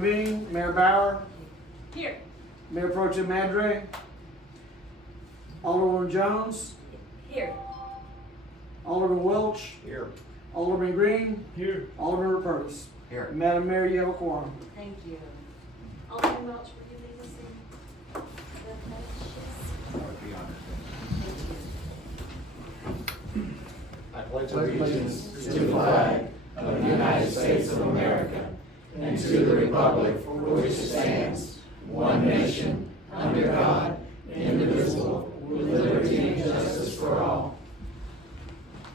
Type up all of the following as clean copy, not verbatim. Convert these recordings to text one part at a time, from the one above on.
Meeting, Mayor Bauer, Here. Mayor Pro Tem Madre, Alderman Jones, Here. Alderman Welch, Here. Alderman Green, Here. Alderman Purvis. Here. Madam Mayor, you have a quorum. Thank you. Alderman Welch, will you lead us in the pledge? I pledge allegiance to the flag of the United States of America and to the republic for which it stands, one nation, under God, indivisible, with liberty and justice for all.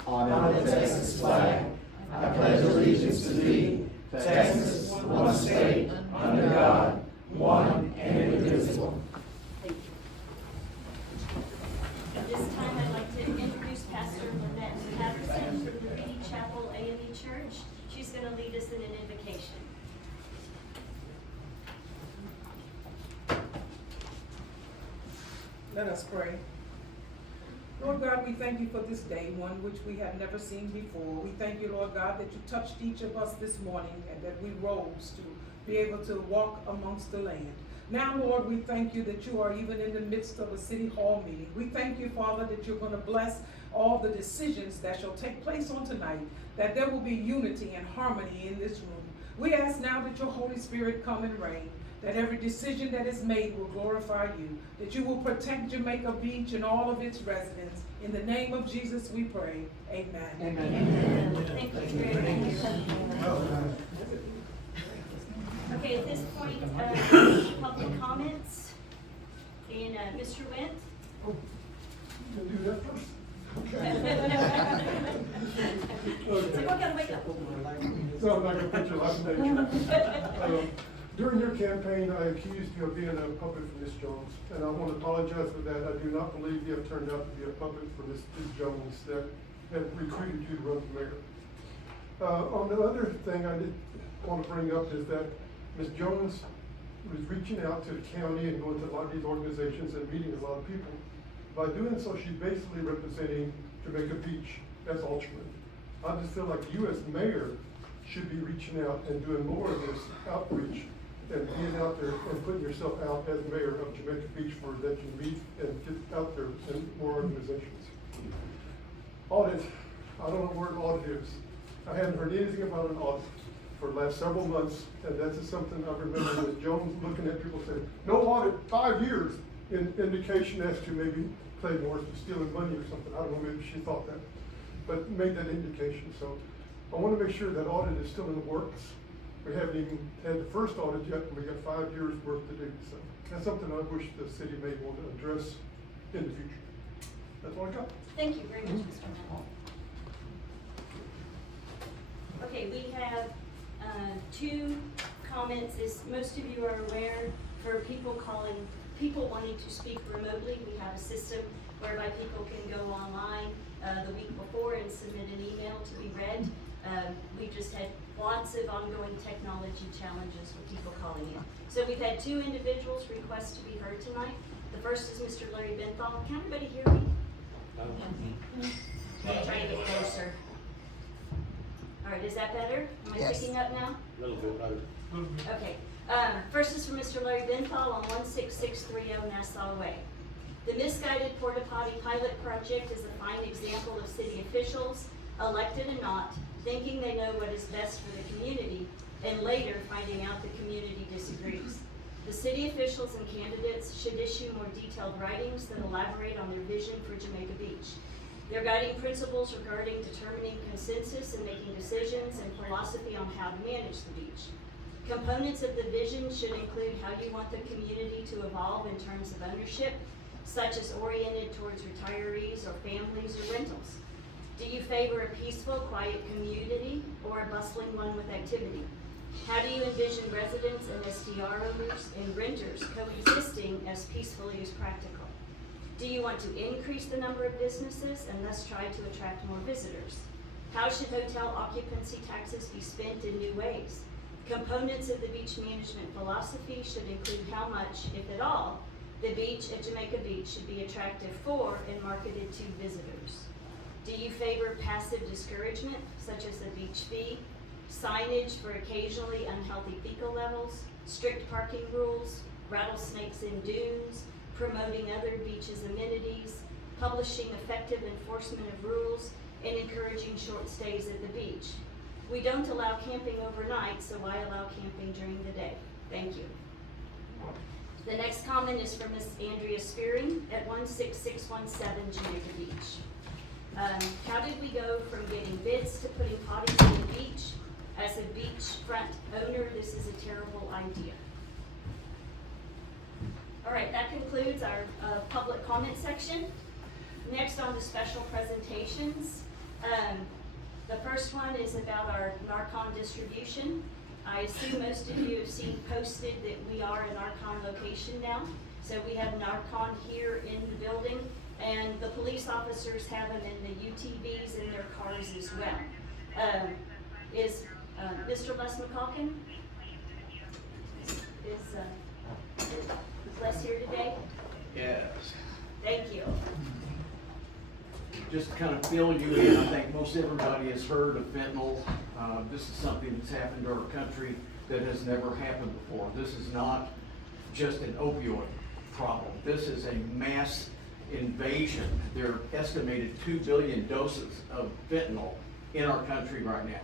On the Texas flag, I pledge allegiance to thee, Texas, one state, under God, one and indivisible. Thank you. At this time, I'd like to introduce Pastor Lernette Patterson from the Reedy Chapel AME Church. She's going to lead us in an invocation. Let us pray. Lord God, we thank you for this day, one which we have never seen before. We thank you, Lord God, that you touched each of us this morning and that we rose to be able to walk amongst the land. Now, Lord, we thank you that you are even in the midst of a city hall meeting. We thank you, Father, that you're going to bless all the decisions that shall take place on tonight, that there will be unity and harmony in this room. We ask now that your Holy Spirit come and reign, that every decision that is made will glorify you, that you will protect Jamaica Beach and all of its residents. In the name of Jesus we pray. Amen. Amen. Thank you very much. Okay, at this point, public comments. And Mr. Wendt? You do that first? So what kind of wake up? So I'm not gonna put your last name. During your campaign, I accused you of being a puppet for Ms. Jones, and I want to apologize for that. I do not believe you have turned out to be a puppet for Ms. Jones that have recruited you to run for mayor. On the other thing I did want to bring up is that Ms. Jones was reaching out to the county and going to a lot of these organizations and meeting a lot of people. By doing so, she's basically representing Jamaica Beach as Alderman. I just feel like you as mayor should be reaching out and doing more of this outreach and being out there and putting yourself out as mayor of Jamaica Beach for that you meet and get out there in more organizations. Audit, I don't know where an audit is. I haven't heard anything about an audit for the last several months, and that's just something I remember with Jones looking at people saying, no audit, 5 years, in indication as to maybe Claymore stealing money or something. I don't know, maybe she thought that, but made that indication. So I want to make sure that audit is still in the works. We haven't even had the first audit yet, and we got 5 years worth to do. So that's something I wish the city may want to address in the future. That's all I got. Thank you very much, Mr. Wendt. Okay, we have two comments. As most of you are aware, for people wanting to speak remotely, we have a system whereby people can go online the week before and submit an email to be read. We just had lots of ongoing technology challenges with people calling in. So we've had two individuals request to be heard tonight. The first is Mr. Larry Benthal. Can everybody hear me? Okay, try to get closer. All right, is that better? Am I picking up now? A little bit better. Okay. First is from Mr. Larry Benthal on 16630 Nassau Way. The misguided porta potty pilot project is a fine example of city officials, elected and not, thinking they know what is best for the community, and later finding out the community disagrees. The city officials and candidates should issue more detailed writings that elaborate on their vision for Jamaica Beach. Their guiding principles regarding determining consensus and making decisions, and philosophy on how to manage the beach. Components of the vision should include how you want the community to evolve in terms of ownership, such as oriented towards retirees or families or rentals. Do you favor a peaceful, quiet community or a bustling one with activity? How do you envision residents and SDR owners and renters coexisting as peacefully as practical? Do you want to increase the number of businesses and thus try to attract more visitors? How should hotel occupancy taxes be spent in new ways? Components of the beach management philosophy should include how much, if at all, the beach at Jamaica Beach should be attractive for and marketed to visitors. Do you favor passive discouragement, such as the beach fee, signage for occasionally unhealthy fecal levels, strict parking rules, rattlesnakes in dunes, promoting other beaches' amenities, publishing effective enforcement of rules, and encouraging short stays at the beach. We don't allow camping overnight, so I allow camping during the day. Thank you. The next comment is from Ms. Andrea Spearing at 16617 Jamaica Beach. How did we go from getting bids to putting potties on the beach? As a beachfront owner, this is a terrible idea. All right, that concludes our public comment section. Next on to special presentations. The first one is about our Narcan distribution. I assume most of you have seen posted that we are a Narcan location now. So we have Narcan here in the building, and the police officers have them in the UTVs in their cars as well. Is Mr. Les McColgin? Is Les here today? Yes. Thank you. Just to kind of fill you in, I think most everybody has heard of fentanyl. This is something that's happened to our country that has never happened before. This is not just an opioid problem. This is a mass invasion. There are estimated 2 billion doses of fentanyl in our country right now,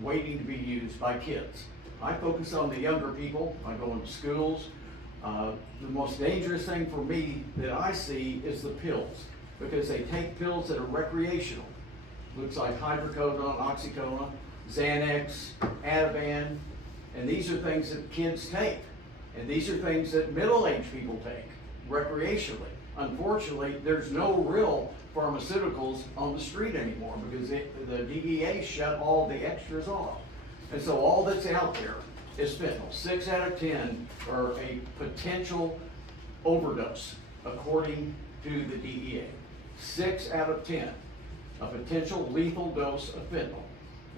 waiting to be used by kids. I focus on the younger people. I go into schools. The most dangerous thing for me that I see is the pills, because they take pills that are recreational. Looks like hydrocodone, oxycodone, Xanax, Ativan, and these are things that kids take. And these are things that middle-aged people take recreationally. Unfortunately, there's no real pharmaceuticals on the street anymore because the DEA shut all the extras off. And so all that's out there is fentanyl. 6 out of 10 are a potential overdose, according to the DEA. 6 out of 10, a potential lethal dose of fentanyl.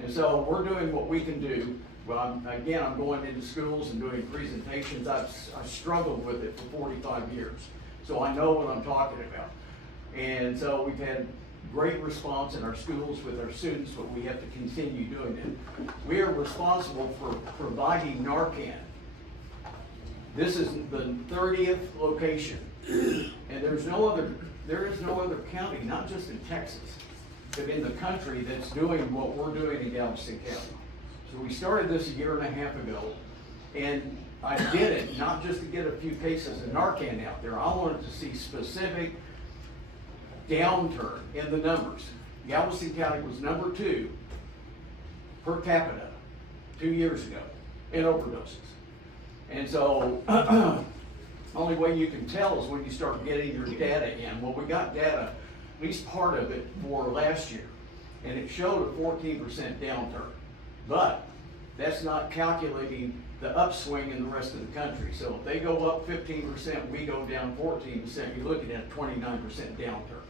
And so we're doing what we can do. Well, I'm going into schools and doing presentations. I've struggled with it for 45 years. So I know what I'm talking about. And so we've had great response in our schools with our students, but we have to continue doing it. We are responsible for providing Narcan. This is the 30th location. And there is no other county, not just in Texas, but in the country that's doing what we're doing in Galveston County. So we started this a year and a half ago, and I did it not just to get a few cases of Narcan out there. I wanted to see specific downturn in the numbers. Galveston County was number 2 per capita 2 years ago in overdoses. And so only way you can tell is when you start getting your data in. Well, we got data, at least part of it, for last year, and it showed a 14% downturn. But that's not calculating the upswing in the rest of the country. So if they go up 15%, we go down 14%, you're looking at a 29% downturn.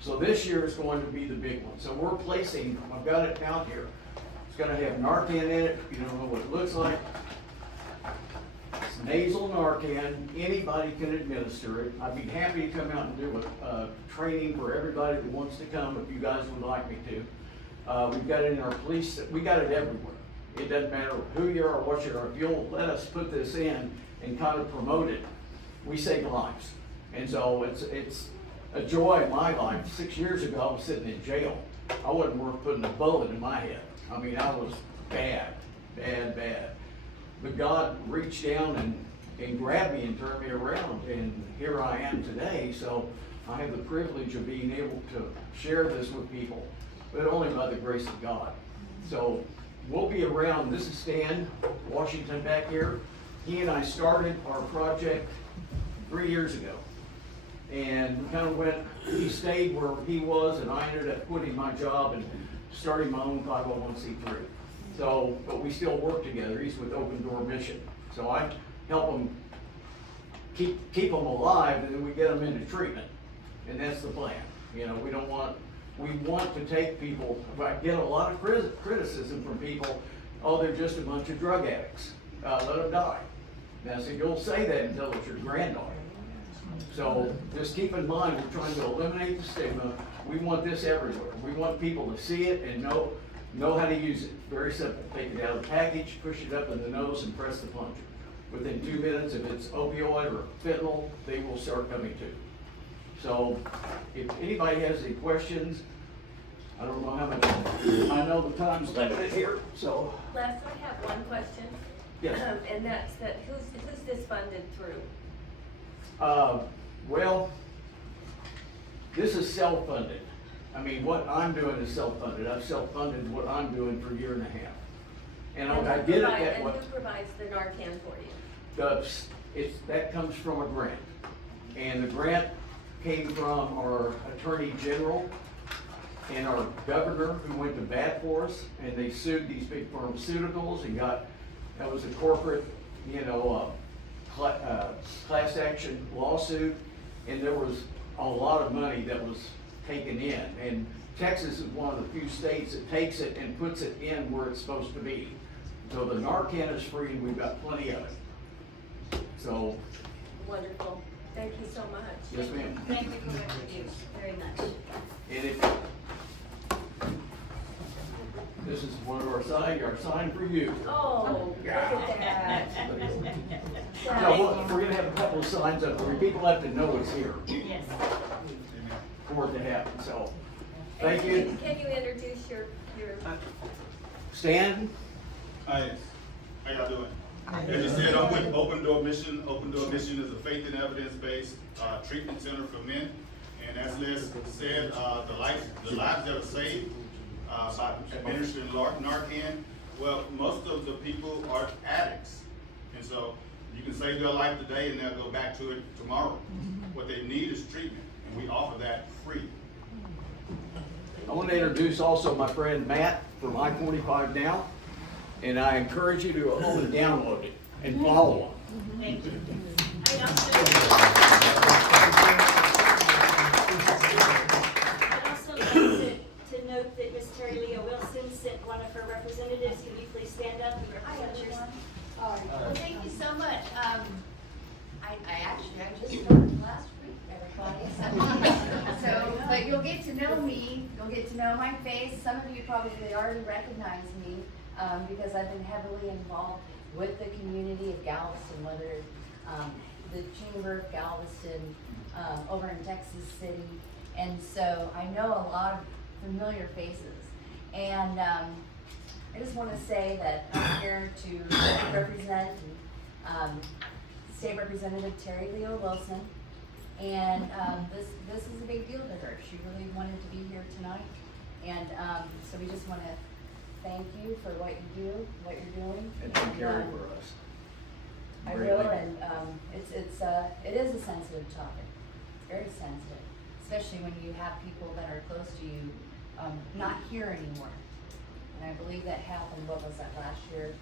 So this year is going to be the big one. So we're placing, I've got it out here, it's gonna have Narcan in it. If you don't know what it looks like, it's nasal Narcan. Anybody can administer it. I'd be happy to come out and do a training for everybody that wants to come if you guys would like me to. We've got it in our police, we got it everywhere. It doesn't matter who you are or what you are. If you'll let us put this in and kind of promote it, we save lives. And so it's a joy in my life. 6 years ago, I was sitting in jail. I wasn't worth putting a bullet in my head. I mean, I was bad. But God reached down and grabbed me and turned me around, and here I am today. So I have the privilege of being able to share this with people, but only by the grace of God. So we'll be around. This is Stan Washington back here. He and I started our project 3 years ago. And we kind of went, he stayed where he was, and I ended up quitting my job and starting my own 501c3. So, but we still work together. He's with Open Door Mission. So I help him keep them alive, and then we get them into treatment. And that's the plan. You know, we want to take people. I get a lot of criticism from people, oh, they're just a bunch of drug addicts. Let them die. Now, so you'll say that until it's your granddaughter. So just keep in mind, we're trying to eliminate the stigma. We want this everywhere. We want people to see it and know know how to use it. Very simple. Take it out of the package, push it up in the nose and press the plunger. Within 2 minutes, if it's opioid or fentanyl, they will start coming to. So if anybody has any questions, I don't know how much, I know the time's limited here, so. Les, I have one question. Yes. And that's that who's this funded through? Well, this is self-funded. I mean, what I'm doing is self-funded. I've self-funded what I'm doing for a year and a half. And I did it that way. And who provides the Narcan for you? That comes from a grant. And the grant came from our Attorney General and our governor who went to bat for us, and they sued these big pharmaceuticals and that was a corporate, class action lawsuit, and there was a lot of money that was taken in. And Texas is one of the few states that takes it and puts it in where it's supposed to be. So the Narcan is free and we've got plenty of it. So. Wonderful. Thank you so much. Yes, ma'am. Thank you for what you do very much. And this is one of our sign for you. Oh, look at that. So we're gonna have a couple of signs up there. People have to know it's here Yes. for it to happen, so. Thank you. Can you introduce your Stan? Hi, how y'all doing? As you said, I'm with Open Door Mission. Open Door Mission is a faith and evidence-based treatment center for men. And as Les said, the lives that are saved by administering Narcan, well, most of the people are addicts. And so you can save their life today and they'll go back to it tomorrow. What they need is treatment, and we offer that free. I want to introduce also my friend Matt from I-45 Now, and I encourage you to go home and download it and follow him. Thank you. I'd also like to note that Ms. Terry Leah Wilson sent one of her representatives. Can you please stand up and represent yourself? Well, thank you so much. I just started last week, everybody. So, but you'll get to know me, you'll get to know my face. Some of you probably already recognize me, because I've been heavily involved with the community of Galveston, whether the Chamber of Galveston, over in Texas City. And so I know a lot of familiar faces. And I just want to say that I'm here to represent State Representative Terry Leo Wilson, and this is a big deal to her. She really wanted to be here tonight, and so we just want to thank you for what you do, what you're doing. And take care for us. I will, and it is a sensitive topic. It's very sensitive, especially when you have people that are close to you not here anymore. And I believe that happened, what was that, last year?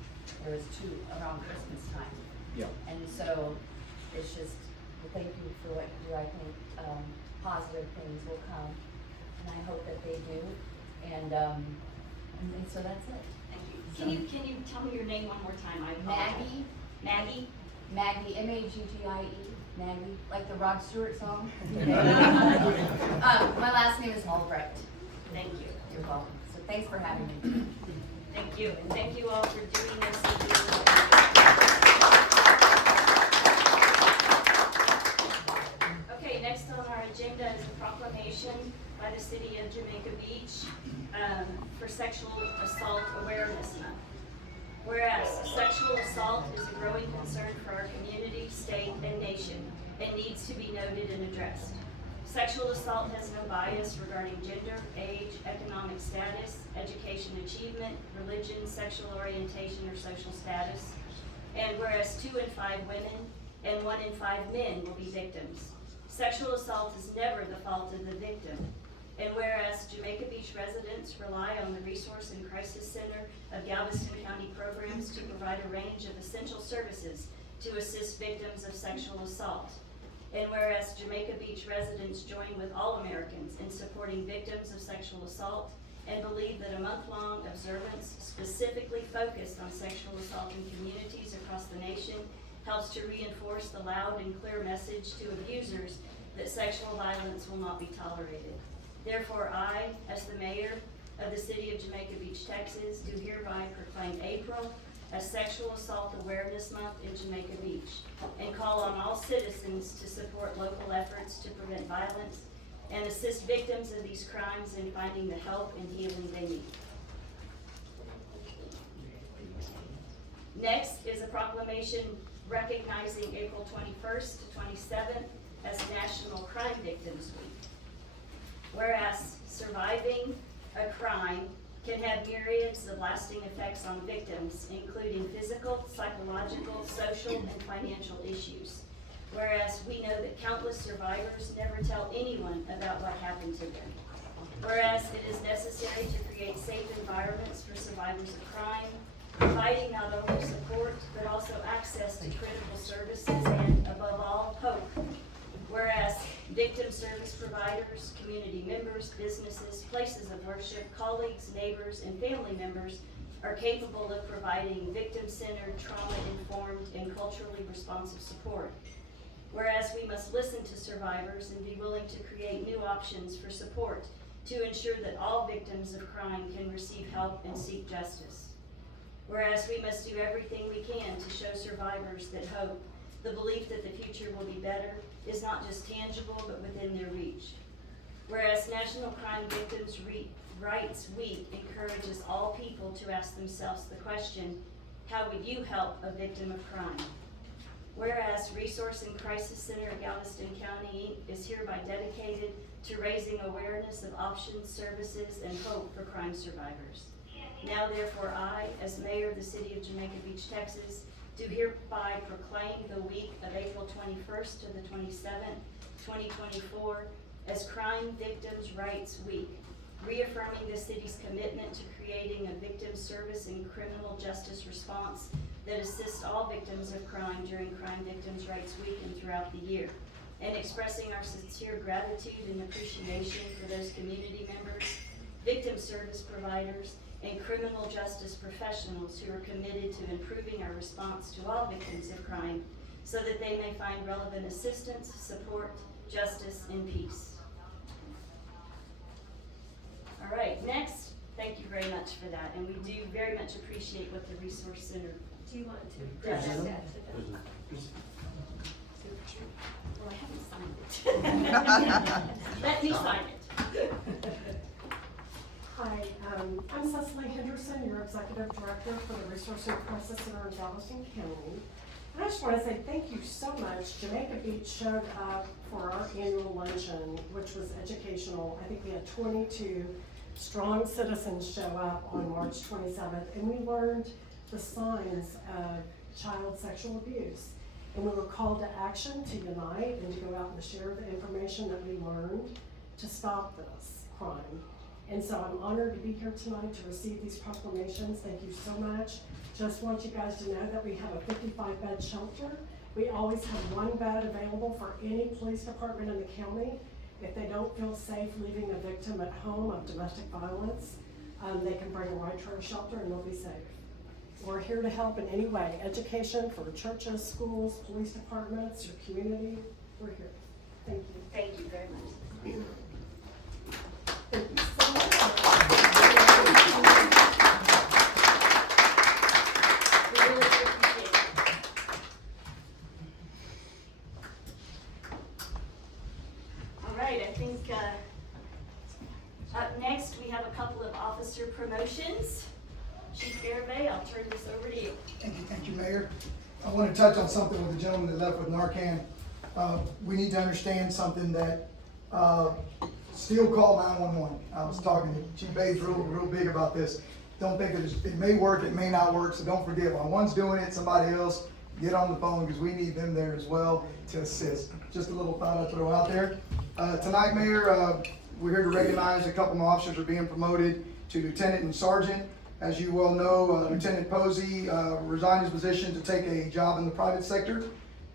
There was 2 around Christmas time. Yeah. And so it's just, thank you for what you do. I think positive things will come, and I hope that they do. And so that's it. Thank you. Can you tell me your name one more time? I apologize. Maggie. Maggie? Maggie, M-A-G-G-I-E, Maggie, like the Rod Stewart song. My last name is Albrecht. Thank you. You're welcome. So thanks for having me. Thank you, and thank you all for doing this. Okay, next on our agenda is a proclamation by the city of Jamaica Beach for Sexual Assault Awareness Month. Whereas sexual assault is a growing concern for our community, state, and nation, and needs to be noted and addressed. Sexual assault has no bias regarding gender, age, economic status, education achievement, religion, sexual orientation, or social status. And whereas 2 in 5 women and 1 in 5 men will be victims. Sexual assault is never the fault of the victim. And whereas Jamaica Beach residents rely on the Resource and Crisis Center of Galveston County programs to provide a range of essential services to assist victims of sexual assault. And whereas Jamaica Beach residents join with all Americans in supporting victims of sexual assault and believe that a month-long observance specifically focused on sexual assault in communities across the nation helps to reinforce the loud and clear message to abusers that sexual violence will not be tolerated. Therefore, I, as the mayor, of the City of Jamaica Beach, Texas, do hereby proclaim April as Sexual Assault Awareness Month in Jamaica Beach, and call on all citizens to support local efforts to prevent violence and assist victims of these crimes in finding the help and healing they need. Next is a proclamation recognizing April 21st to 27th as National Crime Victims Week. Whereas surviving a crime can have myriads of lasting effects on victims, including physical, psychological, social, and financial issues. Whereas we know that countless survivors never tell anyone about what happened to them. Whereas it is necessary to create safe environments for survivors of crime, providing not only support, but also access to critical services and, above all, hope. Whereas victim service providers, community members, businesses, places of worship, colleagues, neighbors, and family members are capable of providing victim-centered, trauma-informed, and culturally responsive support. Whereas we must listen to survivors and be willing to create new options for support to ensure that all victims of crime can receive help and seek justice. Whereas we must do everything we can to show survivors that hope, the belief that the future will be better, is not just tangible but within their reach. Whereas National Crime Victims Rights Week encourages all people to ask themselves the question, how would you help a victim of crime? Whereas Resource and Crisis Center of Galveston County, Inc. is hereby dedicated to raising awareness of options, services, and hope for crime survivors. Now therefore I, as Mayor of the City of Jamaica Beach, Texas, do hereby proclaim the week of April 21st to the 27th, 2024 as Crime Victims' Rights Week, reaffirming the city's commitment to creating a victim service and criminal justice response that assists all victims of crime during Crime Victims' Rights Week and throughout the year, and expressing our sincere gratitude and appreciation for those community members, victim service providers, and criminal justice professionals who are committed to improving our response to all victims of crime so that they may find relevant assistance, support, justice, and peace. All right, next, thank you very much for that, and we do very much appreciate what the Resource Center. Do you want to Yes. present that to them? Well, I haven't signed it. Let me sign it. Hi, I'm Cecily Henderson, your Executive Director for the Resource and Crisis Center in Galveston County. And I just want to say thank you so much. Jamaica Beach showed up for our annual luncheon, which was educational. I think we had 22 strong citizens show up on March 27th, and we learned the signs of child sexual abuse. And we were called to action to unite and to go out and share the information that we learned to stop this crime. And so I'm honored to be here tonight to receive these proclamations. Thank you so much. Just want you guys to know that we have a 55-bed shelter. We always have one bed available for any police department in the county. If they don't feel safe leaving a victim at home of domestic violence, they can bring them right to our shelter and they'll be safe. We're here to help in any way. Education for churches, schools, police departments, your community. We're here. Thank you. Thank you very much. Thank you so much. We really appreciate it. All right, I think up next we have a couple of officer promotions. Chief Garibay, I'll turn this over to you. Thank you, Mayor. I want to touch on something with the gentleman that left with Narcan. We need to understand something that, still call 911. I was talking to Chief Bay's real big about this. Don't think it may work, it may not work, so don't forget, while one's doing it, somebody else, get on the phone because we need them there as well to assist. Just a little thought I throw out there. Tonight, Mayor, we're here to recognize a couple of officers are being promoted to lieutenant and sergeant. As you well know, Lieutenant Posey resigned his position to take a job in the private sector,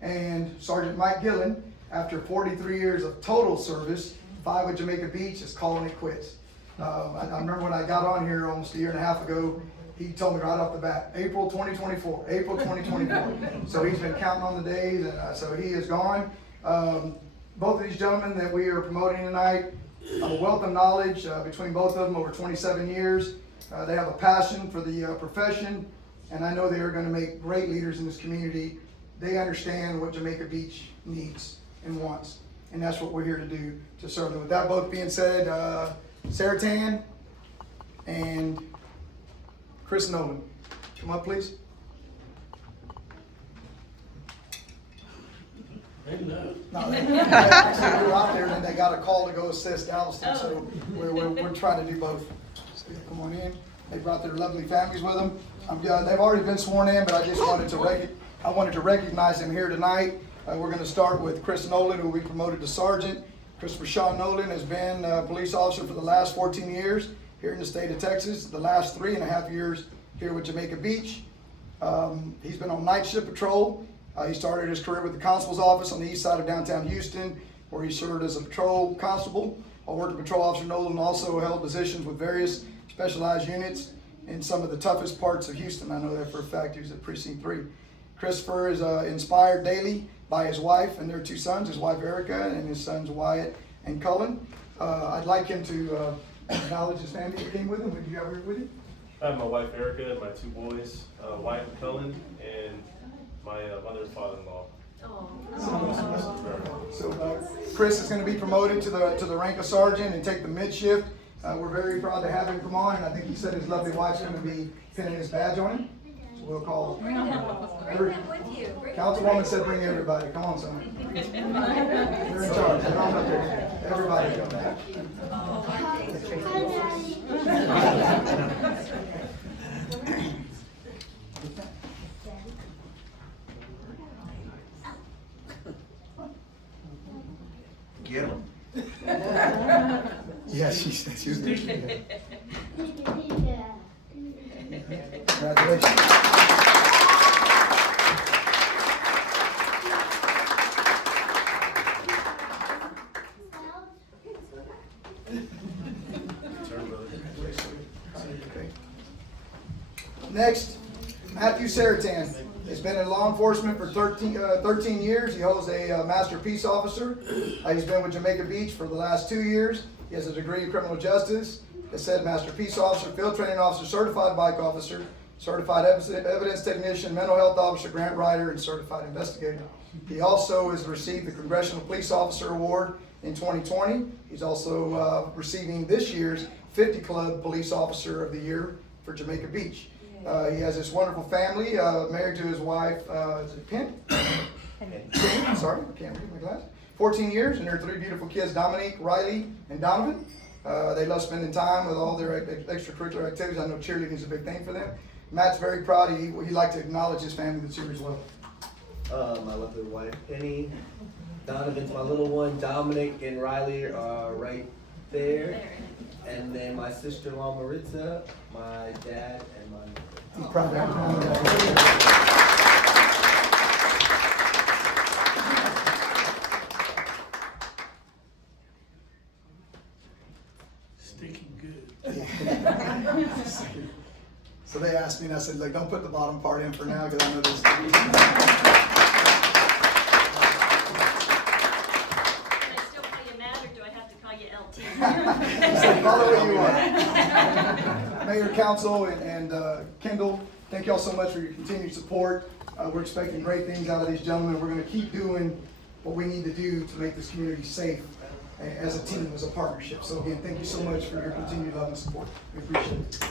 and Sergeant Mike Gillen, after 43 years of total service, 5 with Jamaica Beach, is calling it quits. I remember when I got on here almost a year and a half ago, he told me right off the bat, April 2024, April 2024. So he's been counting on the days, and so he is gone. Both of these gentlemen that we are promoting tonight, a wealth of knowledge between both of them over 27 years. They have a passion for the profession, and I know they are going to make great leaders in this community. They understand what Jamaica Beach needs and wants, and that's what we're here to do, to serve them. With that both being said, Seuratta and Chris Nolan, come up, please. No, actually, we were out there and they got a call to go assist Galveston, so we're trying to do both. So come on in. They brought their lovely families with them. They've already been sworn in, but I just wanted to recognize them here tonight. We're going to start with Chris Nolan, who will be promoted to sergeant. Christopher Shaw Nolan has been a police officer for the last 14 years here in the state of Texas. The last 3.5 years here with Jamaica Beach. He's been on night shift patrol. He started his career with the constable's office on the east side of downtown Houston, where he served as a patrol constable. While working patrol officer, Nolan also held positions with various specialized units in some of the toughest parts of Houston. I know that for a fact. He was at Precinct 3. Christopher is inspired daily by his wife and their 2 sons, his wife Erica and his sons Wyatt and Cullen. I'd like him to acknowledge his family that came with him. Would you have her with you? I have my wife Erica and my 2 boys, Wyatt and Cullen, and my mother and father-in-law. So Chris is going to be promoted to the rank of sergeant and take the mid shift. We're very proud to have him come on, and I think he said his lovely wife's going to be pinning his badge on him. So we'll call. Bring them with you. Councilwoman said bring everybody. Come on, son. You're in charge. Come on up there. Everybody come back. Get him. Yeah, she was there. Congratulations. Next, Mathew Seuratta has been in law enforcement for 13 years. He holds a Master Peace Officer. He's been with Jamaica Beach for the last 2 years. He has a degree in criminal justice. As said, Master Peace Officer, Field Training Officer, Certified Bike Officer, Certified Evidence Technician, Mental Health Officer, Grant Writer, and Certified Investigator. He also has received the Congressional Police Officer Award in 2020. He's also receiving this year's 50 Club Police Officer of the Year for Jamaica Beach. He has this wonderful family, married to his wife, is it Penn? Penn, sorry, I can't read my glasses. 14 years, and their 3 beautiful kids, Dominique, Riley, and Donovan. They love spending time with all their extracurricular activities. I know cheerleading is a big thing for them. Matt's very proud. He'd like to acknowledge his family that's here as well. My lovely wife, Penny. Donovan's my little one. Dominic and Riley are right there. And then my sister-in-law, Maritza, my dad, and my mother. He's proud to have So they asked me, and I said, "Look, don't put the bottom part in for now, because I know this." Can I still call you Matt, or do I have to call you LT? Just like, call it what you want. Mayor, council, and Kendall, thank y'all so much for your continued support. We're expecting great things out of these gentlemen. We're going to keep doing what we need to do to make this community safe as a team, as a partnership. So again, thank you so much for your continued love and support. We appreciate it.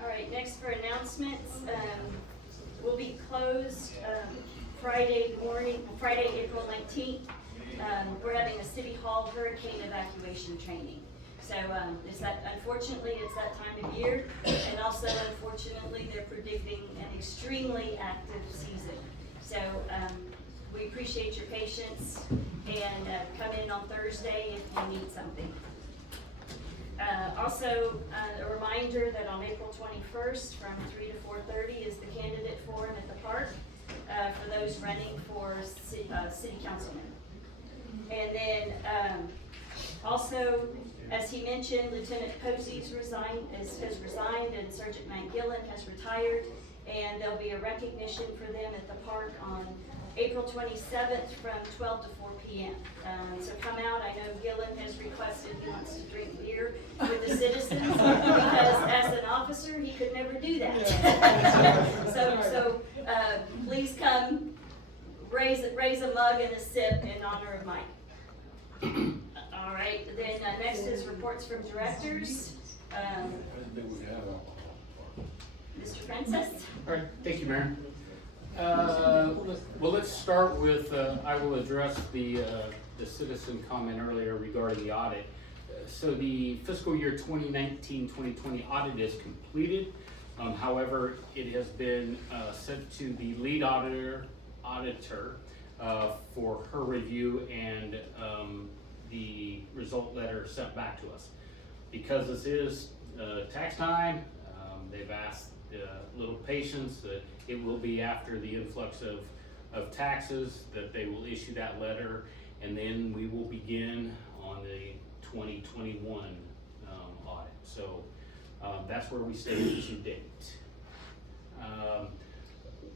All right, next for announcements, we'll be closed Friday morning, Friday, April 19th. We're having a City Hall hurricane evacuation training. So unfortunately, it's that time of year, and also unfortunately, they're predicting an extremely active season. So we appreciate your patience, and come in on Thursday if you need something. Also, a reminder that on April 21st from 3 to 4:30 is the candidate forum at the park for those running for city councilman. And then also, as he mentioned, Lieutenant Posey has resigned, and Sergeant McColgin has retired, and there'll be a recognition for them at the park on April 27th from 12 to 4 p.m. So come out. I know Gillen has requested he wants to drink beer with the citizens because as an officer, he could never do that. So please come, raise a mug and a sip in honor of Mike. All right, then next is reports from directors. Mr. Francis? All right, thank you, Mayor. Well, let's start with, I will address the citizen comment earlier regarding the audit. So the fiscal year 2019-2020 audit is completed. However, it has been sent to the lead auditor for her review and the result letter sent back to us. Because this is tax time, they've asked a little patience. It will be after the influx of taxes that they will issue that letter, and then we will begin on the 2021 audit. So that's where we stand to date. I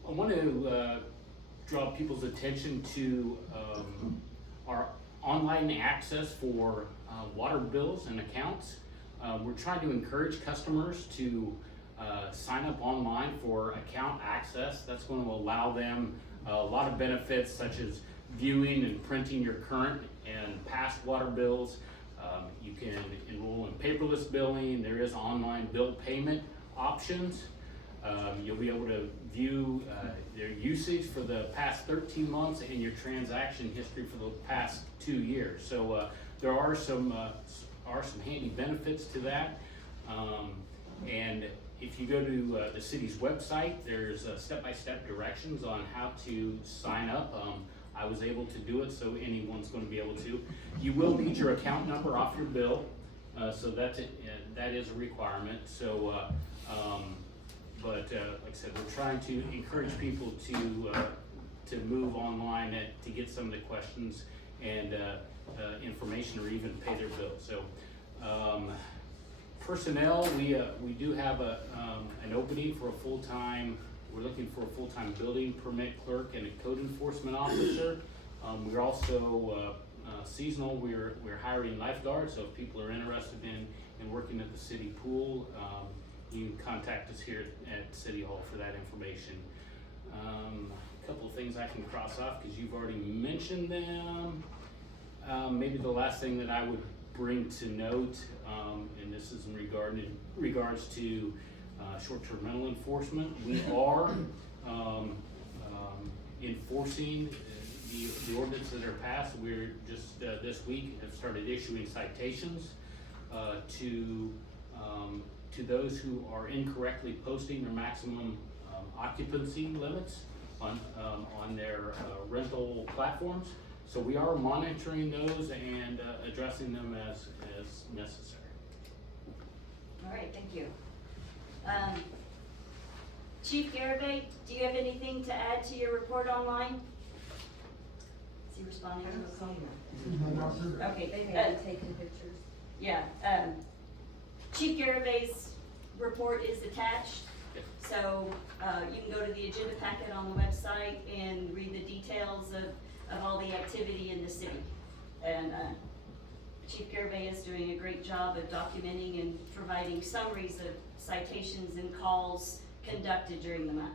want to draw people's attention to our online access for water bills and accounts. We're trying to encourage customers to sign up online for account access. That's going to allow them a lot of benefits, such as viewing and printing your current and past water bills. You can enroll in paperless billing. There is online bill payment options. You'll be able to view their usage for the past 13 months and your transaction history for the past 2 years. So there are some handy benefits to that. And if you go to the city's website, there's step-by-step directions on how to sign up. I was able to do it, so anyone's going to be able to. You will need your account number off your bill, so that is a requirement. So, but like I said, we're trying to encourage people to move online to get some of the questions and information, or even pay their bills. So. Personnel, we do have an opening for a full-time. We're looking for a full-time building permit clerk and a code enforcement officer. We're also seasonal. We're hiring lifeguards. So if people are interested in working at the city pool, you can contact us here at City Hall for that information. A couple of things I can cross off because you've already mentioned them. Maybe the last thing that I would bring to note, and this is in regards to short-term rental enforcement. We are enforcing the ordinance that are passed. We're just this week have started issuing citations to those who are incorrectly posting their maximum occupancy limits on their rental platforms. So we are monitoring those and addressing them as necessary. All right, thank you. Chief Garibay, do you have anything to add to your report online? Is he responding to a call? Okay, They may be taking pictures. yeah. Chief Garibay's report is attached, so you can go to the agenda packet on the website and read the details of all the activity in the city. And Chief Garibay is doing a great job of documenting and providing summaries of citations and calls conducted during the month.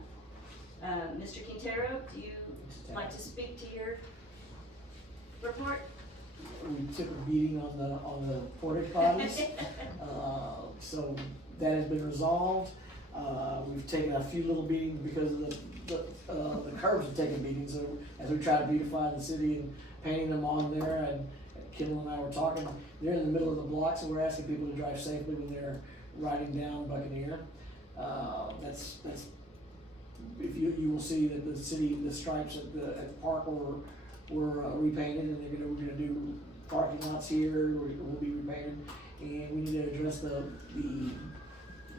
Mr. Quintero, do you like to speak to your report? We took a beating on the porta potties, so that has been resolved. We've taken a few little beatings because of the curbs have taken beatings, so as we try to beautify the city and painting them on there. And Kendall and I were talking, they're in the middle of the block, so we're asking people to drive safely when they're riding down Buccaneer. That's if you will see that the stripes at the park were repainted, and we're gonna do parking lots here will be repainted, and we need to address the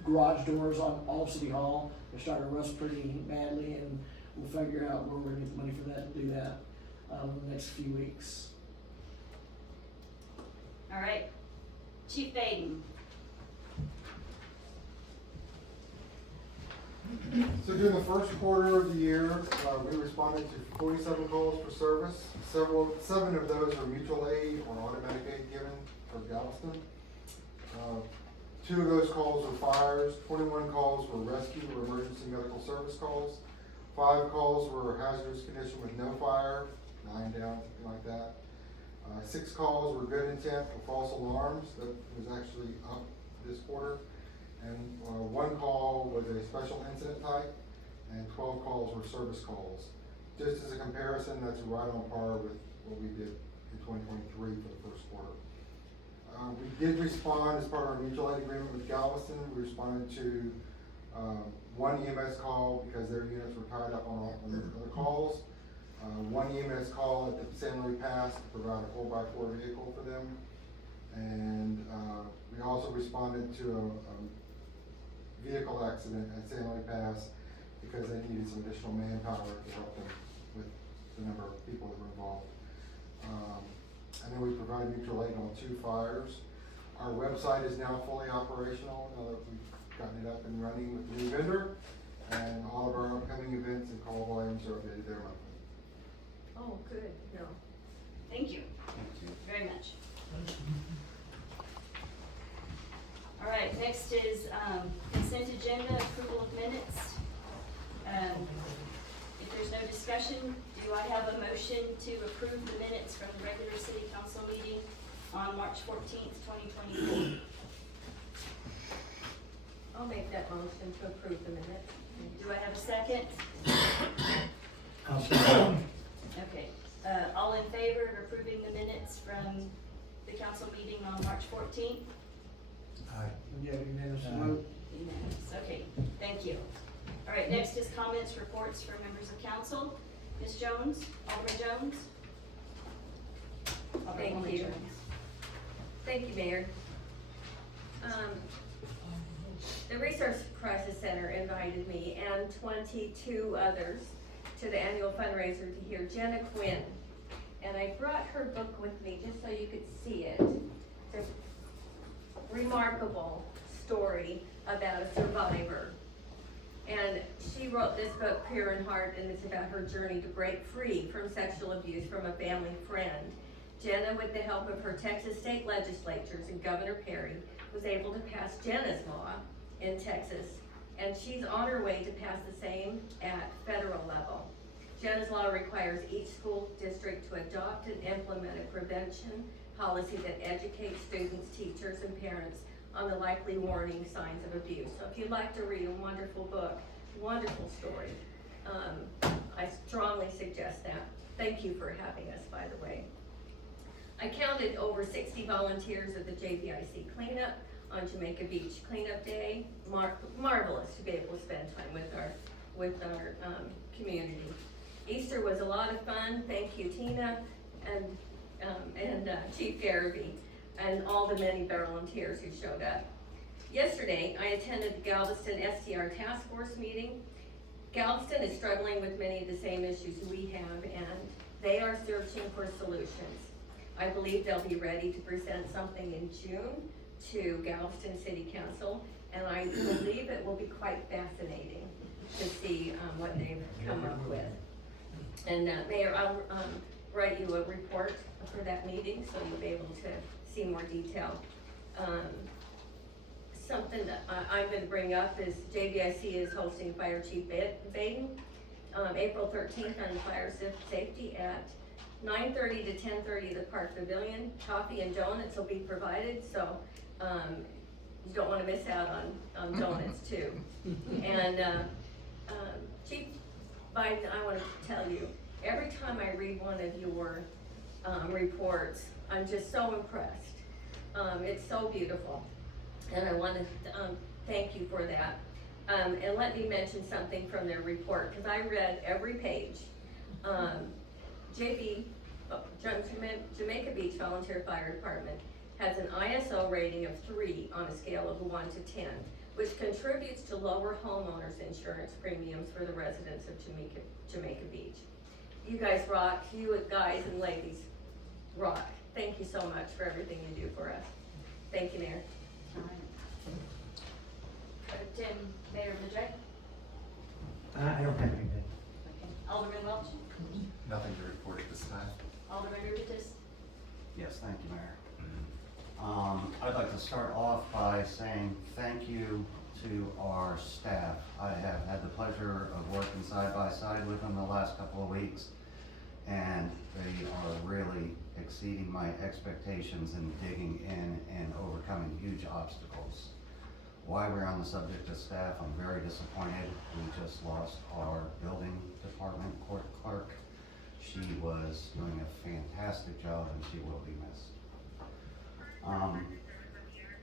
garage doors on all of City Hall. They're starting to rust pretty badly, and we'll figure out where we're gonna get the money for that and do that in the next few weeks. All right, Chief Baden. So during the first quarter of the year, we responded to 47 calls for service. 7 of those were mutual aid or automatic aid given for Galveston. 2 of those calls were fires, 21 calls were rescue or emergency medical service calls. 5 calls were hazardous condition with no fire, 9 down, something like that. 6 calls were good intent for false alarms, that was actually up this quarter. And 1 call was a special incident type, and 12 calls were service calls. Just as a comparison, that's right on par with what we did in 2023 for the first quarter. We did respond as part of our mutual aid agreement with Galveston. We responded to 1 EMS call because their units were tied up on the other calls. 1 EMS call at the San Luis Pass to provide a 4x4 vehicle for them. And we also responded to a vehicle accident at San Luis Pass because they needed some additional manpower to help them with the number of people that were involved. And then we provided mutual aid on 2 fires. Our website is now fully operational now that we've gotten it up and running with the new vendor. And all of our upcoming events and call volumes are updated there monthly. Oh, good, no. Thank you. Very much. All right, next is consent agenda, approval of minutes. If there's no discussion, do I have a motion to approve the minutes from the regular city council meeting on March 14th, 2024? I'll make that motion to approve the minutes. Do I have a second? Okay, all in favor of approving the minutes from the council meeting on March 14th? Yeah, unanimous vote. Unanimous, okay, thank you. All right, next is comments, reports from members of council. Ms. Jones, Alderman Jones? Thank you. Thank you, Mayor. The Resource Crisis Center invited me and 22 others to the annual fundraiser to hear Jenna Quinn. And I brought her book with me just so you could see it. It's a remarkable story about a survivor. And she wrote this book, Pure in Heart, and it's about her journey to break free from sexual abuse from a family friend. Jenna, with the help of her Texas state legislatures and Governor Perry, was able to pass Jenna's law in Texas, and she's on her way to pass the same at federal level. Jenna's law requires each school district to adopt and implement a prevention policy that educates students, teachers, and parents on the likely warning signs of abuse. So if you'd like to read a wonderful book, wonderful story, I strongly suggest that. Thank you for having us, by the way. I counted over 60 volunteers at the JVIC cleanup on Jamaica Beach Cleanup Day. Marvelous to be able to spend time with our community. Easter was a lot of fun. Thank you, Tina and Chief Garrity and all the many volunteers who showed up. Yesterday, I attended the Galveston STR Task Force meeting. Galveston is struggling with many of the same issues we have, and they are searching for solutions. I believe they'll be ready to present something in June to Galveston City Council, and I believe it will be quite fascinating to see what they've come up with. And Mayor, I'll write you a report for that meeting so you'll be able to see more detail. Something that I'm going to bring up is JVIC is hosting Fire Chief Baden, April 13th on fire safety at 9:30 to 10:30 at the Park Pavilion. Coffee and donuts will be provided, so you don't want to miss out on donuts too. And Chief Biden, I want to tell you, every time I read one of your reports, I'm just so impressed. It's so beautiful, and I want to thank you for that. And let me mention something from their report, because I read every page. Jamaica Beach Volunteer Fire Department has an ISO rating of 3 on a scale of 1 to 10, which contributes to lower homeowners insurance premiums for the residents of Jamaica Beach. You guys rock, you guys and ladies rock. Thank you so much for everything you do for us. Thank you, Mayor. All right. Mayor Majay? I don't have anything. Alderman Welch? Nothing to report at this time. Alderman Rubitus? Yes, thank you, Mayor. I'd like to start off by saying thank you to our staff. I have had the pleasure of working side by side with them the last couple of weeks, and they are really exceeding my expectations in digging in and overcoming huge obstacles. While we're on the subject of staff, I'm very disappointed. We just lost our building department court clerk. She was doing a fantastic job and she will be missed.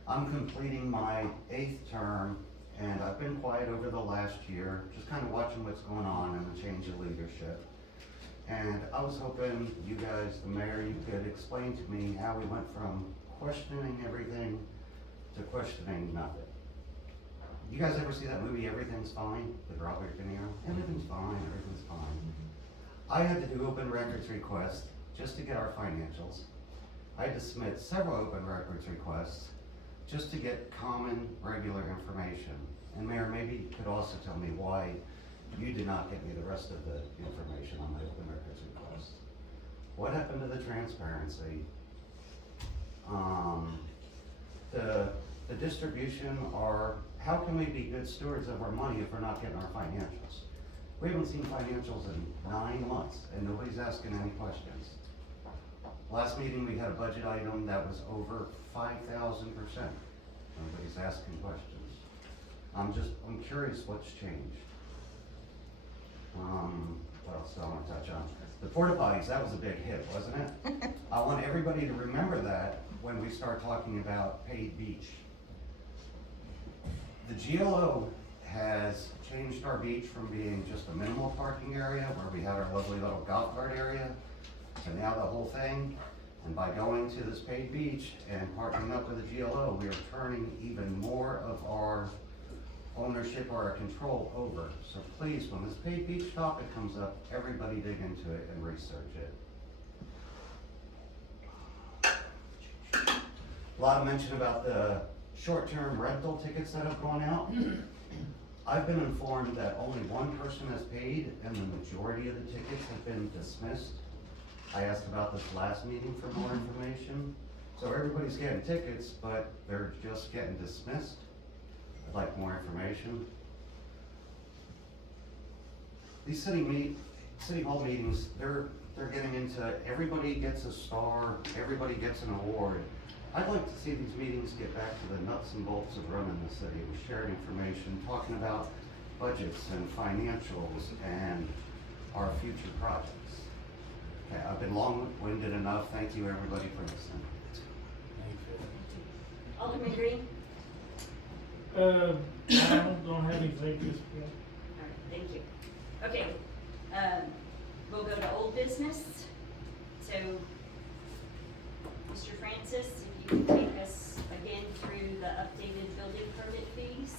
I'm completing my 8th term and I've been quiet over the last year, just kind of watching what's going on and the change of leadership. And I was hoping you guys, the mayor, you could explain to me how we went from questioning everything to questioning nothing. You guys ever see that movie, Everything's Fine, with Robert De Niro? Everything's fine, everything's fine. I had to do open records requests just to get our financials. I had to submit several open records requests just to get common, regular information. And Mayor, maybe you could also tell me why you did not get me the rest of the information on my open records request. What happened to the transparency? The distribution, or how can we be good stewards of our money if we're not getting our financials? We haven't seen financials in 9 months and nobody's asking any questions. Last meeting, we had a budget item that was over 5,000%. Nobody's asking questions. I'm curious what's changed. What else do I want to touch on? The porta potties, that was a big hit, wasn't it? I want everybody to remember that when we start talking about paid beach. The GLO has changed our beach from being just a minimal parking area where we had our lovely little golf cart area to now the whole thing. And by going to this paid beach and partnering up with the GLO, we are turning even more of our ownership or our control over. So please, when this paid beach topic comes up, everybody dig into it and research it. A lot of mention about the short-term rental tickets that have gone out. I've been informed that only one person has paid and the majority of the tickets have been dismissed. I asked about this last meeting for more information. So everybody's getting tickets, but they're just getting dismissed. I'd like more information. These city hall meetings, they're getting into everybody gets a star, everybody gets an award. I'd like to see these meetings get back to the nuts and bolts of running the city, with shared information, talking about budgets and financials and our future projects. Okay, I've been long-winded enough. Thank you, everybody, for listening. Alderman Green? I don't have anything to speak. All right, thank you. Okay, we'll go to old business. So, Mr. Francis, if you can take us again through the updated building permit fees.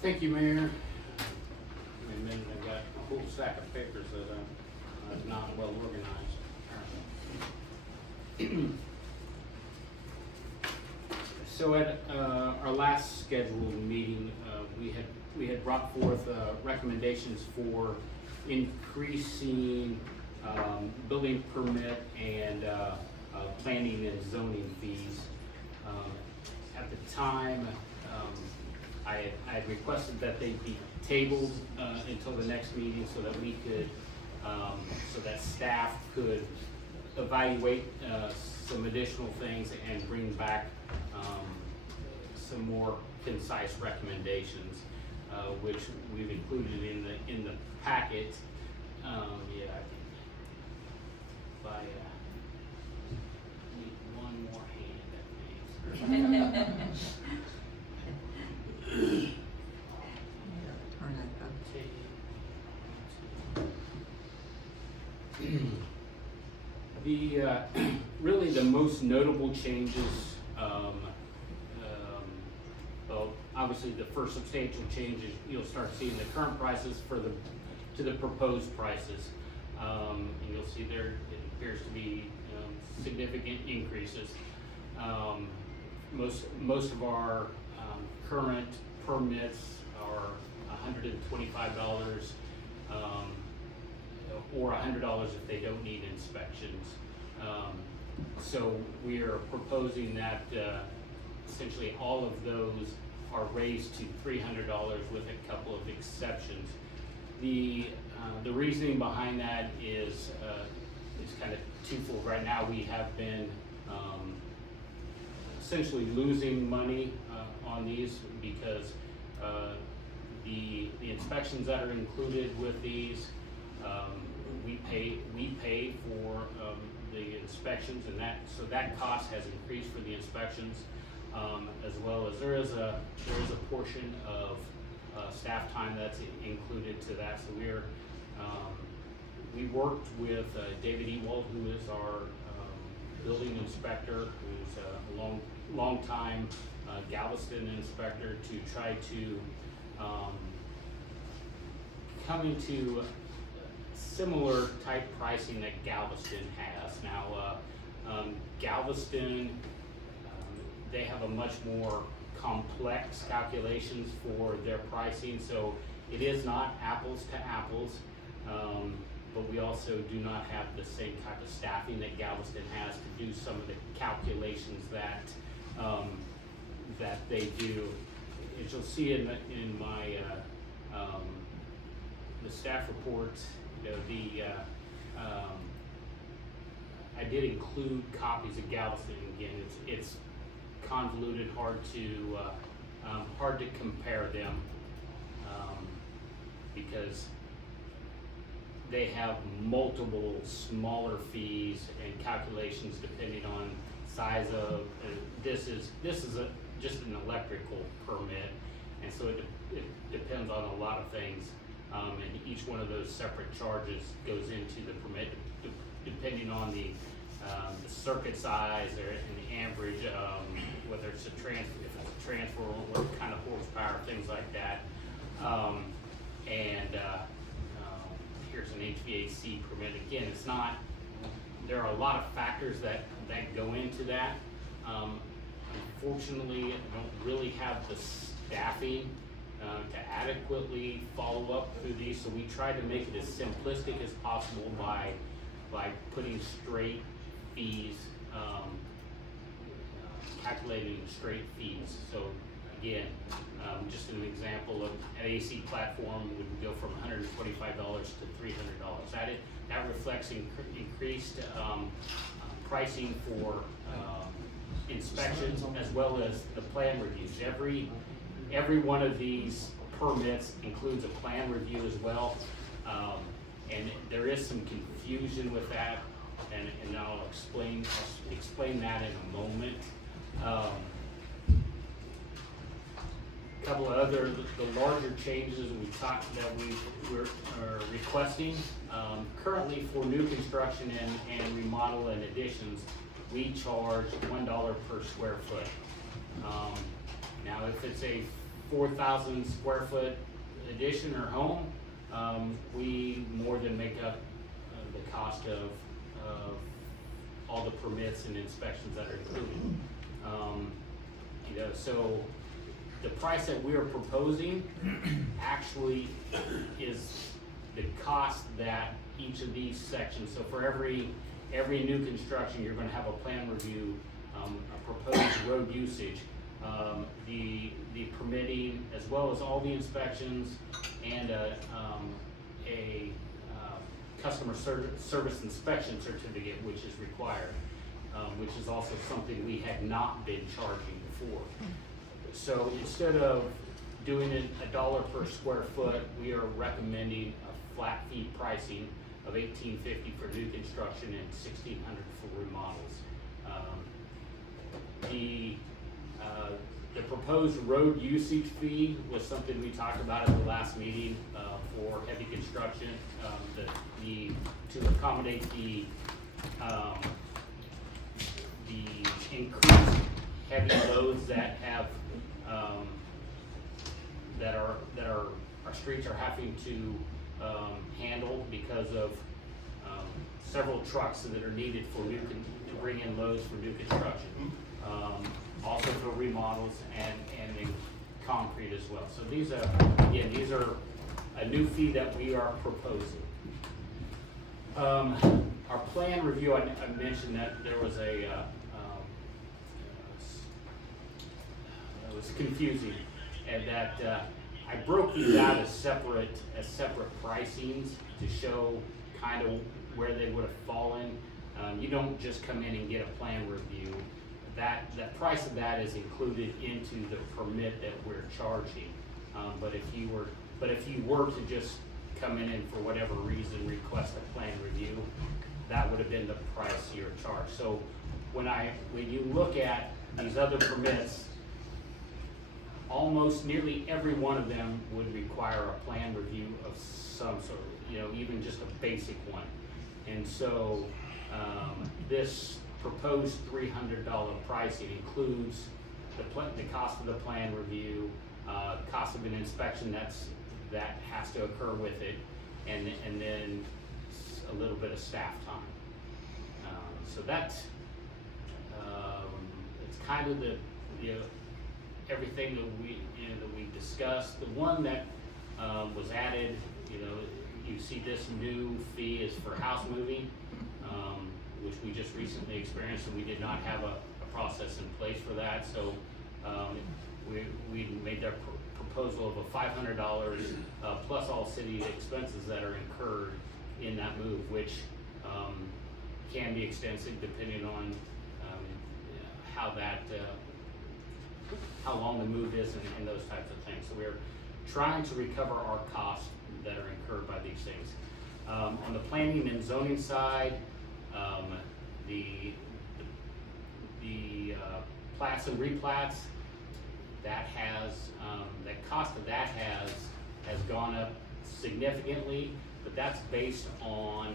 Thank you, Mayor. And then I've got a whole stack of papers that I'm not well organized. So at our last scheduled meeting, we had brought forth recommendations for increasing building permit and planning and zoning fees. At the time, I had requested that they be tabled until the next meeting so that we could, so that staff could evaluate some additional things and bring back some more concise recommendations, which we've included in the packet. Yeah, if I need one more hand, that makes. Really the most notable changes, well, obviously the first substantial change is you'll start seeing the current prices to the proposed prices. And you'll see there it appears to be significant increases. Most of our current permits are $125, or $100 if they don't need inspections. So we are proposing that essentially all of those are raised to $300 with a couple of exceptions. The reasoning behind that is it's kind of twofold. Right now we have been essentially losing money on these because the inspections that are included with these, we pay for the inspections, and that cost has increased for the inspections, as well as there is a portion of staff time that's included to that. So we worked with David Ewald, who is our building inspector, who's a long time Galveston inspector, to try to come into similar type pricing that Galveston has. Now, Galveston, they have a much more complex calculations for their pricing, so it is not apples to apples, but we also do not have the same type of staffing that Galveston has to do some of the calculations that that they do. As you'll see in my the staff reports, you know, I did include copies of Galveston. Again, it's convoluted, hard to compare them, because they have multiple smaller fees and calculations depending on size of, this is just an electrical permit, and so it depends on a lot of things, and each one of those separate charges goes into the permit depending on the circuit size or the amperage, whether it's a transfer, what kind of horsepower, things like that, and here's an HVAC permit. Again, it's not, there are a lot of factors that go into that. Unfortunately, I don't really have the staffing to adequately follow up through these, so we try to make it as simplistic as possible by putting straight fees, calculating straight fees. So again, just an example of an AC platform would go from $125 to $300. That reflects increased pricing for inspections as well as the plan reviews. Every one of these permits includes a plan review as well, and there is some confusion with that, and I'll explain that in a moment. Couple of other, the larger changes we talked that we're requesting, currently for new construction and remodel and additions, we charge $1 per square foot. Now if it's a 4,000 square foot addition or home, we more than make up the cost of all the permits and inspections that are included. You know, so the price that we are proposing actually is the cost that each of these sections, so for every new construction, you're gonna have a plan review, a proposed road usage, the permitting, as well as all the inspections, and a customer service inspection certificate, which is required, which is also something we had not been charging before. So instead of doing it $1 per square foot, we are recommending a flat fee pricing of $18.50 for new construction and $1,600 for remodels. The proposed road usage fee was something we talked about at the last meeting for heavy construction, to accommodate the increased heavy loads that have that our streets are having to handle because of several trucks that are needed for to bring in loads for new construction, also for remodels and concrete as well. So these are, again, these are a new fee that we are proposing. Our plan review, I mentioned that there was it was confusing, and that I broke these out as separate pricings to show kind of where they would have fallen. You don't just come in and get a plan review. The price of that is included into the permit that we're charging. But if you were to just come in and for whatever reason request a plan review, that would have been the price you're charged. So when you look at these other permits, almost nearly every one of them would require a plan review of some sort, even just a basic one. And so this proposed $300 pricing includes the cost of the plan review, cost of an inspection that has to occur with it, and then a little bit of staff time. So that's it's kind of everything that we discussed. The one that was added, you see this new fee is for house moving, which we just recently experienced, and we did not have a process in place for that. So we made that proposal of a $500 plus all city expenses that are incurred in that move, which can be extensive depending on how long the move is and those types of things. So we're trying to recover our costs that are incurred by these things. On the planning and zoning side, the plats and replats, that cost of that has gone up significantly, but that's based on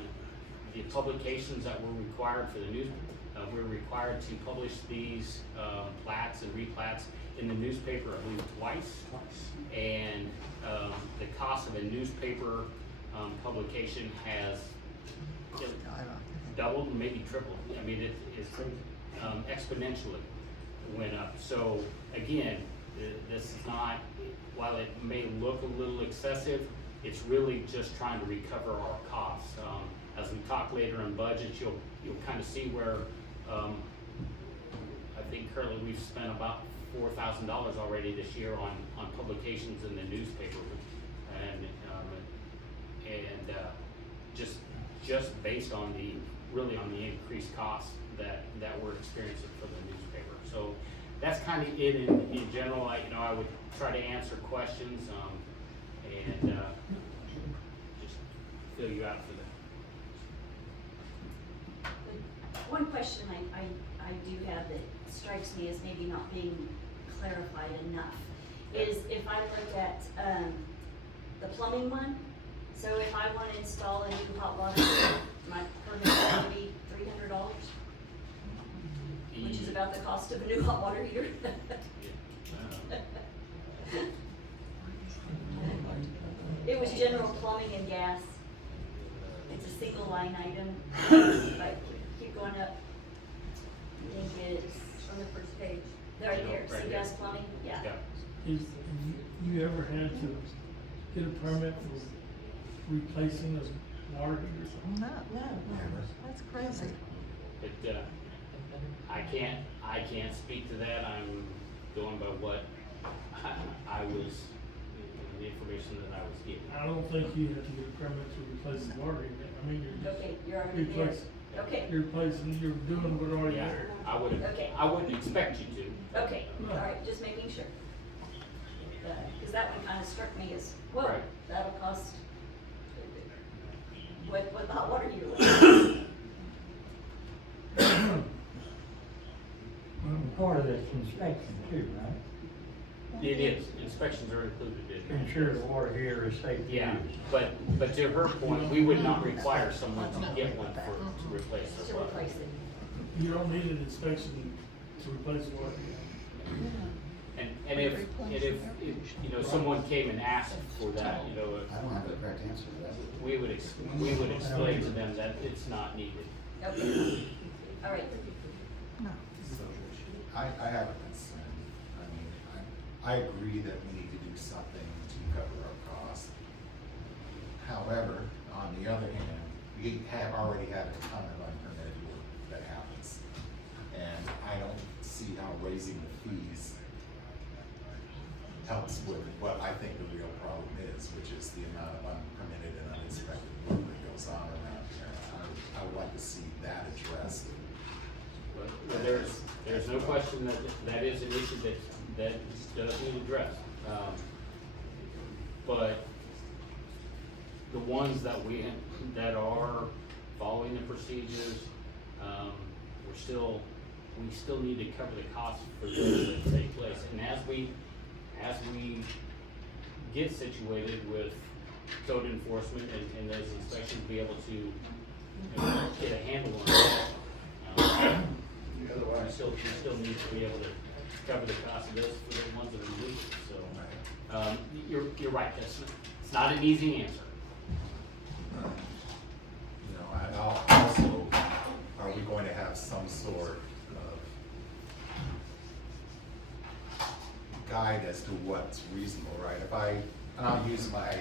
the publications that were required for the news. We're required to publish these plats and replats in the newspaper, I believe, twice. And the cost of a newspaper publication has doubled, maybe tripled. I mean, it's exponentially went up. So again, this is not, while it may look a little excessive, it's really just trying to recover our costs. As we talk later in budgets, you'll kind of see where I think currently we've spent about $4,000 already this year on publications in the newspaper, and just based on the increased costs that we're experiencing for the newspaper. So that's kind of it in general. I would try to answer questions and just fill you out for that. One question I do have that strikes me as maybe not being clarified enough is if I look at the plumbing one, so if I want to install a new hot water heater, my permit would be $300, which is about the cost of a new hot water heater. It was general plumbing and gas. It's a single line item, but keep going up. I think it's On the first page. right there, Right see there. gas plumbing, yeah. Is, you ever had to get a permit for replacing a water heater or something? No, that's crazy. I can't speak to that. I'm going by what I was, the information that I was given. I don't think you have to get a permit to replace the water heater. I mean, you're just Okay, you're already there. replacing, Okay, you're replacing, you're doing what's already Yeah, there. Okay. I wouldn't expect you to. okay, all right, just making sure. Because that one kind of struck me as, whoa, Right. that'll cost what the hot water heater was. Part of this inspection too, right? It is, inspections are included in it. Ensure the water heater is safe to use. Yeah, but to her point, we would not require someone to get one to replace To their water. replace it. You don't need an inspection to replace the water heater. And if someone came and asked for that, I don't have the correct answer to that. we would explain to them that it's not needed. Okay, all right. I have a concern. I mean, I agree that we need to do something to cover our costs. However, on the other hand, we already have a ton of unpermitted work that happens. And I don't see how raising the fees helps with what I think the real problem is, which is the amount of unpermitted and uninspected work that goes on around here. I would like to see that addressed. Well, there's no question that is an issue that does need addressed. But the ones that that are following the procedures, we still need to cover the costs for those that take place. And as we get situated with code enforcement and those inspections, be able to get a handle on that. We still need to be able to cover the cost of this for the ones that are legal. So you're right. It's not an easy answer. I also, are we going to have some sort of guide as to what's reasonable, right? And I'll use my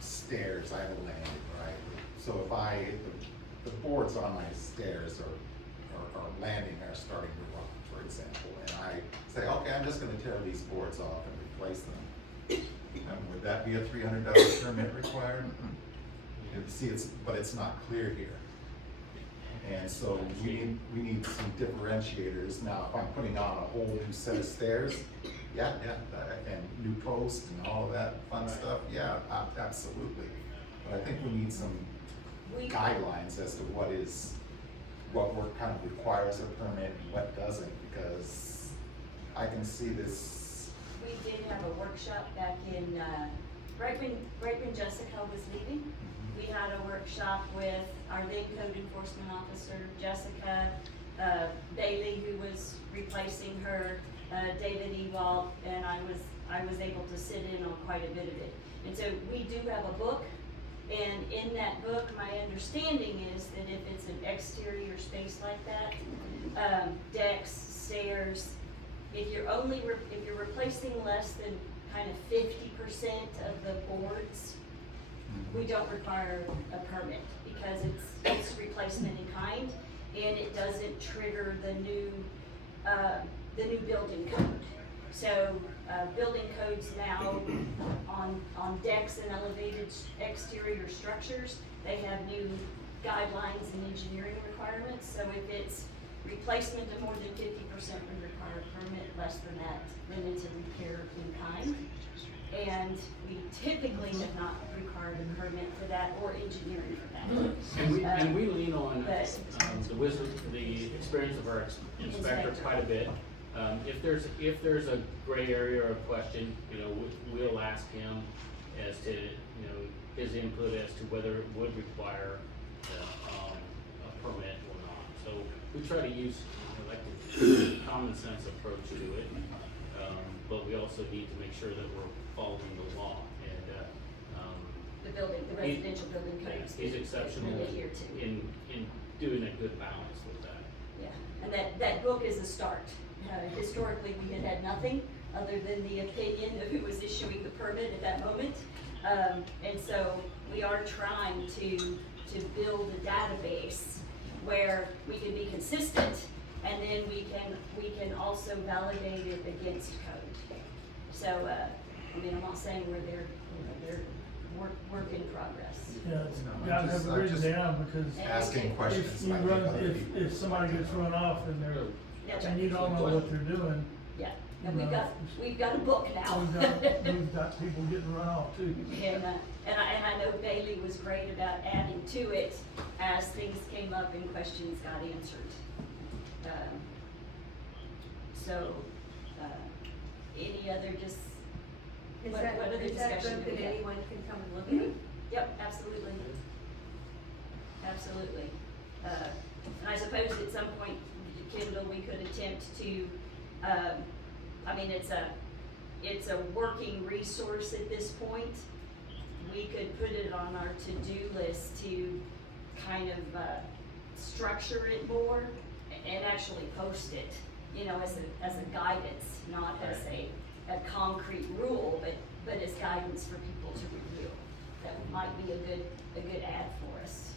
stairs, I have a landing, right? So if the boards on my stairs or landing are starting to rot, for example, and I say, okay, I'm just gonna tear these boards off and replace them. Would that be a $300 permit required? See, but it's not clear here. And so we need some differentiators. Now, if I'm putting on a whole new set of stairs, and new posts and all of that fun stuff, absolutely. But I think we need some guidelines as to what work kind of requires a permit and what doesn't, because I can see this. We did have a workshop back in, right when Jessica was leaving. We had a workshop with our then code enforcement officer, Jessica, Bailey, who was replacing her, David Ewald, and I was able to sit in on quite a bit of it. And so we do have a book, and in that book, my understanding is that if it's an exterior space like that, decks, stairs, if you're replacing less than kind of 50% of the boards, we don't require a permit because it's replacement in kind, and it doesn't trigger the new building code. So building codes now on decks and elevated exterior structures, they have new guidelines and engineering requirements. So if it's replacement of more than 50%, we require a permit. Less than that, then it's a repair in kind. And we typically have not required a permit for that or engineering for that. And we lean on the wisdom, the experience of our inspector quite a bit. If there's a gray area or a question, we'll ask him as to his input as to whether it would require a permit or not. So we try to use like a common sense approach to it, but we also need to make sure that we're following the law. And the residential building codes. He's exceptional in doing a good balance with that. Yeah, and that book is a start. Historically, we had nothing other than the opinion of who was issuing the permit at that moment. And so we are trying to build a database where we can be consistent, and then we can also validate it against code. So, I'm not saying they're work in progress. Yeah, it's gotta have it written down, because asking questions. if somebody gets run off and and you don't know what they're doing. Yeah, and we've got a book now. We've got people getting run off too. And I know Bailey was great about adding to it as things came up and questions got answered. Any other what other discussion do we have? Anyone can come and look at it? Yep, absolutely. Absolutely. And I suppose at some point, Kendall, we could attempt to, it's a working resource at this point. We could put it on our to-do list to kind of structure it more and actually post it, as a guidance, not as a a concrete rule, but as guidance for people to review. That might be a good ad for us.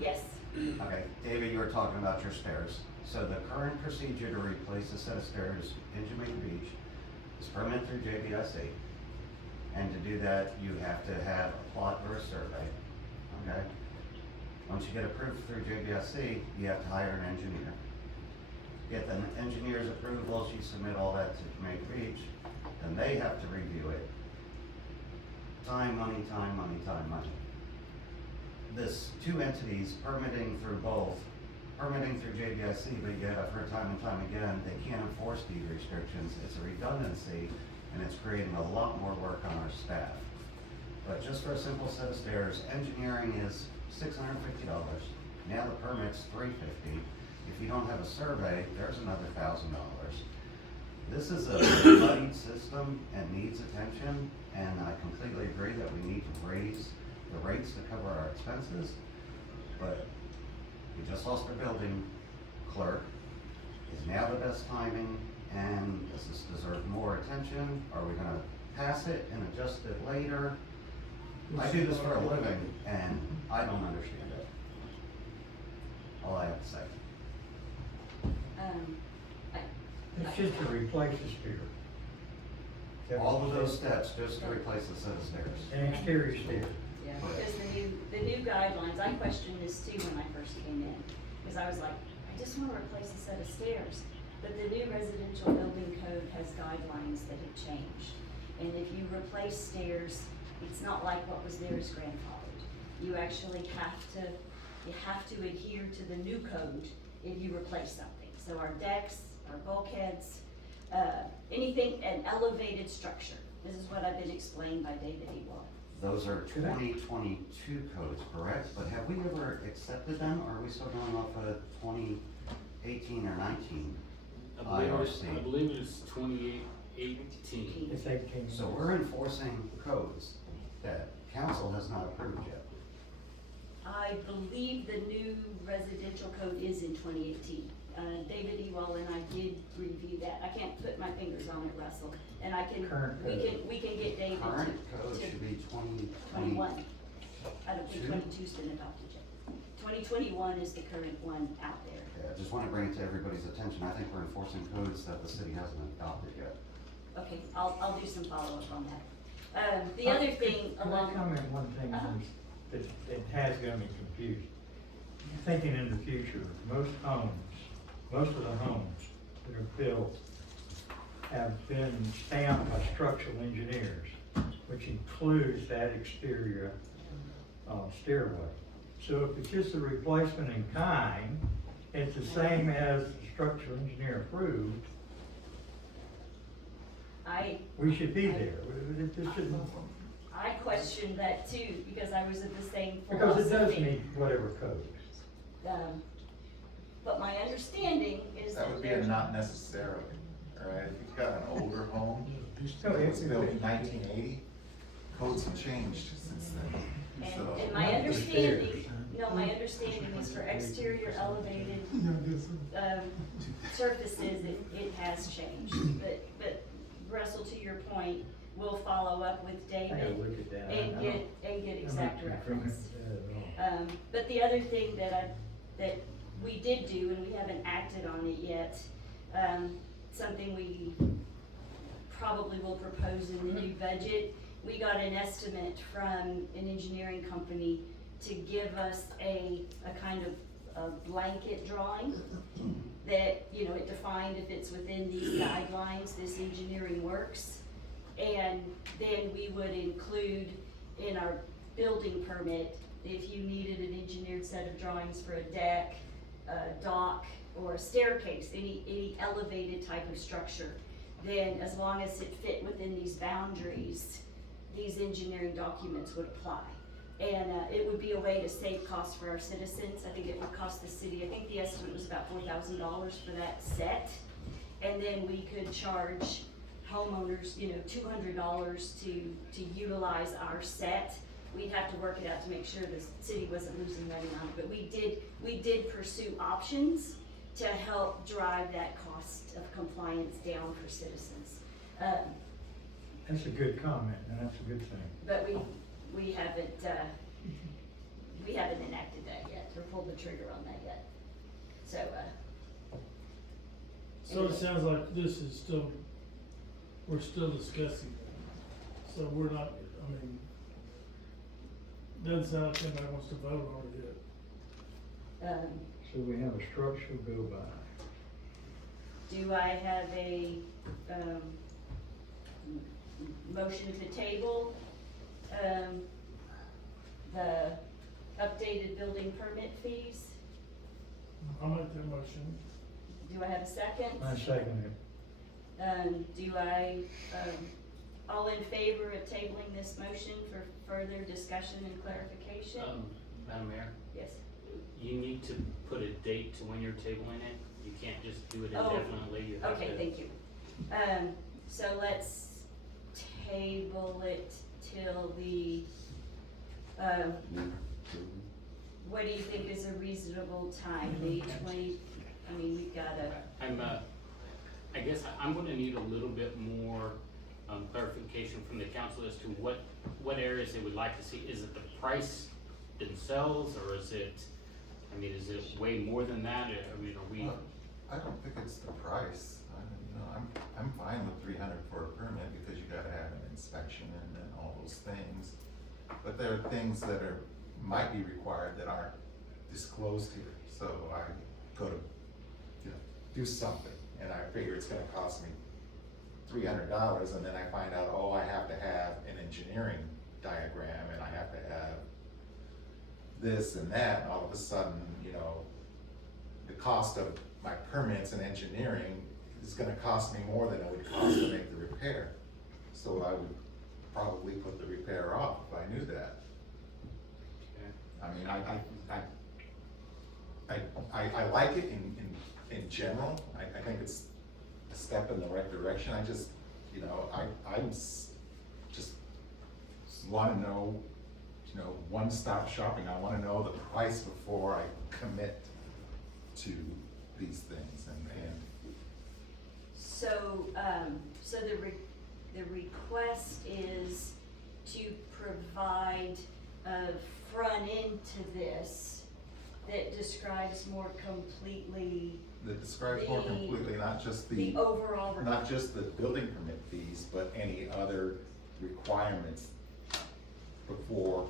Yes. Okay, David, you were talking about your stairs. So the current procedure to replace a set of stairs in Jamaica Beach is permit through JBSE. And to do that, you have to have a plot or a survey, okay? Once you get approved through JBSE, you have to hire an engineer. Get the engineer's approval, you submit all that to Jamaica Beach, then they have to review it. Time, money, time, money, time, money. This two entities permitting through both, permitting through JBSE, but yet I've heard time and time again, they can't enforce these restrictions. It's a redundancy, and it's creating a lot more work on our staff. But just for a simple set of stairs, engineering is $650. Now the permit's $350. If you don't have a survey, there's another $1,000. This is a muddied system and needs attention, and I completely agree that we need to raise the rates to cover our expenses, but we just lost our building clerk. Is now the best timing, and does this deserve more attention? Are we gonna pass it and adjust it later? I do this for a living, and I don't understand it. All I have to say. It's just to replace the stair. All of those steps just to replace a set of stairs. An exterior stair. Yeah, because the new guidelines, I questioned this too when I first came in, because I was like, I just want to replace a set of stairs. But the new residential building code has guidelines that have changed. And if you replace stairs, it's not like what was there is grandfathered. You actually have to adhere to the new code if you replace something. So our decks, our bulkheads, anything, an elevated structure. This is what I've been explained by David Ewald. Those are 2022 codes, correct? But have we ever accepted them, or are we still going off of 2018 or 19 IRC? I believe it's 2018. It's 18. So we're enforcing codes that council has not approved yet. I believe the new residential code is in 2018. David Ewald and I did review that. I can't put my fingers on it, Russell, and we can get David Current to code should be 21. I don't think 22's been adopted yet. 2021 is the current one out there. Yeah, I just want to bring it to everybody's attention. I think we're enforcing codes that the city hasn't adopted yet. Okay, I'll do some follow-up on that. The other thing Can I comment one thing that has got me confused? Thinking in the future, most of the homes that are built have been stamped by structural engineers, which includes that exterior stairway. So if it's just a replacement in kind, it's the same as the structural engineer approved. We should be there. This shouldn't. I questioned that too, because I was at the same philosophy. Because it does meet whatever code. But my understanding is That would be a not necessarily, alright? If you've got an older home, it was built in 1980, codes have changed since then. So. And my understanding is for exterior elevated surfaces, it has changed. But Russell, to your point, we'll follow up with David and get exact reference. But the other thing that we did do, and we haven't acted on it yet, something we probably will propose in the new budget. We got an estimate from an engineering company to give us a kind of a blanket drawing that, it defined if it's within these guidelines, this engineering works. And then we would include in our building permit, if you needed an engineered set of drawings for a deck, a dock, or a staircase, any elevated type of structure, then as long as it fit within these boundaries, these engineering documents would apply. And it would be a way to save costs for our citizens. I think it would cost the city, I think the estimate was about $4,000 for that set. And then we could charge homeowners, $200 to utilize our set. We'd have to work it out to make sure the city wasn't losing money on it, but we did pursue options to help drive that cost of compliance down for citizens. That's a good comment, and that's a good thing. But we haven't enacted that yet, or pulled the trigger on that yet. So, So it sounds like this is still, we're still discussing that. So we're not, I mean, doesn't sound like anybody wants to vote on it yet. So we have a structure to go by. do I have a, motion to table, the updated building permit fees? I'll make that motion. Do I have a second? I second it. Do I, all in favor of tabling this motion for further discussion and clarification? Madam Mayor, Yes. you need to put a date to when you're tabling it. You can't just do it Oh, indefinitely. You have Okay, to. thank you. So let's table it till the, what do you think is a reasonable time? The 20, I mean, we've gotta, I guess I'm gonna need a little bit more, clarification from the council as to what areas they would like to see. Is it the price themselves, or is it, I mean, is it way more than that? I mean, are we? Well, I don't think it's the price. I'm fine with 300 for a permit because you gotta have an inspection and all those things. But there are things that might be required that aren't disclosed here. So I go to, do something and I figure it's gonna cost me $300, and then I find out, oh, I have to have an engineering diagram and I have to have this and that, and all of a sudden, the cost of my permits and engineering is gonna cost me more than it would cost to make the repair. So I would probably put the repair off if I knew that. I mean, I like it in general. I think it's a step in the right direction. I just, just wanna know, one-stop shopping. I wanna know the price before I commit to these things and. so, the request is to provide a front end to this that describes more completely. That describes more completely, not just the overall. not just the building permit fees, but any other requirements before,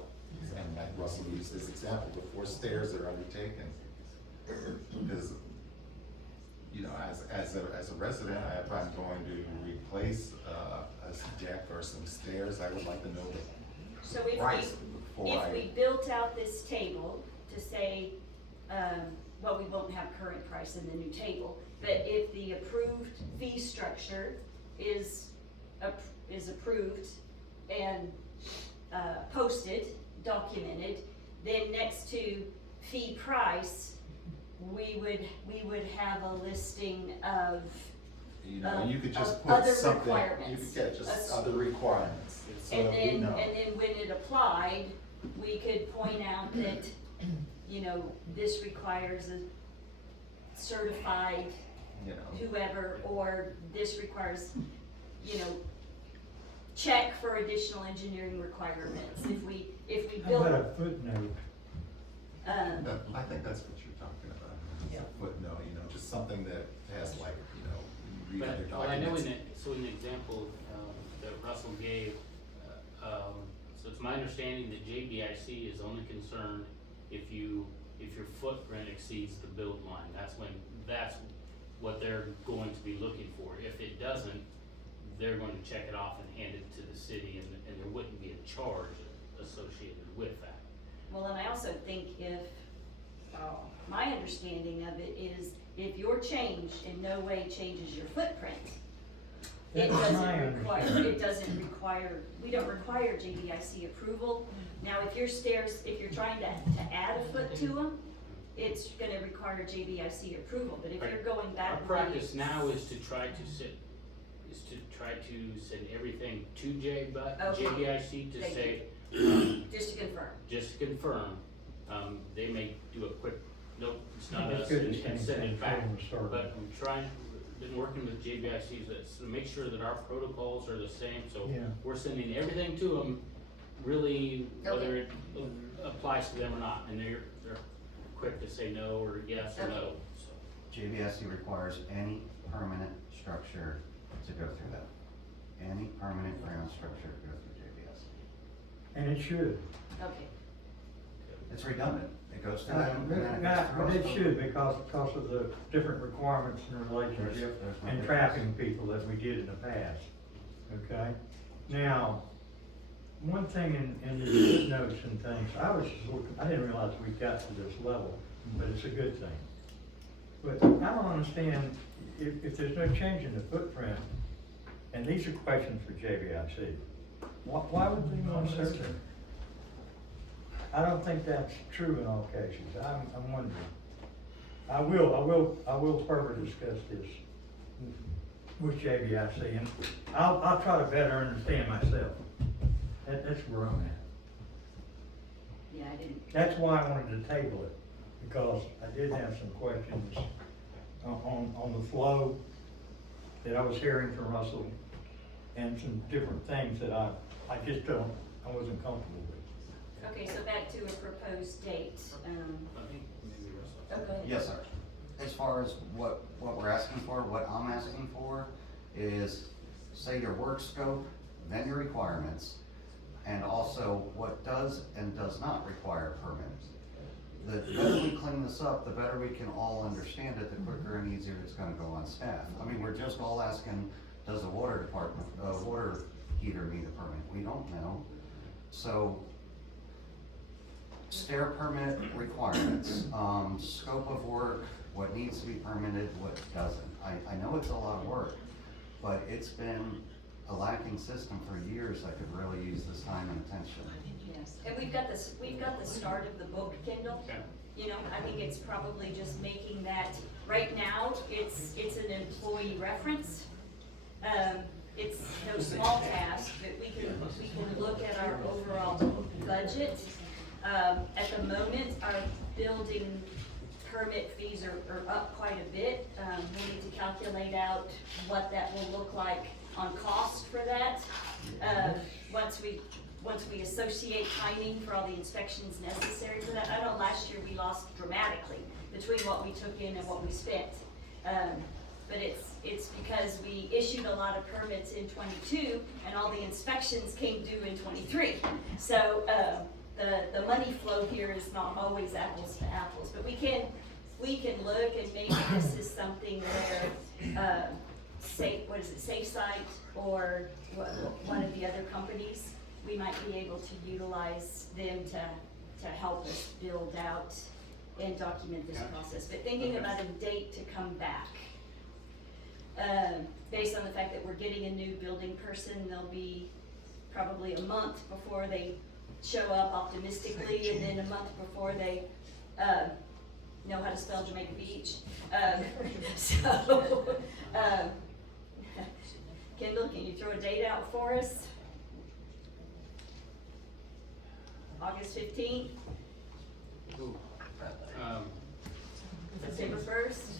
and like Russell used this example, before stairs are undertaken. Because, as a resident, if I'm going to replace a deck or some stairs, I would like to know So the price before if we built out this table to say, well, we won't have current price in the new table, but if the approved fee structure is approved and posted, documented, then next to fee price, we would have a listing of you could just of put other something, you requirements. could get just other requirements, so And that we then, know. and then when it applied, we could point out that, this requires a certified whoever, or this requires, check for additional engineering requirements. If we How build. about a footnote? I think that's what you're talking about. Yeah. Footnote, just something that has like, read other But, well, I know documents. in the example, that Russell gave, so it's my understanding that JBIC is only concerned if your footprint exceeds the build line. That's what they're going to be looking for. If it doesn't, they're going to check it off and hand it to the city, and there wouldn't be a charge associated with that. Well, and I also think my understanding of it is if your change in no way changes your footprint, we don't require JBIC approval. Now, if you're trying to add a foot to them, it's gonna require JBIC approval, but if you're going back. Our practice now is to try to send everything to JBIC to Thank say. Just to confirm. Just to confirm, they may do a quick Nope, it's not That's us, good, and it's send it back, from the start. but I'm trying, been working with JBICs to make sure that our protocols are the same, so Yeah. we're sending everything to them, really, whether it applies to them or not, and they're quick to say no or yes or no, so. JBSC requires any permanent structure to go through that. Any permanent ground structure to go through JBSC. And it should. Okay. It's redundant. It goes to them and then it Yeah, goes but to it us. should because of the different requirements and relationship There's no and difference. trapping people that we did in the past, okay? Now, one thing in the footnotes and things, I didn't realize we got to this level, but it's a good thing. But I don't understand, if there's no change in the footprint, and these are questions for JBIC, why would we want to search them? I don't think that's true in all cases. I'm wondering. I will further discuss this with JBIC, and I'll try to better understand myself. That's where I'm at. Yeah, I didn't. That's why I wanted to table it, because I did have some questions on the flow that I was hearing from Russell, and some different things that I wasn't comfortable with. Okay, so back to a proposed date. I think maybe Russell. Oh, go ahead. Yes, sir. As far as what we're asking for, what I'm asking for is, say your work scope, then your requirements, and also what does and does not require permits. The better we clean this up, the better we can all understand it, the quicker and easier it's gonna go on staff. I mean, we're just all asking, does the water department, water heater need a permit? We don't know. So, stair permit requirements, scope of work, what needs to be permitted, what doesn't. I know it's a lot of work, but it's been a lacking system for years that could really use this time and attention. Yes, and we've got the start of the book, Kendall. Okay. You know, I think it's probably just making that, right now, it's an employee reference. It's no small task, but we can look at our overall budget. At the moment, our building permit fees are up quite a bit. We need to calculate out what that will look like on cost for that. Once we associate timing for all the inspections necessary for that. I know last year we lost dramatically between what we took in and what we spent. But it's because we issued a lot of permits in '22 and all the inspections came due in '23. So, the money flow here is not always apples to apples, but we can look and maybe this is something where, Safe Site or one of the other companies, we might be able to utilize them to help us build out and document this process. But thinking about a date to come back, based on the fact that we're getting a new building person, they'll be probably a month before they show up optimistically, and then a month before they know how to spell Jamaica Beach. Kendall, can you throw a date out for us? August 15th? September 1st?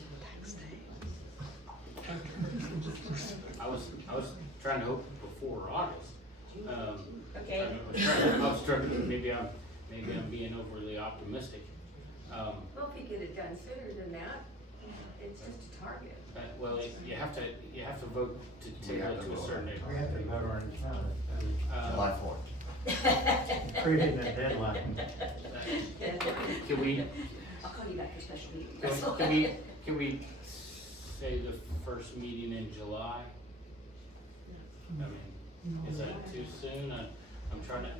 I was trying to hope before August. Okay. I was trying, maybe I'm being overly optimistic. Well, if you get it done sooner than that, it's just a target. Well, you have to vote to table it to a certain date. We have to vote on it now. July 4th. Creating that deadline. Can we, I'll call you back for special meeting. can we say the first meeting in July? I mean, is that too soon? I'm trying to.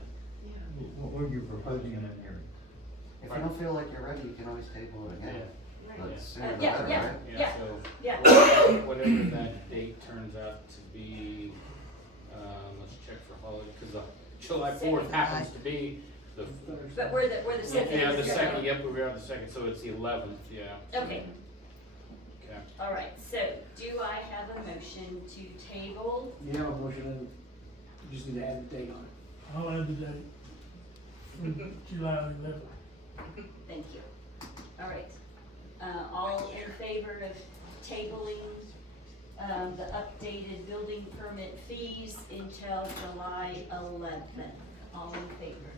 What were you proposing in that hearing? If you don't feel like you're ready, you can always table it again. But sooner the Yeah, better, yeah. right? So whatever that date turns out to be, let's check for holiday, because July 4th happens to be the. But we're the second. Yeah, the second, yep, we're on the second, so it's the 11th, yeah. Okay, Okay. all right, so do I have a motion to table? You have a motion, and you just need to add the date on it. I'll add the date. July 11th. Thank you. All right, All in favor of tabling, the updated building permit fees until July 11th? All in favor?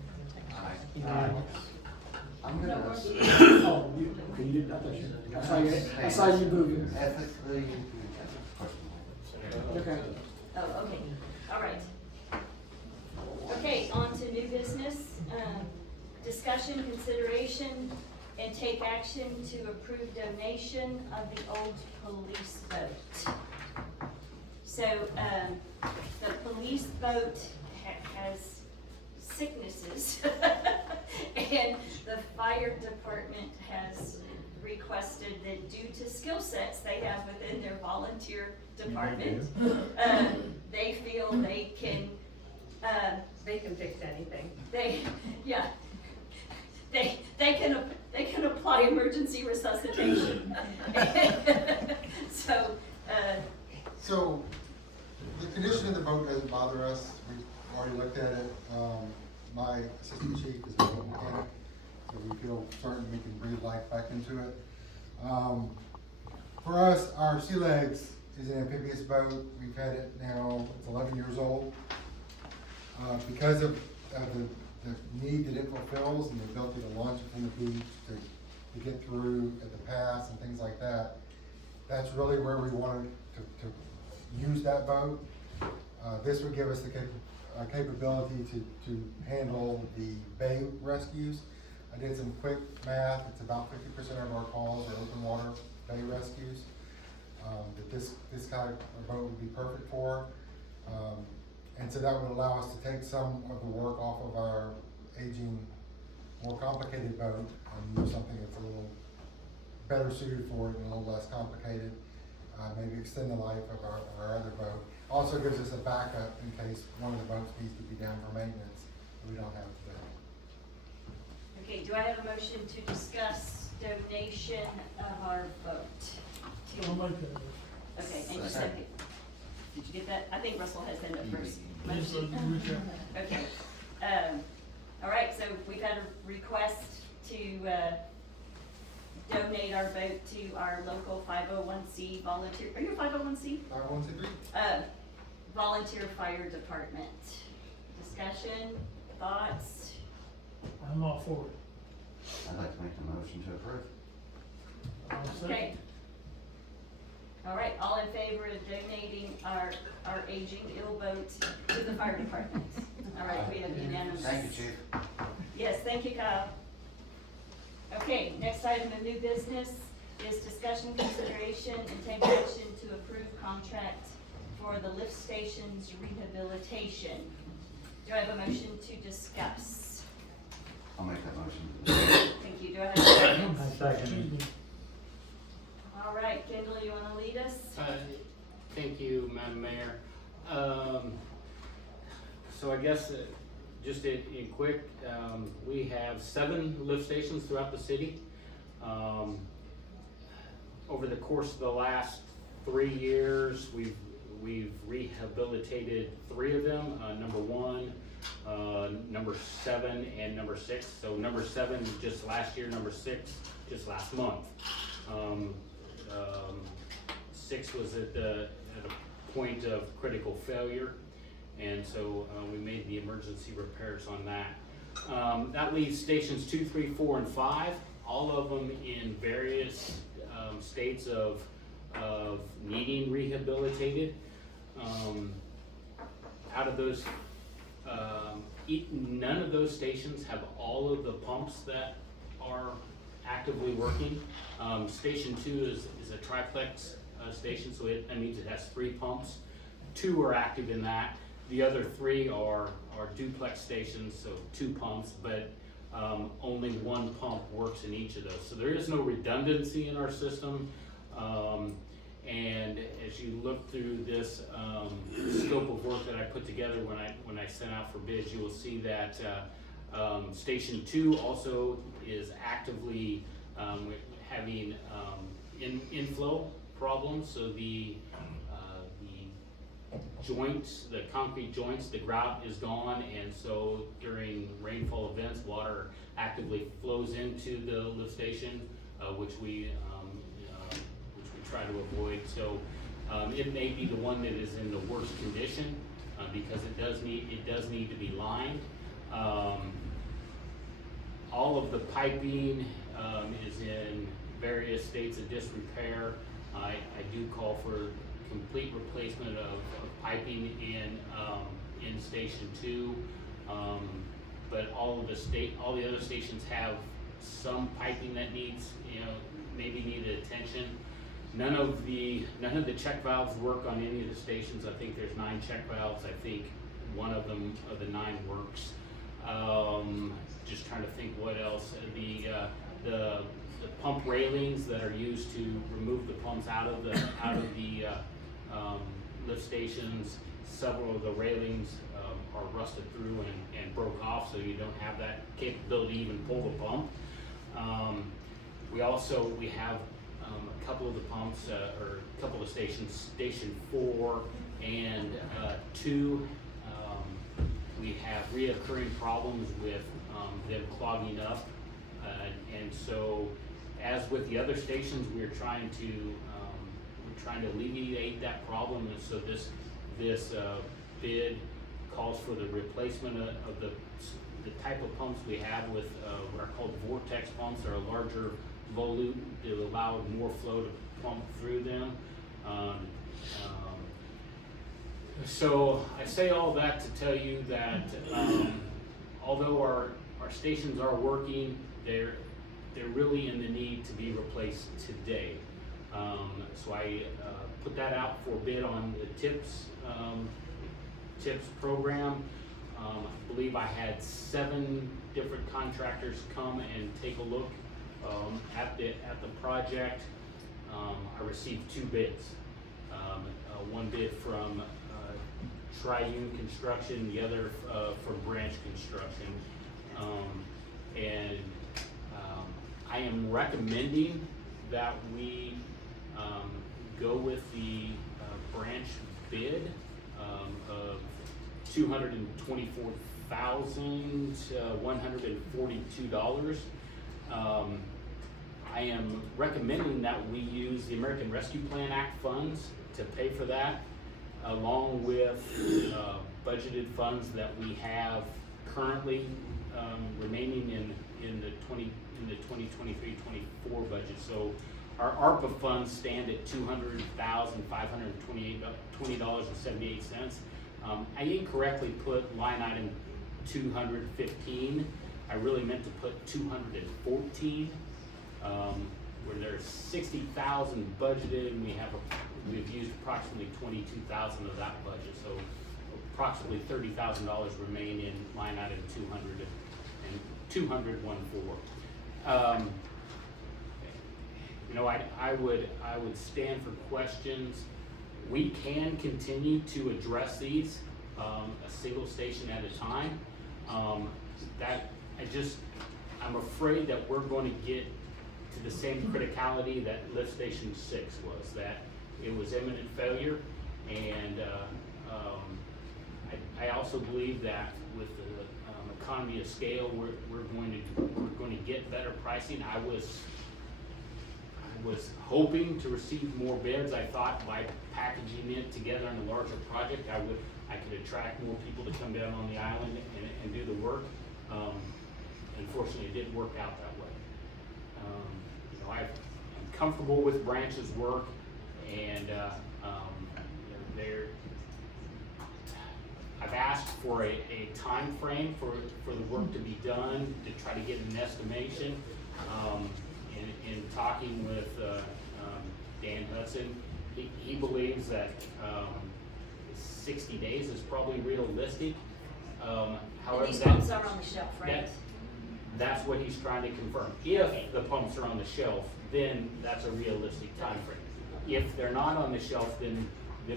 I'm gonna. Oh, you, okay, you didn't, I saw you moving. Ethically. Okay. Oh, okay, all right. Okay, on to new business. Discussion, consideration, and take action to approve donation of the old police boat. So, the police boat has sicknesses, and the fire department has requested that due to skill sets they have within their volunteer department, they feel they can, They can fix anything. they can apply emergency resuscitation. So, So, the condition of the boat doesn't bother us, we've already looked at it. My assistant chief is a boat mechanic, so we feel certain we can breathe life back into it. For us, our sea legs is an amphibious boat, we've had it now, it's 11 years old. Because of the need that it fulfills and the ability to launch it from the beach, to get through at the pass and things like that, that's really where we wanted to use that boat. This would give us the capability to handle the bay rescues. I did some quick math, it's about 50% of our calls are open water bay rescues. That this kind of boat would be perfect for. And so that would allow us to take some of the work off of our aging, more complicated boat and use something that's a little better suited for it and a little less complicated. Maybe extend the life of our other boat. Also gives us a backup in case one of the boats needs to be down for maintenance that we don't have today. okay, do I have a motion to discuss donation of our boat? I'll make that motion. Okay, and just a second. Did you get that? I think Russell has hand up first. Yes, I do, okay. Okay, all right, so we've had a request to, donate our boat to our local 501c volunteer, are you a 501c? 501c3? Volunteer fire department. Discussion, thoughts? I'm all for it. I'd like to make the motion to approve. I'll second. Okay. All right, all in favor of donating our aging ill boat to the fire department? All right, we have unanimous. Thank you, Chief. Yes, thank you, Kyle. Okay, next item of new business is discussion, consideration, and take action to approve contract for the lift station's rehabilitation. Do I have a motion to discuss? I'll make that motion. Thank you. Do I have a second? I second it. All right, Kendall, you wanna lead us? Thank you, Madam Mayor. So I guess, just in quick, we have 7 lift stations throughout the city. Over the course of the last 3 years, we've rehabilitated 3 of them, number 1, number 7, and number 6. So number 7 just last year, number 6 just last month. 6 was at a point of critical failure, and so we made the emergency repairs on that. That leaves stations 2, 3, 4, and 5, all of them in various states of needing rehabilitated. Out of those, none of those stations have all of the pumps that are actively working. Station 2 is a triplex station, so that means it has 3 pumps. 2 are active in that. The other 3 are duplex stations, so 2 pumps, but only 1 pump works in each of those. So there is no redundancy in our system. And as you look through this scope of work that I put together when I sent out for bids, you will see that Station 2 also is actively having inflow problems. So the joints, the concrete joints, the grout is gone, and so during rainfall events, water actively flows into the lift station, which we try to avoid. So it may be the one that is in the worst condition because it does need to be lined. All of the piping is in various states of disrepair. I do call for complete replacement of piping in Station 2. But all the other stations have some piping that needs, maybe needed attention. None of the check valves work on any of the stations. I think there's 9 check valves. I think one of them of the 9 works. Just trying to think what else. The pump railings that are used to remove the pumps out of the lift stations. Several of the railings are rusted through and broke off, so you don't have that capability to even pull the pump. We have a couple of the pumps, or a couple of stations, Station 4 and 2. We have reoccurring problems with them clogging up, and so, as with the other stations, we're trying to alleviate that problem, and so this bid calls for the replacement of the type of pumps we have with what are called vortex pumps. They're a larger volume to allow more flow to pump through them. So I say all that to tell you that although our stations are working, they're really in the need to be replaced today. So I put that out for bid on the TIPS program. I believe I had 7 different contractors come and take a look at the project. I received 2 bids. One bid from Triune Construction, the other from Branch Construction. I am recommending that we go with the Branch bid of $224,142. I am recommending that we use the American Rescue Plan Act funds to pay for that, along with budgeted funds that we have currently remaining in the 2023-24 budget. So our ARPA funds stand at $200,520.78. I incorrectly put line item 215. I really meant to put 214. Where there's 60,000 budgeted, and we've used approximately 22,000 of that budget. So approximately $30,000 remain in line item 200 and 200.14. I would stand for questions. We can continue to address these a single station at a time. I'm afraid that we're going to get to the same criticality that lift station 6 was, that it was imminent failure, and I also believe that with the economy of scale, we're going to get better pricing. I was hoping to receive more bids. I thought by packaging it together in a larger project, I could attract more people to come down on the island and do the work. Unfortunately, it didn't work out that way. I'm comfortable with Branch's work, and I've asked for a time frame for the work to be done to try to get an estimation. In talking with Dan Hudson, he believes that 60 days is probably realistic. However, these pumps are on the shelf, right? That's what he's trying to confirm. If the pumps are on the shelf, then that's a realistic time frame. If they're not on the shelf, then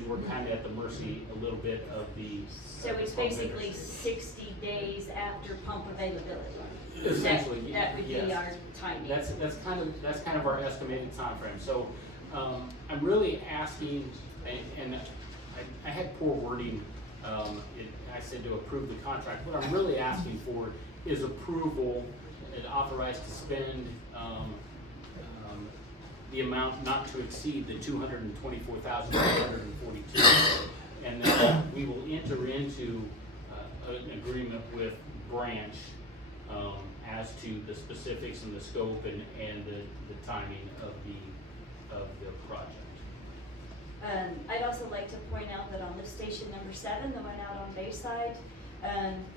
we're kind of at the mercy a little bit of the. So it's basically 60 days after pump availability. Essentially, that would be yes. our timing. That's kind of our estimated time frame. So I'm really asking, and I had poor wording. I said to approve the contract. What I'm really asking for is approval and authorized to spend the amount not to exceed the $224,942. And then we will enter into an agreement with Branch as to the specifics and the scope and the timing of the project. I'd also like to point out that on lift station number 7, the one out on Bayside,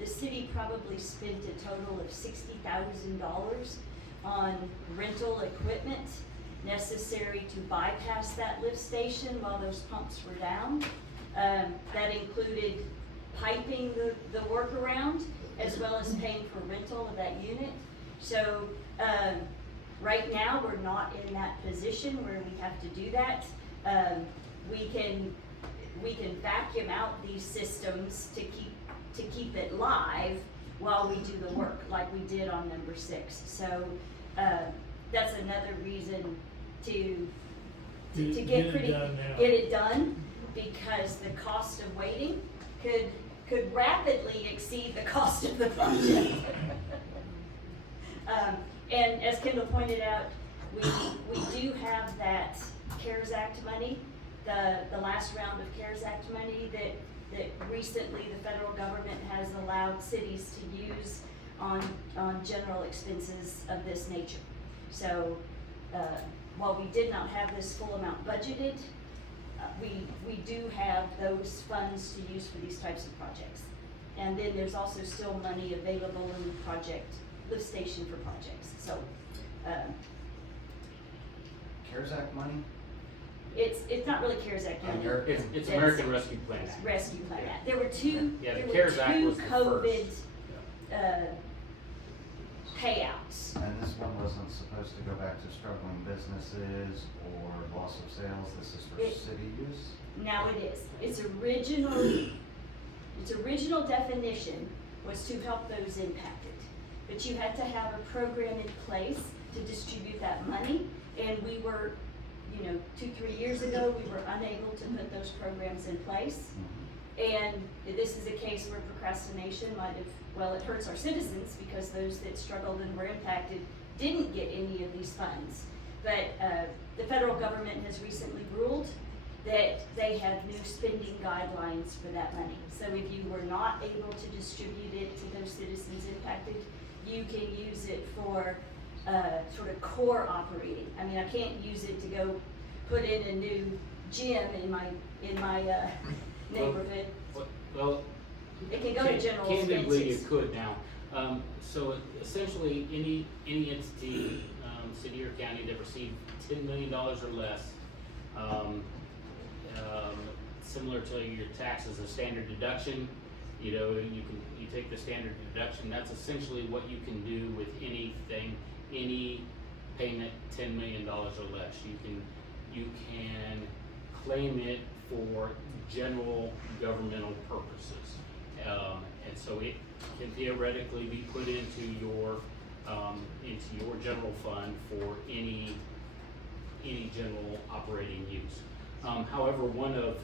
the city probably spent a total of $60,000 on rental equipment necessary to bypass that lift station while those pumps were down. That included piping the workaround as well as paying for rental of that unit. So right now, we're not in that position where we have to do that. We can vacuum out these systems to keep it live while we do the work, like we did on number 6. So that's another reason to get it done, because the cost of waiting could rapidly exceed the cost of the project. And as Kendall pointed out, we do have that CARES Act money, the last round of CARES Act money that recently the federal government has allowed cities to use on general expenses of this nature. So while we did not have this full amount budgeted, we do have those funds to use for these types of projects. And then there's also still money available in the lift station for projects. So CARES Act money? it's not really CARES Act money. It's American Rescue Plan Act. Rescue Plan Act. There were two. Yeah, the there CARES were Act two was the COVID first. Payouts. And this one wasn't supposed to go back to struggling businesses or loss of sales, this is for city use? Now it is. Its original definition was to help those impacted. But you had to have a program in place to distribute that money. And we were, 2-3 years ago, we were unable to put those programs in place. And this is a case where procrastination it hurts our citizens, because those that struggled and were impacted didn't get any of these funds. But the federal government has recently ruled that they have new spending guidelines for that money. So if you were not able to distribute it to those citizens impacted, you can use it for sort of core operating. I mean, I can't use it to go put in a new gym in my neighborhood. Well, it can go to general candidly, expenses. it could now. So essentially, any entity, city or county that received $10 million or less, similar to your tax as a standard deduction, you take the standard deduction. That's essentially what you can do with anything, any payment $10 million or less. You can claim it for general governmental purposes, and so it can theoretically be put into your general fund for any general operating use. However, one of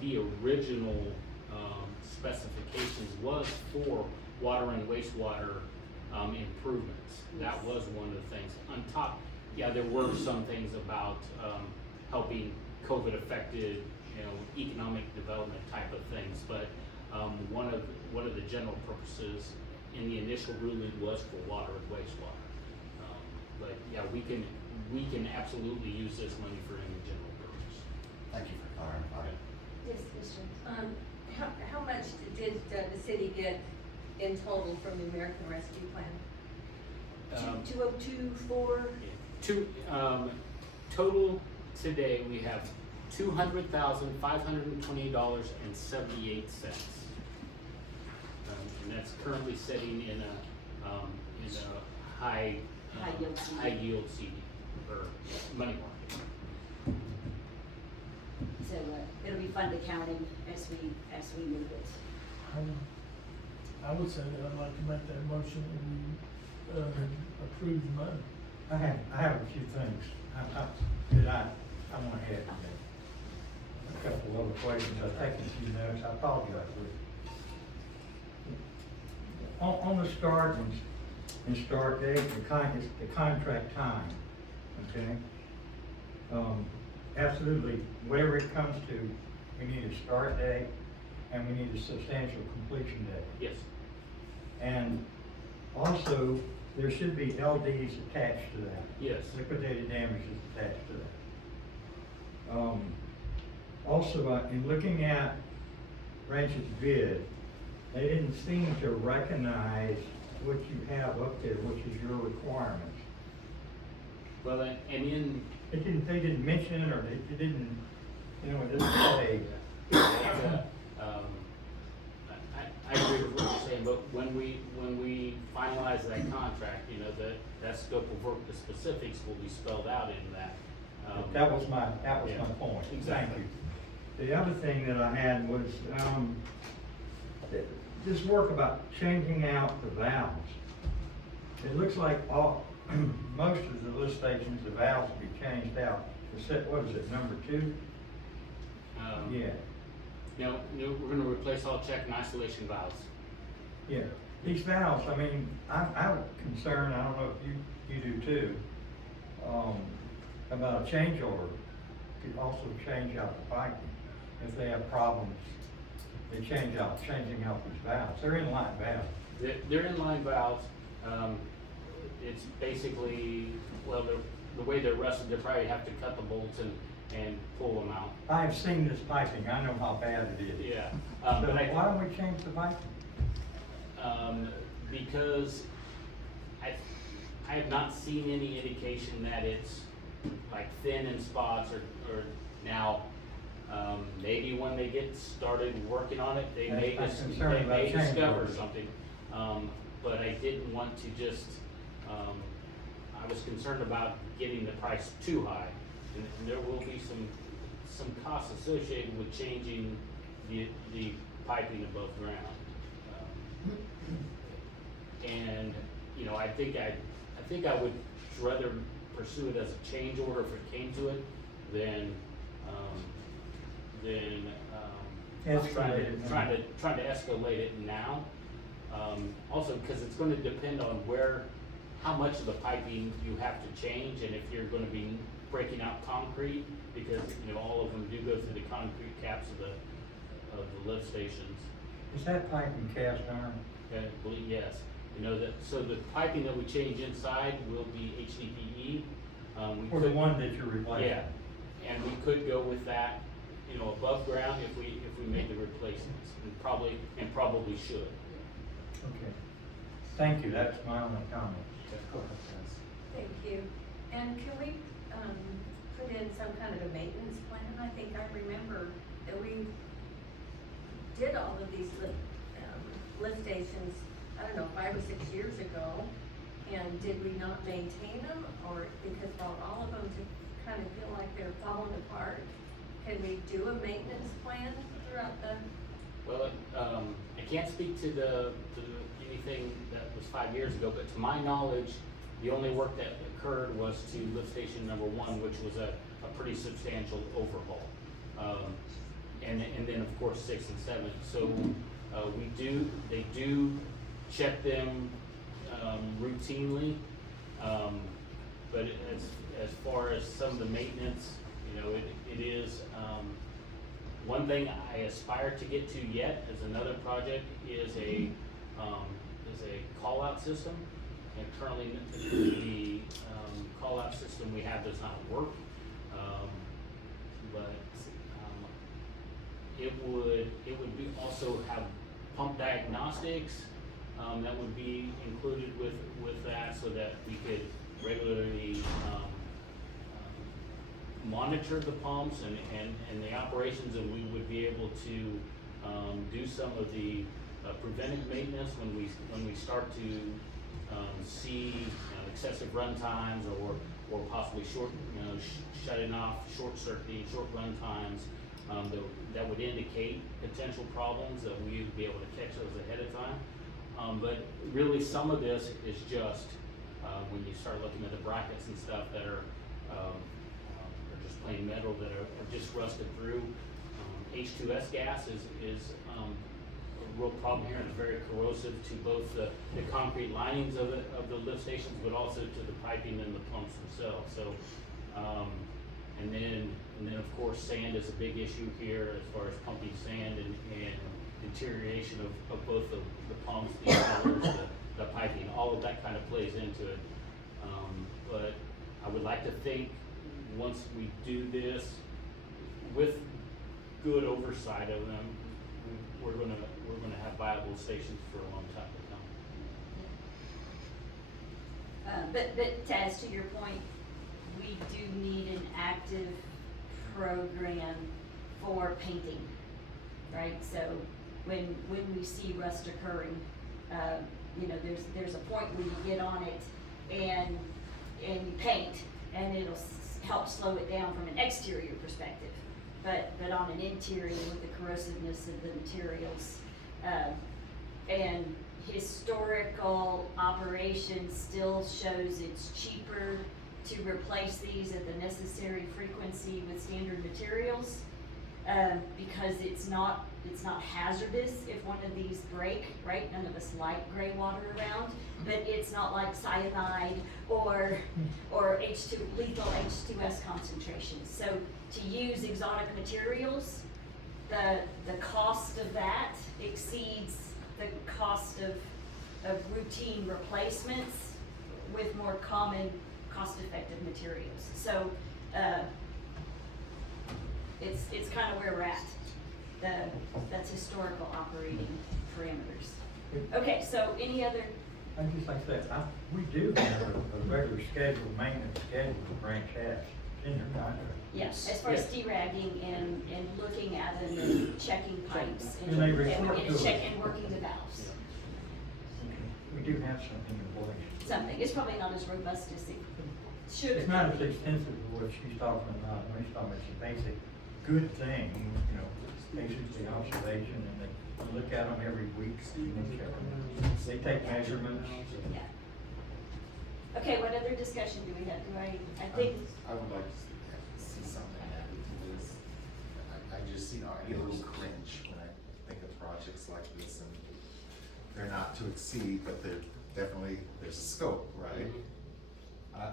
the original specifications was for water and wastewater improvements. That was one of the things. On top, there were some things about helping COVID affected, economic development type of things, but one of the general purposes in the initial ruling was for water and wastewater. But we can absolutely use this money for any general purpose. Thank you for clarifying. Yes, Mr. How much did the city get in total from the American Rescue Plan? 2024. Total today we have $200,520.78, and that's currently sitting in a high yield CD or money market. So it'll be fund accounting as we move it. I would say that I'd like to make that motion and approve the money. I have a few things I want to add to that. A couple of other questions, I've taken a few notes, I apologize with you. On the start date, the contract time, okay? Absolutely, whatever it comes to, we need a start date and we need a substantial completion date. Yes. And also, there should be LDs attached to that. Yes. Liquidated damages attached to that. Also, in looking at Ranch's bid, they didn't seem to recognize what you have up there, which is your requirements. Well, and in. They didn't mention it, or they didn't, you know, it doesn't say. I agree with what you're saying, but when we finalize that contract, you know, that scope of work, the specifics will be spelled out in that. That was my Yeah. point. Exactly. Thank you. The other thing that I had was, this work about changing out the valves. It looks like most of the lift stations, the valves will be changed out. What is it, number 2? Yeah. No, we're gonna replace all check and isolation valves. Yeah, these valves, I mean, I'm concerned, I don't know if you do too, about a change order. Could also change out the piping. If they have problems, they changing out these valves. They're inline valves. They're inline valves. It's basically, well, the way they're rusted, they probably have to cut the bolts and pull them out. I've seen this piping, I know how bad it is. Yeah. But why don't we change the piping? Because I have not seen any indication that it's like thin in spots or now, maybe when they get started working on it, they may discover something. But I didn't want to just, I was concerned about getting the price too high. And there will be some costs associated with changing the piping above ground. And, you know, I think I would rather pursue it as a change order if it came to it than trying to escalate it now. Also, because it's going to depend on how much of the piping you have to change, and if you're going to be breaking out concrete, because you know all of them do go through the concrete caps of the lift stations. Is that piping cast iron? I believe yes. You know that. So the piping that we change inside will be HDPE. Or the one that you're replacing? Yeah, and we could go with that, you know, above ground if we made the replacements, and probably should. Okay. Thank you. That's my only comment. Thank you. And can we, put in some kind of a maintenance plan? I think I remember that we did all of these lift stations, I don't know, 5 or 6 years ago. And did we not maintain them, or because for all of them to kind of feel like they're falling apart? Can we do a maintenance plan throughout the? Well, I can't speak to anything that was 5 years ago, but to my knowledge, the only work that occurred was to lift station number 1, which was a pretty substantial overhaul. And then of course 6 and 7. So they do check them routinely. But as far as some of the maintenance, you know, it is, one thing I aspire to get to yet as another project is a call-out system. And currently the call-out system we have does not work. But it would be also have pump diagnostics that would be included with that, so that we could regularly monitor the pumps and the operations, and we would be able to do some of the preventive maintenance when we start to see excessive run times or possibly shutting off, short-circuiting, short run times that would indicate potential problems, that we would be able to catch those ahead of time. But really, some of this is just when you start looking at the brackets and stuff that are just plain metal that are just rusted through. H2S gas is a real problem here, and it's very corrosive to both the concrete linings of the lift stations, but also to the piping and the pumps themselves. So And then of course, sand is a big issue here as far as pumping sand and deterioration of both the pumps, the impellers, the piping, all of that kind of plays into it. But I would like to think, once we do this, with good oversight of them, we're gonna have viable stations for a long time to come. But Taz, to your point, we do need an active program for painting, right? So when we see rust occurring, there's a point where you get on it and you paint, and it'll help slow it down from an exterior perspective. But on an interior, with the corrosiveness of the materials, and historical operation still shows it's cheaper to replace these at the necessary frequency with standard materials, because it's not hazardous if one of these break, right? None of us like gray water around, but it's not like cyanide or lethal H2S concentrations. So to use exotic materials, the cost of that exceeds the cost of routine replacements with more common, cost-effective materials. So it's kind of where we're at. That's historical operating parameters. Okay, so any other? I'd just like to say, we do have a regular scheduled, maintenance schedule for Branch Hatch in your contract. Yes, as far as deragging and looking at them and checking pipes and And they report to us. working the valves. We do have something in place. Something, it's probably not as robust as it should It's not as extensive as what she's talking about. She's talking about some basic good thing, basically observation, and they look at them every week and they check them. They take measurements. Yeah. Okay, what other discussion do we have? I think. I would like to see something added to this. I just, I get a little cringe when I think of projects like this, and they're not to exceed, but they're definitely, there's a scope, right?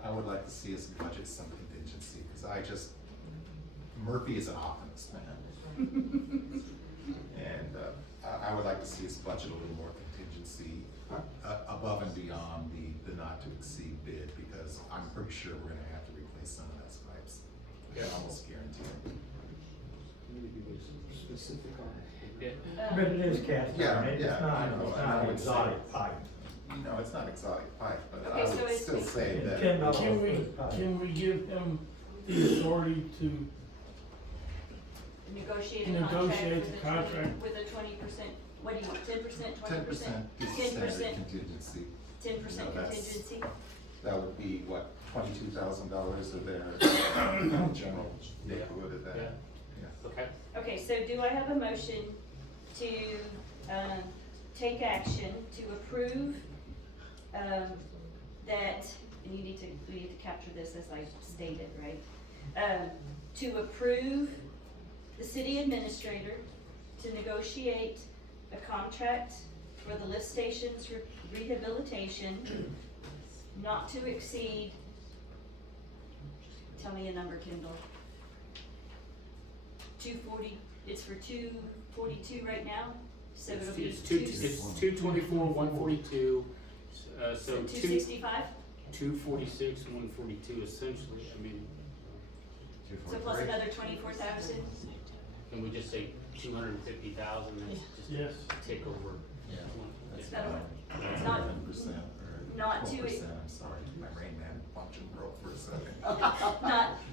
I would like to see us budget some contingency, because Murphy is an optimist, man. And I would like to see us budget a little more contingency above and beyond the not to exceed bid, because I'm pretty sure we're gonna have to replace some of those pipes. I almost guarantee it. Specific on it. But it is cast iron. It's not exotic pipe. No, it's not exotic pipe, but Okay, I so would it's- still say that. Can we give him the authority to Negotiate negotiate a the contract contract? with a 20%, what do you want, 10%, 20%? 10% is standard contingency. 10% that's- contingency? That would be, what, $22,000 of their general neighborhood of that. Yeah. Okay. Okay, so do I have a motion to, take action to approve, that, and we need to capture this as I stated, right? To approve the city administrator to negotiate a contract for the lift station's rehabilitation not to exceed, tell me a number, Kendall. 240, it's for 242 right now, so it'll be It's 224, 142, so 265? 246, 142 essentially, I mean. So plus another 24,000? Can we just say 250,000 and Yes. just take over? Yeah. That'll work. It's not, 11% or not to, 12%, I'm sorry, my Rain Man function broke for a second.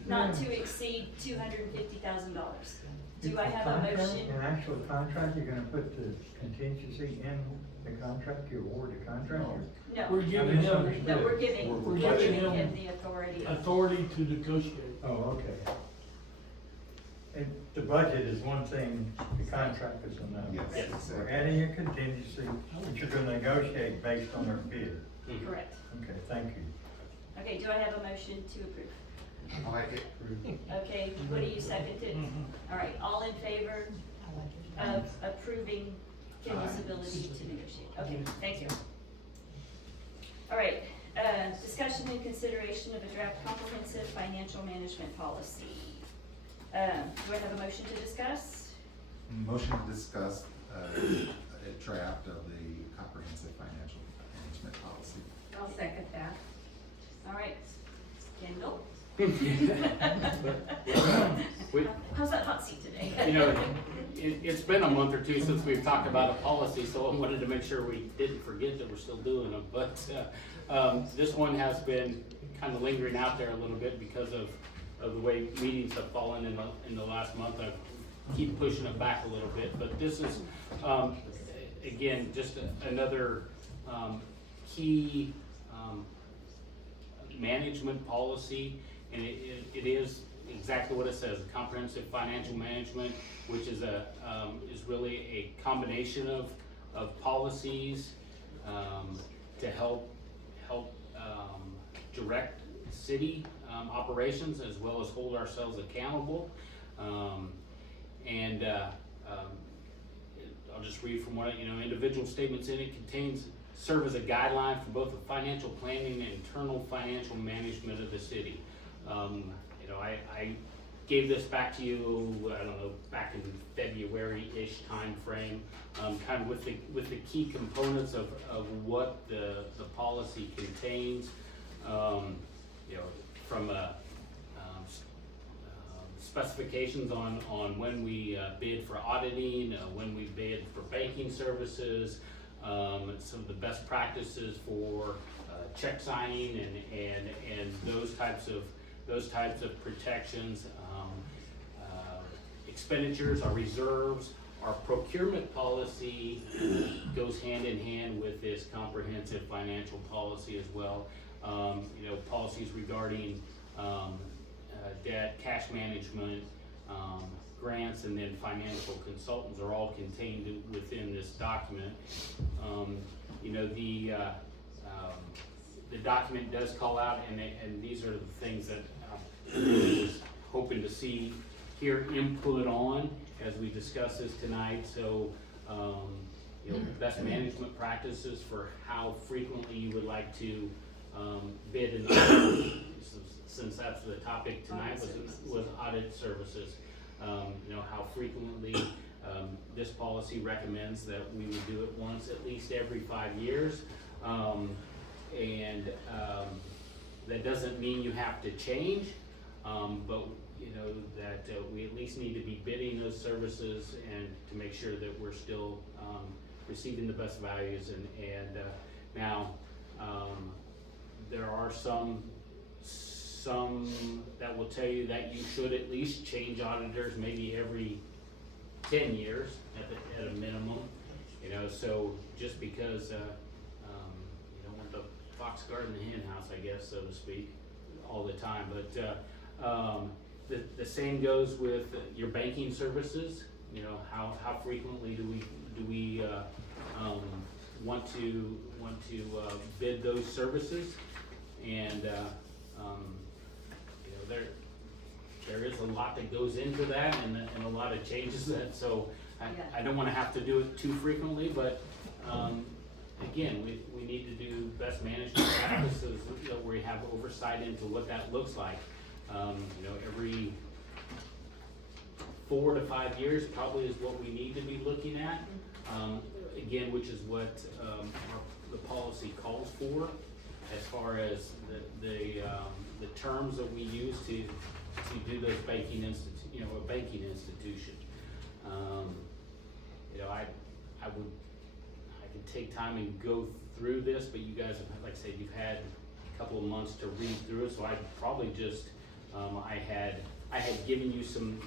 not to exceed $250,000. Do I have a motion? An actual contract, you're gonna put the contingency in the contract, you award the contract? No. We're giving him No, we're giving him him the authority. authority to negotiate. Oh, okay. And the budget is one thing, the contract is another. Yes, Yes. exactly. We're adding a contingency, which you're gonna negotiate based on their bid. Correct. Okay, thank you. Okay, do I have a motion to approve? I like it. Okay, what do you second it? All right, all in favor of approving Kendall's ability to negotiate? Okay, thank you. All right, discussion and consideration of a draft comprehensive financial management policy. Do I have a motion to discuss? Motion to discuss, a draft of the comprehensive financial management policy. I'll second that. All right, Kendall? We- How's that hot seat today? You know, it's been a month or two since we've talked about a policy, so I wanted to make sure we didn't forget that we're still doing them. But this one has been kind of lingering out there a little bit because of the way meetings have fallen in the last month. I keep pushing it back a little bit, but this is, again, just another key management policy, and it is exactly what it says, comprehensive financial management, which is is really a combination of policies to help direct city operations as well as hold ourselves accountable. I'll just read from what, individual statements in it serve as a guideline for both the financial planning and internal financial management of the city. I gave this back to you, I don't know, back in February-ish timeframe, kind of with the key components of what the policy contains, from specifications on when we bid for auditing, when we bid for banking services, some of the best practices for check signing and those types of protections, expenditures, our reserves, our procurement policy goes hand in hand with this comprehensive financial policy as well. Policies regarding debt, cash management, grants, and then financial consultants are all contained within this document. The document does call out, and these are the things that I was hoping to hear input on as we discuss this tonight. So, best management practices for how frequently you would like to bid and audit, since that's the topic tonight, was audit services. How frequently this policy recommends that we would do it once at least every 5 years. That doesn't mean you have to change, but that we at least need to be bidding those services and to make sure that we're still receiving the best values. Now there are some that will tell you that you should at least change auditors maybe every 10 years at a minimum. So just because you don't want the fox guarding the hen house, I guess, so to speak, all the time. But the same goes with your banking services. How frequently do we want to bid those services? And there is a lot that goes into that, and a lot of changes that. So I don't want to have to do it too frequently, but again, we need to do best management practices where we have oversight into what that looks like. Every 4 to 5 years probably is what we need to be looking at. Again, which is what the policy calls for, as far as the terms that we use to do those banking a banking institution. I could take time and go through this, but you guys have, like I said, you've had a couple of months to read through it, so I'd probably just I had given you some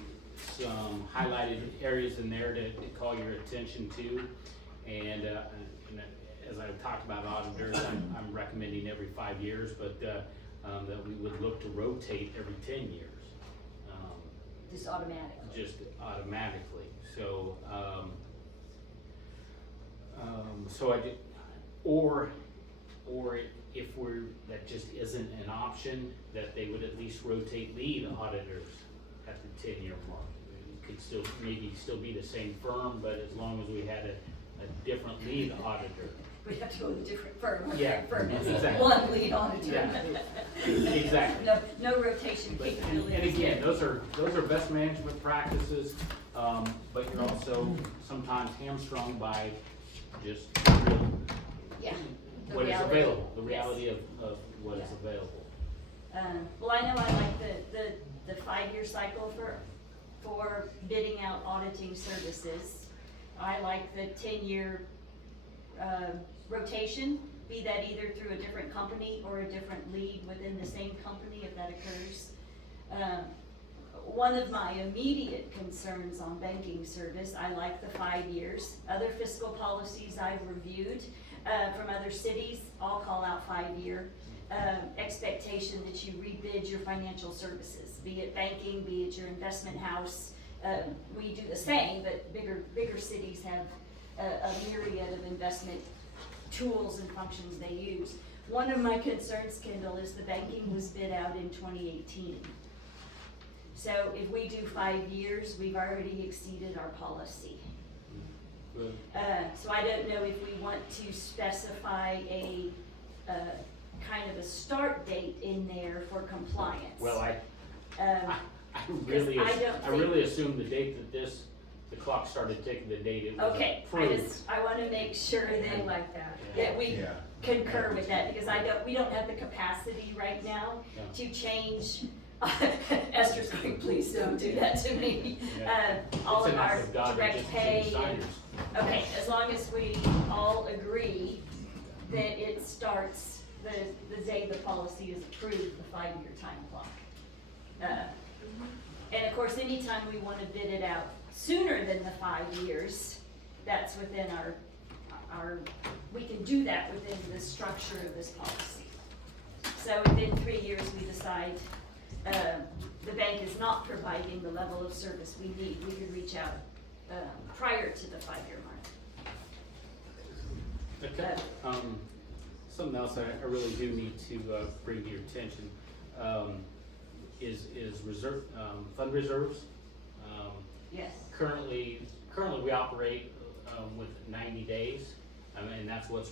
highlighted areas in there to call your attention to, and as I've talked about auditors, I'm recommending every 5 years, but that we would look to rotate every 10 years. Just automatically. Just automatically. So, or if that just isn't an option, that they would at least rotate lead auditors at the 10-year mark. It could still be the same firm, but as long as we had a different lead auditor. we'd have to go with a different firm. Yeah, Firm has exactly. one lead auditor. Yeah. Exactly. No rotation But, capabilities. and again, those are best management practices, but you're also sometimes hamstrung by just Yeah. the what is reality. available, the Yes. reality of what is Yeah. available. Well, I know I like the 5-year cycle for bidding out auditing services. I like the 10-year, rotation, be that either through a different company or a different lead within the same company if that occurs. One of my immediate concerns on banking service, I like the 5 years. Other fiscal policies I've reviewed, from other cities, all call out 5-year. Expectation that you rebid your financial services, be it banking, be it your investment house. We do the same, but bigger cities have a myriad of investment tools and functions they use. One of my concerns, Kendall, is the banking was bid out in 2018. So if we do 5 years, we've already exceeded our policy. So I don't know if we want to specify a kind of a start date in there for compliance. Well, I don't really assume the date that the clock started ticking, the date it was Okay, approved. I wanna make sure I that, like that. that we Yeah. concur with that, because we don't have the capacity right now No. to change. Esther's going, please don't do that to me. Yeah. All It's of an our act of God, we direct just pay. change and- signers. Okay, as long as we all agree that it starts the day the policy is approved, the 5-year time clock. And of course, anytime we wanna bid it out sooner than the 5 years, that's within our, we can do that within the structure of this policy. So within 3 years, we decide, the bank is not providing the level of service we need, we could reach out, prior to the 5-year mark. Okay, something else I really do need to bring to your attention is reserve, fund reserves. Yes. Currently we operate with 90 days, and that's what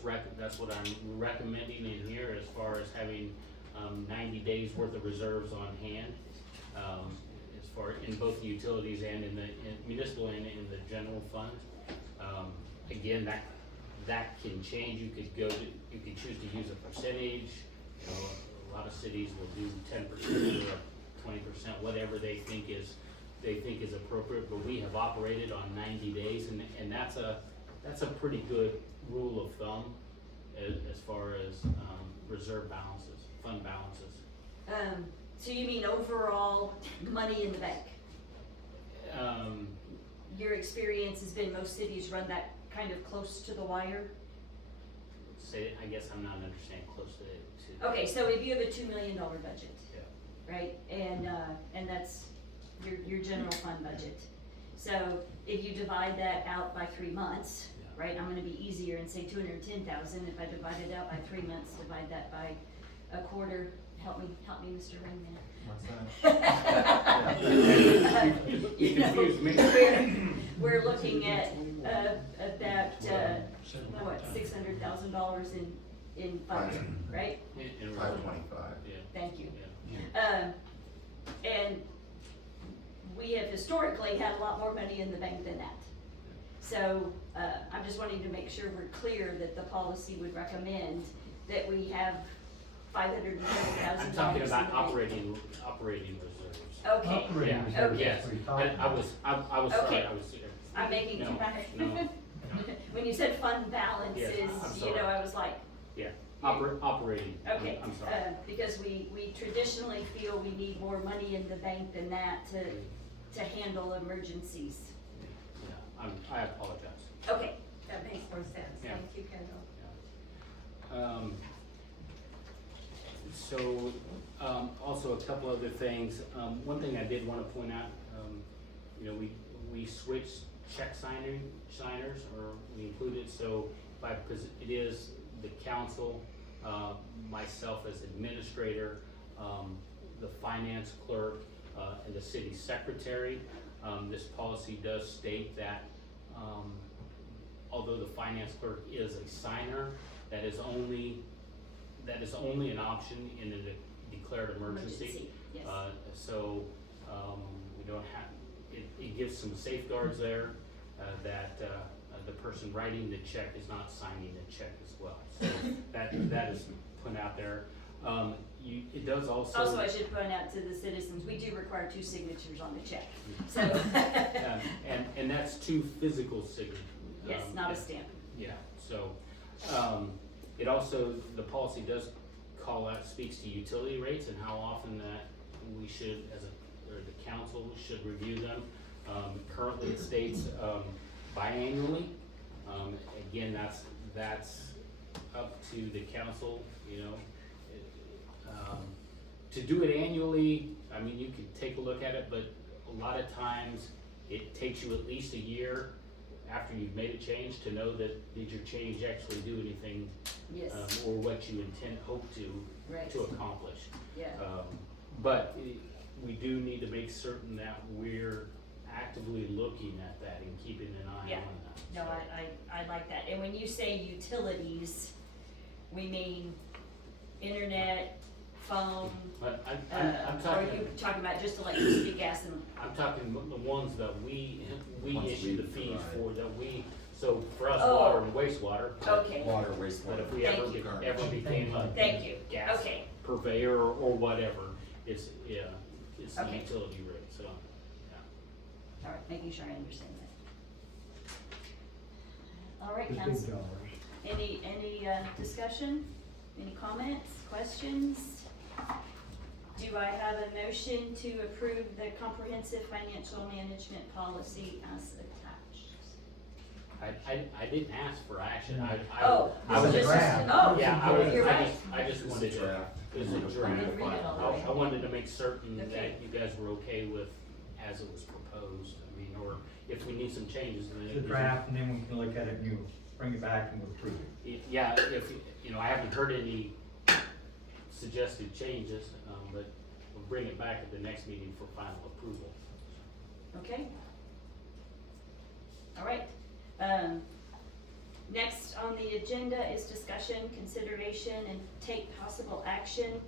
I'm recommending in here as far as having 90 days worth of reserves on hand, as far in both the utilities and in municipal and in the general fund. Again, that can change. You could choose to use a percentage. You know, a lot of cities will do 10% or 20%, whatever they think is appropriate. But we have operated on 90 days, and that's a pretty good rule of thumb as far as reserve balances, fund balances. So you mean overall money in the bank? Your experience has been most cities run that kind of close to the wire? I guess I'm not understanding close to. Okay, so if you have a $2 million budget, Yeah. right, and that's your general fund budget. So if you divide that out by 3 months, right, I'm gonna be easier and say 210,000, if I divide it out by 3 months, divide that by a quarter, help me, Mr. Rainman. What's that? You know, confused me. we're looking at, about, $600,000 in funding, right? In 525. Yeah. Thank you. Yeah. And we have historically had a lot more money in the bank than that. So, I'm just wanting to make sure we're clear that the policy would recommend that we have $530,000. I'm talking about operating reserves. Okay. Operating Yeah, reserves, Okay. that's what you're talking I was sorry, Okay. I was. I'm making No, too much. no. When you said fund balances, Yes, I'm you sorry. know, I was like, Yeah, operating. okay. I'm sorry. Because we traditionally feel we need more money in the bank than that to handle emergencies. Yeah, I apologize. Okay. That makes more sense. Yeah. Thank you, Kendall. So, also a couple other things. One thing I did want to point out, you know, we switched check signers, or we included, so because it is the council, myself as administrator, the finance clerk, and the city secretary. This policy does state that although the finance clerk is a signer, that is only an option in a declared emergency. Yes. We don't have, it gives some safeguards there, that the person writing the check is not signing the check as well. So that is put out there. It does also. Also, I should point out to the citizens, we do require 2 signatures on the check, so. And that's 2 physical signatures. Yes, not a stamp. Yeah, so, it also, the policy does call out, speaks to utility rates and how often that we should, or the council should review them. Currently it states, biannually. Again, that's up to the council, you know. To do it annually, I mean, you can take a look at it, but a lot of times it takes you at least a year after you've made a change to know that did your change actually do anything, Yes. or what you hope Right. to accomplish. Yeah. But we do need to make certain that we're actively looking at that and keeping an eye Yeah. on that. No, I like that. And when you say utilities, we mean internet, phone, But I'm or are talking. you talking about just electricity, gas, and? I'm talking the ones that we Ones issue we the fees provide. for, that we, so for us, Oh. water and wastewater. Okay. Water, But wastewater. if we Thank you. ever became a Thank you. gas Okay. purveyor or whatever, it's the Okay. utility rate, so, yeah. All right, making sure I understand that. All right, council. Any discussion? Any comments, questions? Do I have a motion to approve the comprehensive financial management policy as attached? I didn't ask for action, I Oh, was this is just. just- oh, Yeah, I was, you're right. I just wanted to. draft. It's a I didn't draft. read it all the way. I wanted to make certain Okay. that you guys were okay with as it was proposed, I mean, or if we need some changes, then. It's a draft, and then we can look at it and you bring it back and we'll approve it. Yeah, if, you know, I haven't heard any suggested changes, but we'll bring it back at the next meeting for final approval. Okay. All right. Next on the agenda is discussion, consideration, and take possible action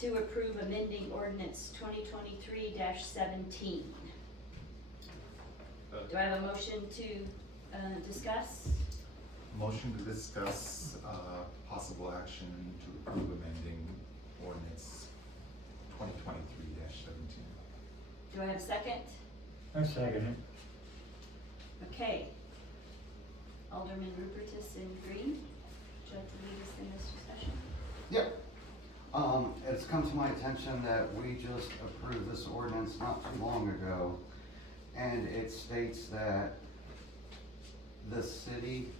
to approve amending ordinance 2023-17. Do I have a motion to discuss? Motion to discuss, possible action to approve amending ordinance 2023-17. Do I have a second? I second it. Okay. Alderman Rupertus and Green, would you like to lead us in this discussion? Yep. It's come to my attention that we just approved this ordinance not too long ago, and it states that the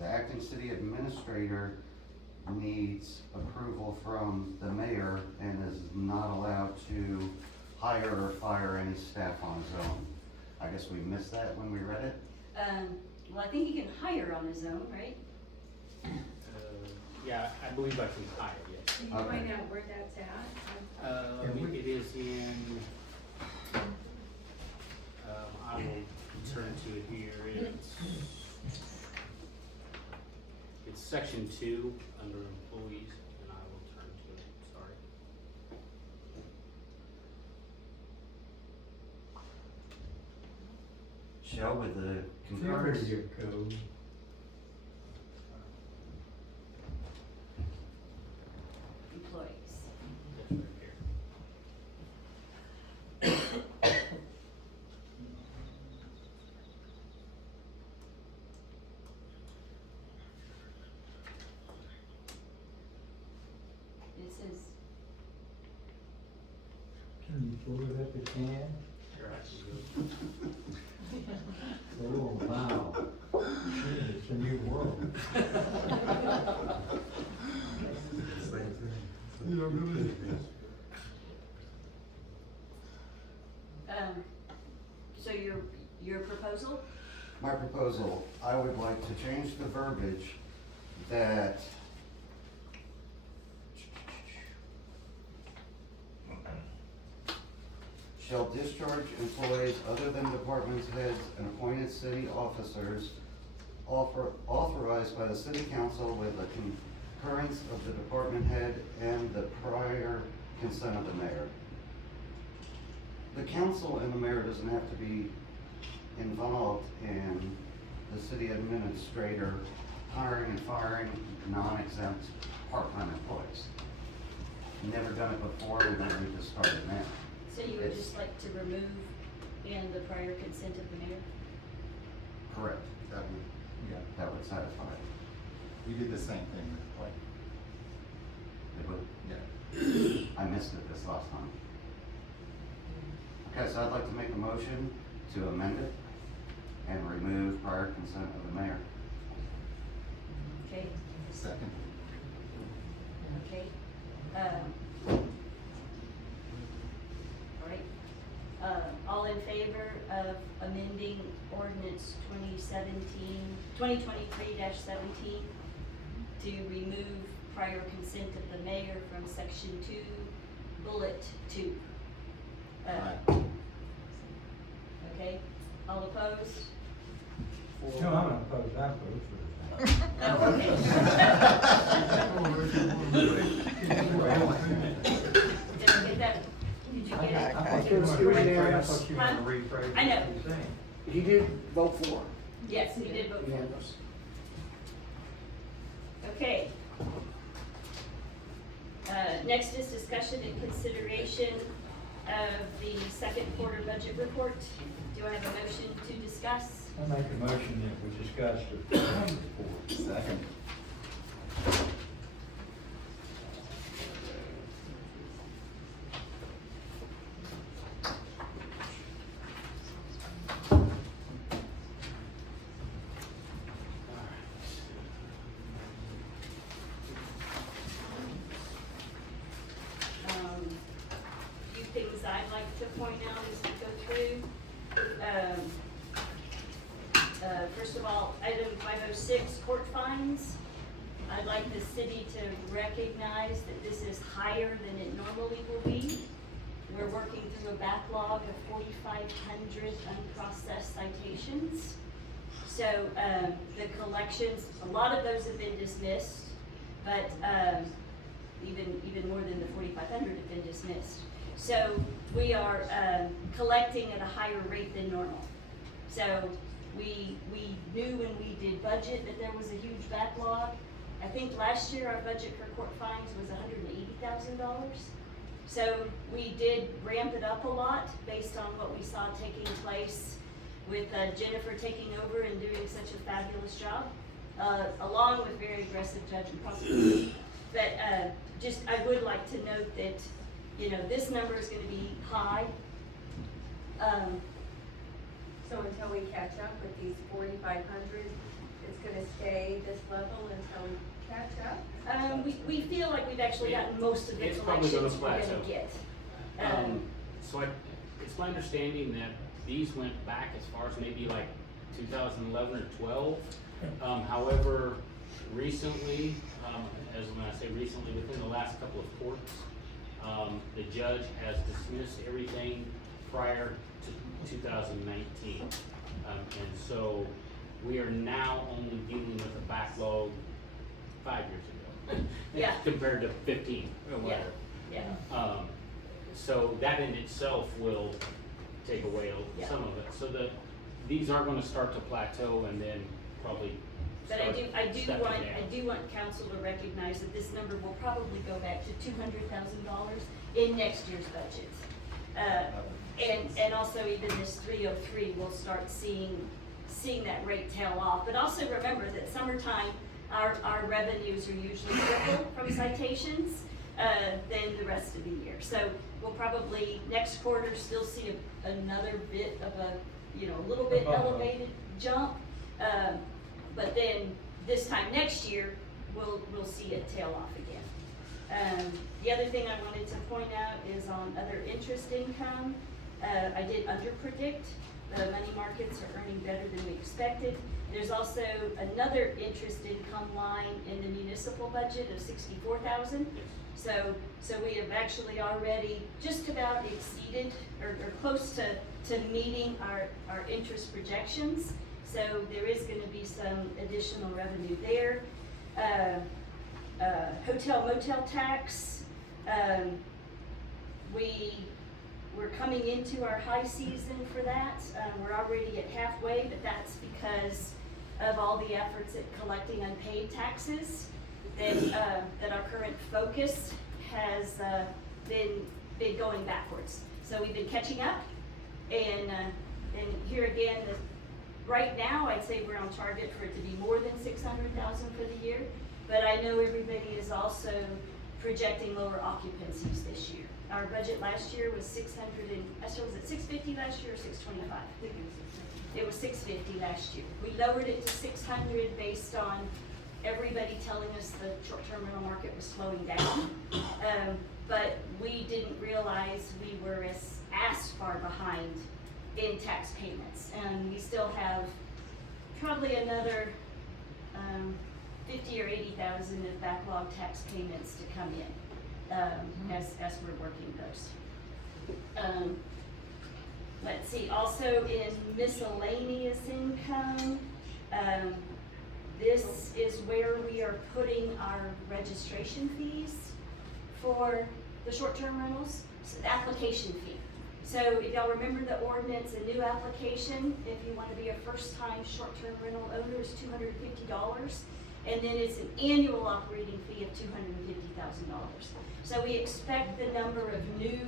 acting city administrator needs approval from the mayor and is not allowed to hire or fire any staff on his own. I guess we missed that when we read it. Well, I think he can hire on his own, right? Yeah, I believe I can hire, yes. Can you find out where that's at? It is in, I will turn to it here, it's section 2 under employees, and I will turn to it, sorry. Shall with the concurrence. Security code. Employees. That's right here. It says, Can you pull it up again? You're actually good. Oh, wow. It's a new world. so your proposal? My proposal, I would like to change the verbiage that shall discharge employees other than department heads and appointed city officers authorized by the city council with the concurrence of the department head and the prior consent of the mayor. The council and the mayor doesn't have to be involved in the city administrator hiring and firing non-exempt part-time employees. Never done it before, we don't need to start it now. So you would just like to remove and the prior consent of the mayor? Correct. That would satisfy it. We did the same thing with like, It would, yeah. I missed it this last time. Okay, so I'd like to make a motion to amend it and remove prior consent of the mayor. Okay, Second. okay. All right. All in favor of amending ordinance 2023-17 to remove prior consent of the mayor from section 2, bullet 2? Okay, all opposed? No, I'm not opposed, I'm opposed for Did I get that? Did you get it? I thought you wanted to rephrase Huh? what I know. you're saying. He did vote for. Yes, we did vote for it. Unanimous. Okay. Next is discussion and consideration of the second quarter budget report. Do I have a motion to discuss? I make a motion that we discuss the report. Second. Few things I'd like to point out as we go through. First of all, item 506, court fines. I'd like the city to recognize that this is higher than it normally will be. We're working through a backlog of 4,500 unprocessed citations. So, the collections, a lot of those have been dismissed, but, even more than the 4,500 have been dismissed. So we are collecting at a higher rate than normal. So we knew when we did budget that there was a huge backlog. I think last year our budget for court fines was $180,000. So we did ramp it up a lot based on what we saw taking place with Jennifer taking over and doing such a fabulous job, along with very aggressive judge and prosecutor. But I would like to note that, this number is gonna be high. So until we catch up with these 4,500, it's gonna stay this level until we catch up? We feel like we've actually gotten most of the It's probably gonna collections we're gonna plateau. get. So it's my understanding that these went back as far as maybe like 2011 or 12. However, recently, as when I say recently, within the last couple of courts, the judge has dismissed everything prior to 2019. And so we are now only dealing with a backlog 5 years ago. Yeah. Compared to 15 or whatever. Yeah. So that in itself will take away some of it. So these are gonna start to plateau and then probably But start I stepping down. do want council to recognize that this number will probably go back to $200,000 in next year's budget. And also even this 303, we'll start seeing that rate tail off. But also remember that summertime, our revenues are usually triple from citations than the rest of the year. So we'll probably next quarter still see another bit of a little bit elevated jump. But then this time next year, we'll see it tail off again. The other thing I wanted to point out is on other interest income. I did underpredict. The money markets are earning better than we expected. There's also another interest income line in the municipal budget of $64,000. So we have actually already just about exceeded or close to meeting our interest projections. So there is gonna be some additional revenue there. Hotel motel tax, we're coming into our high season for that. We're already at halfway, but that's because of all the efforts at collecting unpaid taxes that our current focus has been going backwards. So we've been catching up, and here again, right now, I'd say we're on target for it to be more than 600,000 for the year, but I know everybody is also projecting lower occupancies this year. Our budget last year was 650 last year or 625? It was 650 last year. We lowered it to 600 based on everybody telling us the short-term rental market was slowing down. But we didn't realize we were as far behind in tax payments. And we still have probably another 50 or 80,000 of backlog tax payments to come in as we're working those. Let's see, also in miscellaneous income, this is where we are putting our registration fees for the short-term rentals, so the application fee. So if y'all remember the ordinance, a new application, if you want to be a first-time short-term rental owner, is $250, and then it's an annual operating fee of $250,000. So we expect the number of new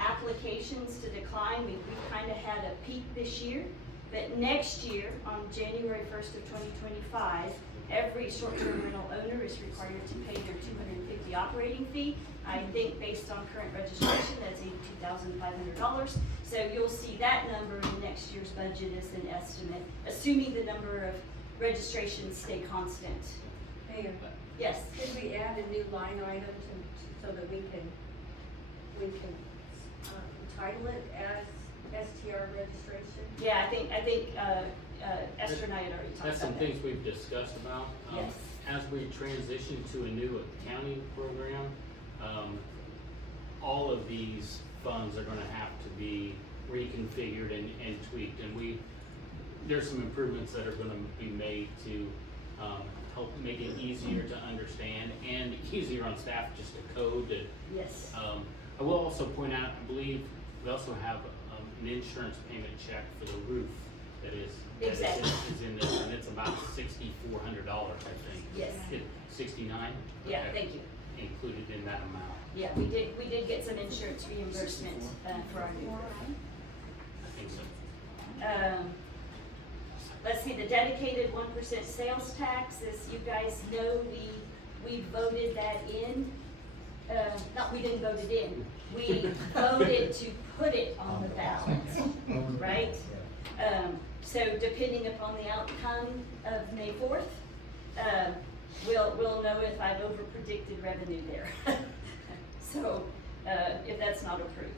applications to decline. We kind of had a peak this year, but next year, on January 1st of 2025, every short-term rental owner is required to pay their $250 operating fee. I think based on current registration, that's $82,500. So you'll see that number in next year's budget as an estimate, assuming the number of registrations stay constant. Mayor, Yes? could we add a new line item so that we can title it as STR registration? Yeah, I think Esther and I had already talked about that. That's some things we've discussed about. Yes. As we transition to a new accounting program, all of these funds are gonna have to be reconfigured and tweaked, and there's some improvements that are gonna be made to help make it easier to understand and easier on staff just to code it. Yes. I will also point out, I believe we also have an insurance payment check for the roof that is Exactly. is in this, and it's about $6,400, I think. Yes. 69? Yeah, Okay. thank you. Included in that amount. Yeah, we did get some insurance reimbursement for our new roof. I think so. Let's see, the dedicated 1% sales tax, as you guys know, we voted that in. We didn't vote it in. We voted to put it on the ballot, right? So depending upon the outcome of May 4th, we'll know if I've over-predicted revenue there. So, if that's not approved.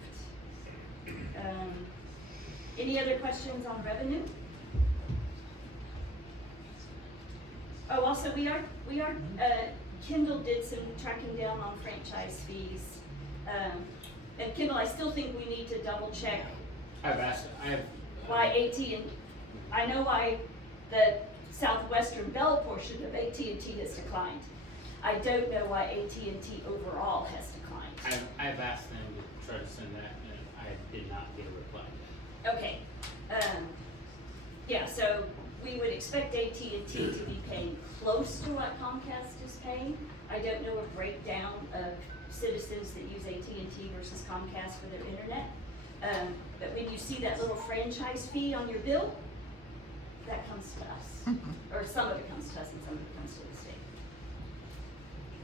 Any other questions on revenue? Oh, also we are, Kendall did some tracking down on franchise fees. And Kendall, I still think we need to double check why I know why the Southwestern Bell portion of AT&T has declined. I don't know why AT&T overall has declined. I've asked them to try to send that, and I did not get a reply. Okay, yeah, so we would expect AT&T to be paying close to what Comcast is paying. I don't know a breakdown of citizens that use AT&T versus Comcast for their internet. But when you see that little franchise fee on your bill, that comes to us. Or some of it comes to us and some of it comes to the state.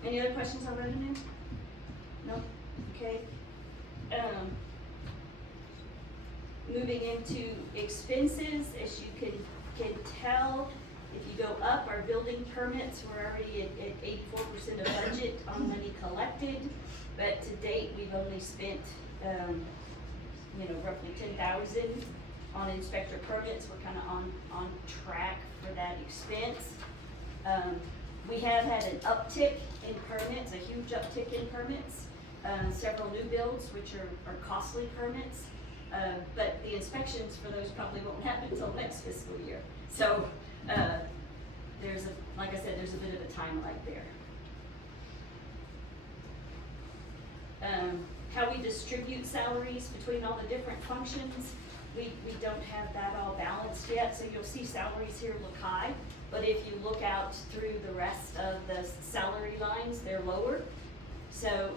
Any other questions on revenue? No? Okay. Moving into expenses, as you can tell, if you go up, our building permits, we're already at 84% of budget on money collected, but to date, we've only spent, roughly 10,000 on inspector permits. We're kind of on track for that expense. We have had an uptick in permits, a huge uptick in permits, several new builds, which are costly permits. But the inspections for those probably won't happen until next fiscal year. So, like I said, there's a bit of a time lag there. How we distribute salaries between all the different functions, we don't have that all balanced yet, so you'll see salaries here look high, but if you look out through the rest of the salary lines, they're lower. So,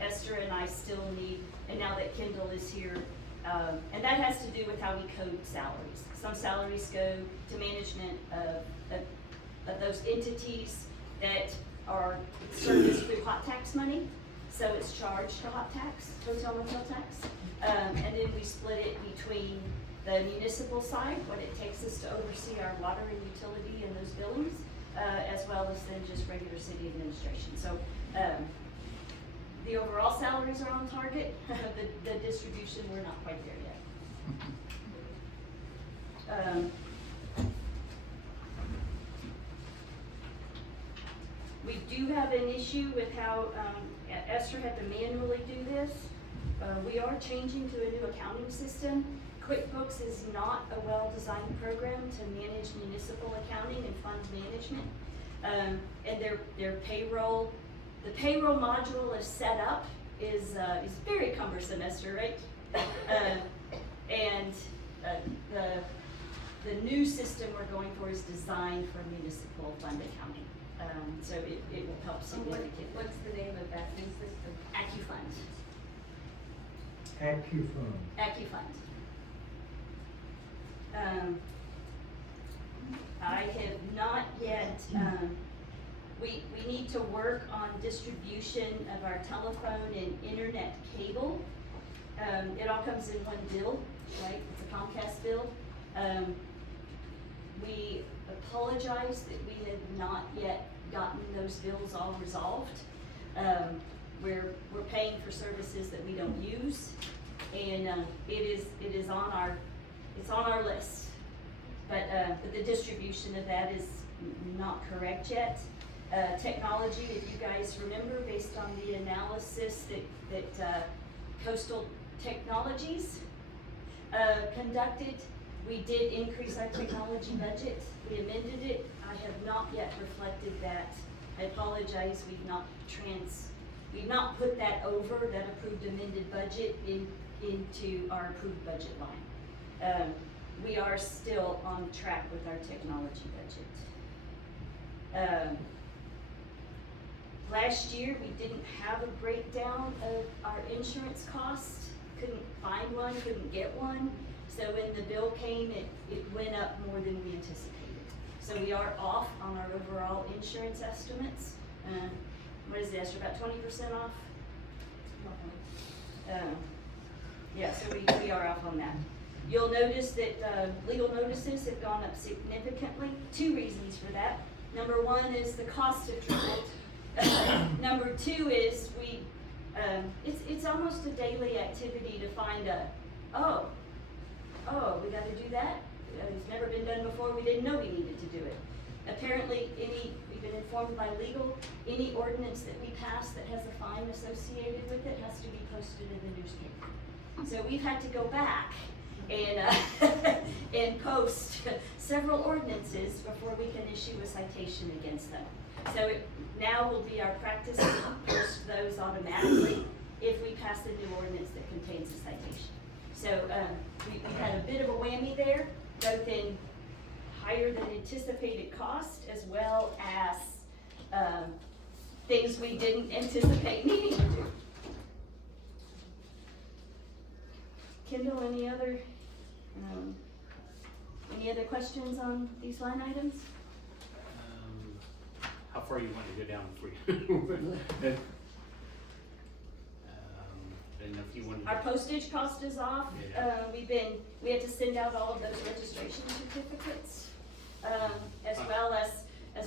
Esther and I still need, and now that Kendall is here, and that has to do with how we code salaries. Some salaries go to management of those entities that are serviced through hot tax money. So it's charged to hot tax, hotel motel tax. And then we split it between the municipal side, what it takes us to oversee our water and utility and those billings, as well as then just regular city administration. So the overall salaries are on target. The distribution, we're not quite there yet. We do have an issue with how Esther had to manually do this. We are changing to a new accounting system. QuickBooks is not a well-designed program to manage municipal accounting and fund management. And their payroll, the payroll module is set up is very cumbersome, Esther, right? And the new system we're going for is designed for municipal fund accounting. So it will help significantly. What's the name of that new system? AccuFund. AccuFund. AccuFund. I have not yet, we need to work on distribution of our telephone and internet cable. It all comes in one bill, right? It's a Comcast bill. We apologize that we have not yet gotten those bills all resolved. We're paying for services that we don't use, and it is on our list. But the distribution of that is not correct yet. Technology, if you guys remember, based on the analysis that Coastal Technologies conducted, we did increase our technology budget. We amended it. I have not yet reflected that. I apologize, we've not put that over, that approved amended budget into our approved budget line. We are still on track with our technology budget. Last year, we didn't have a breakdown of our insurance costs. Couldn't find one, couldn't get one. So when the bill came, it went up more than we anticipated. So we are off on our overall insurance estimates. What is this, about 20% off? Yeah, so we are off on that. You'll notice that legal notices have gone up significantly. Two reasons for that. Number one is the cost of treatment. Number two is it's almost a daily activity to find we got to do that. It's never been done before. We didn't know we needed to do it. Apparently, we've been informed by legal, any ordinance that we pass that has a fine associated with it has to be posted in the newspaper. So we've had to go back and post several ordinances before we can issue a citation against them. So now will be our practice to post those automatically if we pass a new ordinance that contains a citation. So we had a bit of a whammy there, both in higher than anticipated cost as well as things we didn't anticipate needing to do. Kendall, any other questions on these line items? How far you want to go down for you? And if you want to. Our postage cost is off. Yeah. We had to send out all of those registration certificates, as well as a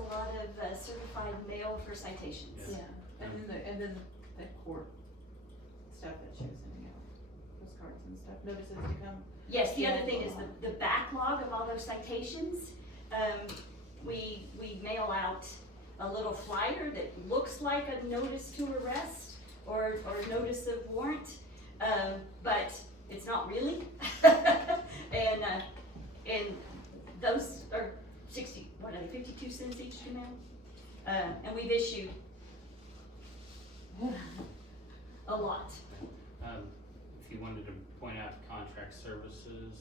lot of certified mail for citations. Yeah, and then the court stuff that she was sending out, postcards and stuff, notices to come. Yes, the other thing is the backlog of all those citations. We mail out a little flyer that looks like a notice to arrest or notice of warrant, but it's not really. And And those are 52 cents each, Jamel? And we've issued a lot. If you wanted to point out contract services,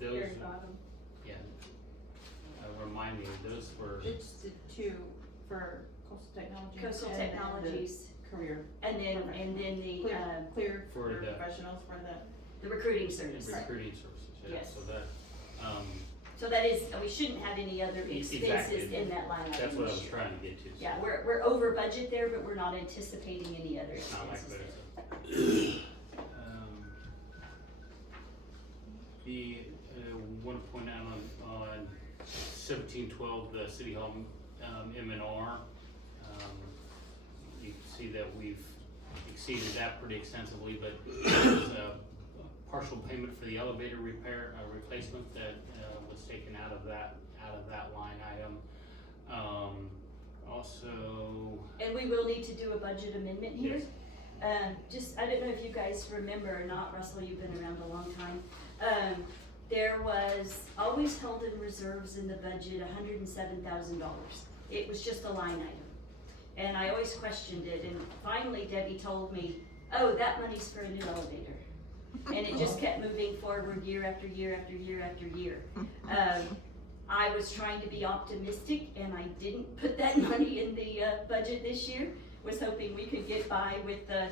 those, Very bottom. yeah, remind me, those were, It's the two for coastal technologies. Coastal and then Technologies. the Career. And then the, Clear For the- professionals for the. the recruiting service. recruiting services, yeah, Yes. so that, So that is, we shouldn't have any other expenses Exactly. in that line item. that's what I this was year. trying to get to. so Yeah, we're over budget there, but we're not anticipating any other It's not like expenses there. there's want to point out on 1712, the City Hall, M&R, you can see that we've exceeded that pretty extensively, but there's a partial payment for the elevator repair, replacement that, was taken out of that line item. Also, And we will need to do a budget amendment here. Yes. I don't know if you guys remember or not, Russell, you've been around a long time. There was always held in reserves in the budget $107,000. It was just a line item. And I always questioned it, and finally Debbie told me, oh, that money's for a new elevator. And it just kept moving forward year after year after year after year. I was trying to be optimistic, and I didn't put that money in the budget this year. Was hoping we could get by with the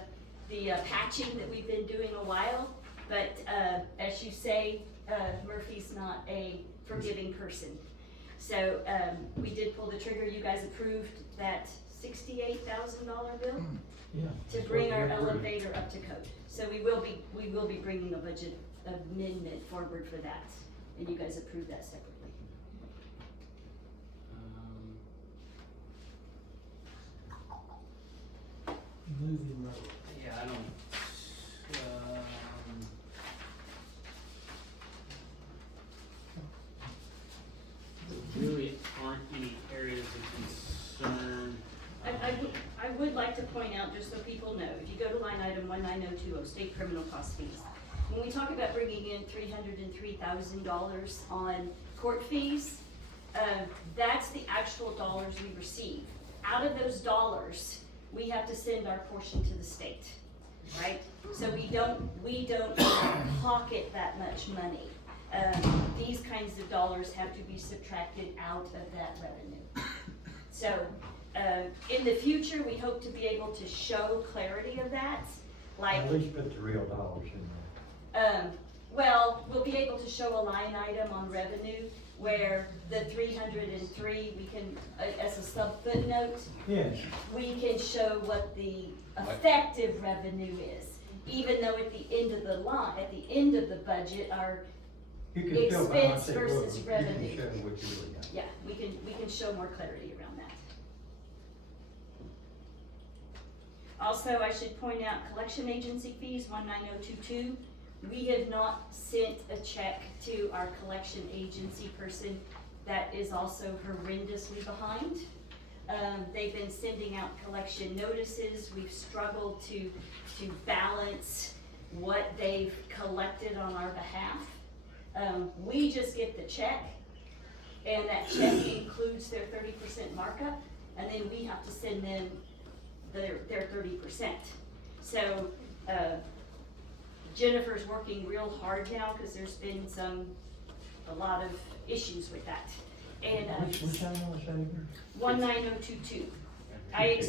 patching that we've been doing a while. But as you say, Murphy's not a forgiving person. So we did pull the trigger. You guys approved that $68,000 bill to bring our elevator up to code. So we will be bringing a budget amendment forward for that, and you guys approved that separately. Moving road. yeah, I don't, there really aren't any areas of concern. I would like to point out, just so people know, if you go to line item 19020, state criminal cost fees, when we talk about bringing in $303,000 on court fees, that's the actual dollars we receive. Out of those dollars, we have to send our portion to the state, right? So we don't pocket that much money. These kinds of dollars have to be subtracted out of that revenue. So, in the future, we hope to be able to show clarity of that, like. At least put the real dollars in there. Well, we'll be able to show a line item on revenue where the 303, we can, as a sub footnote, Yes. we can show what the effective revenue is. Even though at the end of the line, at the end of the budget, our You can still balance expense it, versus you revenue. can show what you really got. Yeah, we can show more clarity around that. Also, I should point out collection agency fees, 19022. We have not sent a check to our collection agency person. That is also horrendously behind. They've been sending out collection notices. We've struggled to balance what they've collected on our behalf. We just get the check, and that check includes their 30% markup, and then we have to send them their 30%. So, Jennifer's working real hard now, cause there's been a lot of issues with that. And, Which item was that again? 19022. I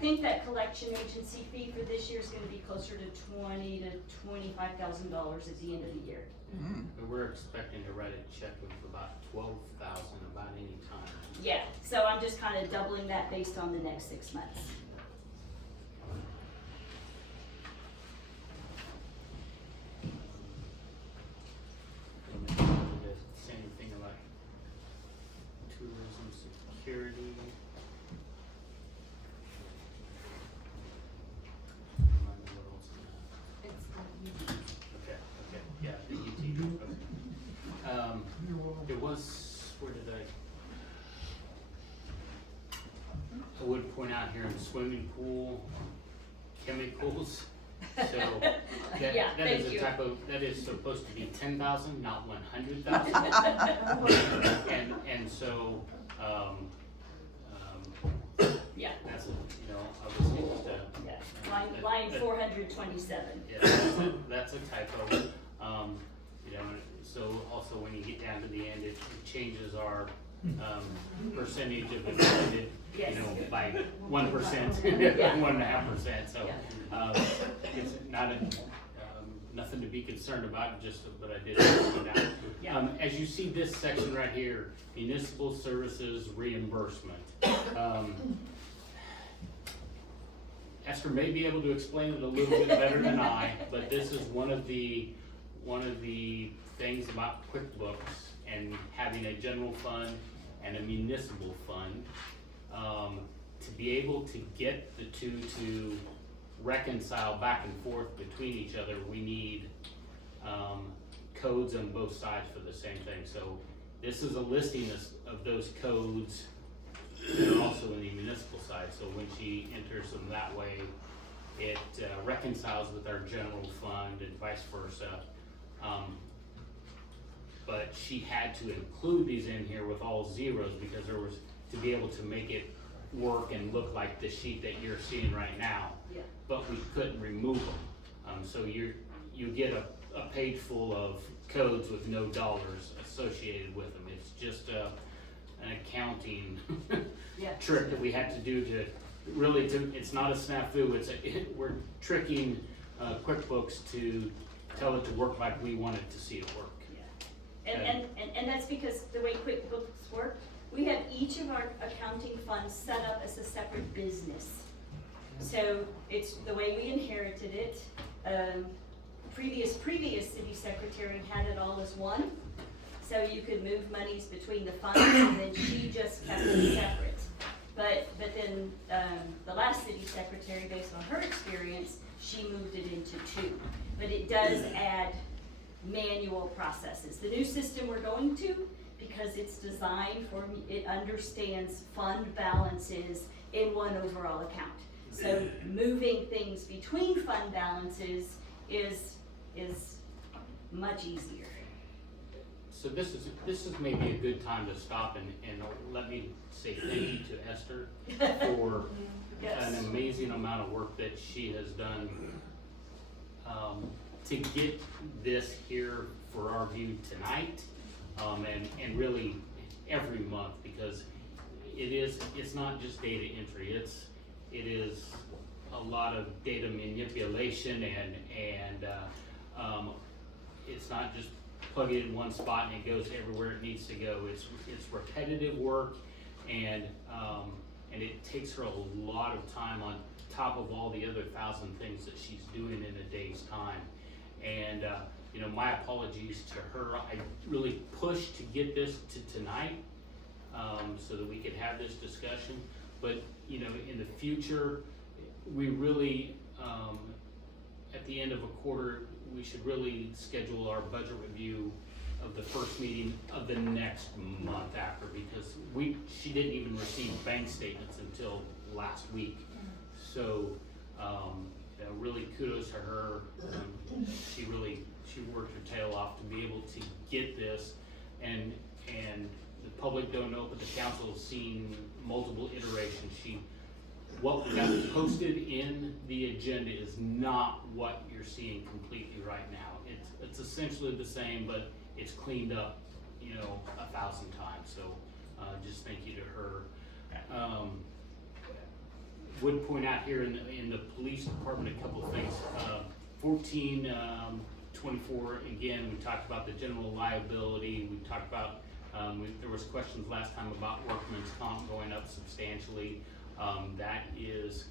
think that collection agency fee for this year is gonna be closer to $20,000 to $25,000 at the end of the year. But we're expecting to write a check of about 12,000 about any time. Yeah, so I'm just kinda doubling that based on the next 6 months. Say anything about tourism security. Remind me what else in that. Okay, yeah, the UT, okay. It was, where did I would point out here in swimming pool, chemicals, So, Yeah, that is thank a you. typo, that is supposed to be 10,000, not 100,000. And so, Yeah, that's, I was just, yeah, line 427. yeah, that's a typo. So also when you get down to the end, it changes our, percentage of expended, Yes. by 1%, 1.5%, so, it's not nothing to be concerned about, but I did point it out. As you see this section right here, municipal services reimbursement. Esther may be able to explain it a little bit better than I, but this is one of the things about QuickBooks and having a general fund and a municipal fund. To be able to get the two to reconcile back and forth between each other, we need codes on both sides for the same thing. So this is a listing of those codes that are also in the municipal side. So when she enters them that way, it reconciles with our general fund and vice versa. But she had to include these in here with all zeros because there was, to be able to make it work and look like the sheet that you're seeing right now. Yeah. But we couldn't remove them. So you get a page full of codes with no dollars associated with them. It's just an accounting trick that we had to do to really, it's not a snafu, we're tricking QuickBooks to tell it to work like we want it to see it work. And that's because the way QuickBooks work, we have each of our accounting funds set up as a separate business. So it's the way we inherited it. Previous city secretary had it all as one. So you could move monies between the funds and then she just kept it separate. But then the last city secretary, based on her experience, she moved it into two. But it does add manual processes. The new system we're going to, because it's designed for, it understands fund balances in one overall account. So moving things between fund balances is much easier. So this is maybe a good time to stop and let me say thank you to Esther for an amazing amount of work that she has done to get this here for our view tonight, and really every month, because it's not just data entry, it is a lot of data manipulation and it's not just plug it in one spot and it goes everywhere it needs to go. It's repetitive work and it takes her a lot of time on top of all the other 1,000 things that she's doing in a day's time. And my apologies to her. I really pushed to get this to tonight so that we could have this discussion. But in the future, we really, at the end of a quarter, we should really schedule our budget review of the first meeting of the next month after, because she didn't even receive bank statements until last week. So really kudos to her. She worked her tail off to be able to get this, and the public don't know, but the council has seen multiple iterations. What we have posted in the agenda is not what you're seeing completely right now. It's essentially the same, but it's cleaned up, 1,000 times. So just thank you to her. Would point out here in the police department a couple of things. 1424, again, we talked about the general liability. We talked about there was questions last time about workman's comp going up substantially. That is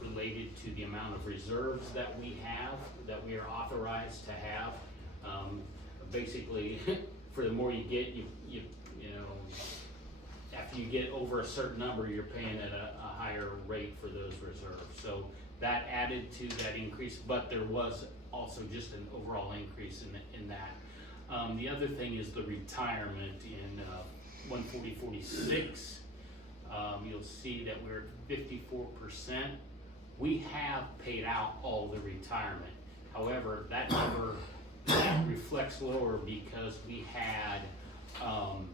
related to the amount of reserves that we have, that we are authorized to have. Basically, for the more you get, you after you get over a certain number, you're paying at a higher rate for those reserves. So that added to that increase, but there was also just an overall increase in that. The other thing is the retirement in 14046. You'll see that we're at 54% we have paid out all the retirement. However, that number reflects lower because we had, trying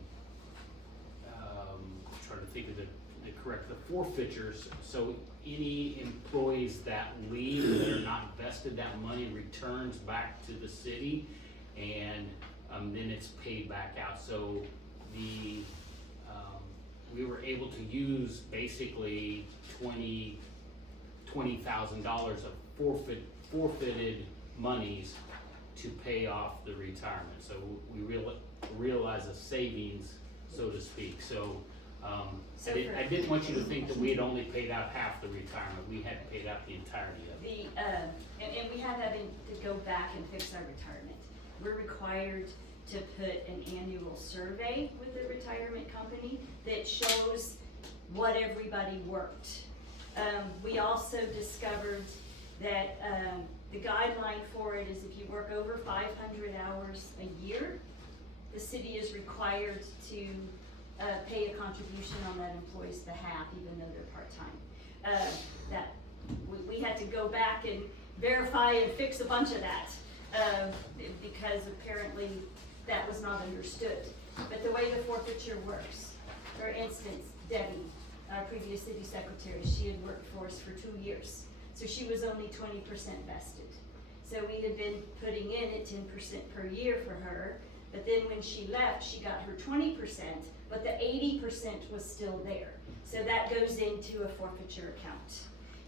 to think of the forfeitures. So any employees that leave that are not vested, that money returns back to the city, and then it's paid back out. So we were able to use basically $20,000 of forfeited monies to pay off the retirement. So we realize a savings, so to speak. So I didn't want you to think that we had only paid out half the retirement. We had paid out the entirety of it. And we have having to go back and fix our retirement. We're required to put an annual survey with the retirement company that shows what everybody worked. We also discovered that the guideline for it is if you work over 500 hours a year, the city is required to pay a contribution on that employee's behalf, even though they're part-time. We had to go back and verify and fix a bunch of that because apparently that was not understood. But the way the forfeiture works, for instance, Debbie, our previous city secretary, she had worked for us for 2 years. So she was only 20% vested. So we had been putting in at 10% per year for her, but then when she left, she got her 20%, but the 80% was still there. So that goes into a forfeiture account.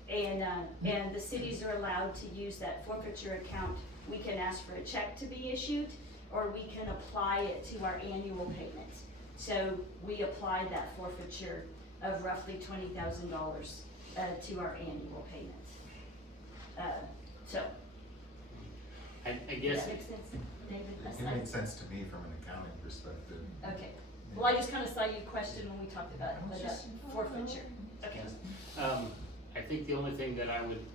And the cities are allowed to use that forfeiture account. We can ask for a check to be issued, or we can apply it to our annual payment. So we applied that forfeiture of roughly $20,000 to our annual payment. So. I guess. Does that make sense, David? It makes sense to me from an accounting perspective. Okay. Well, I just kind of saw you question when we talked about it, but forfeiture. Okay. I think the last thing that I would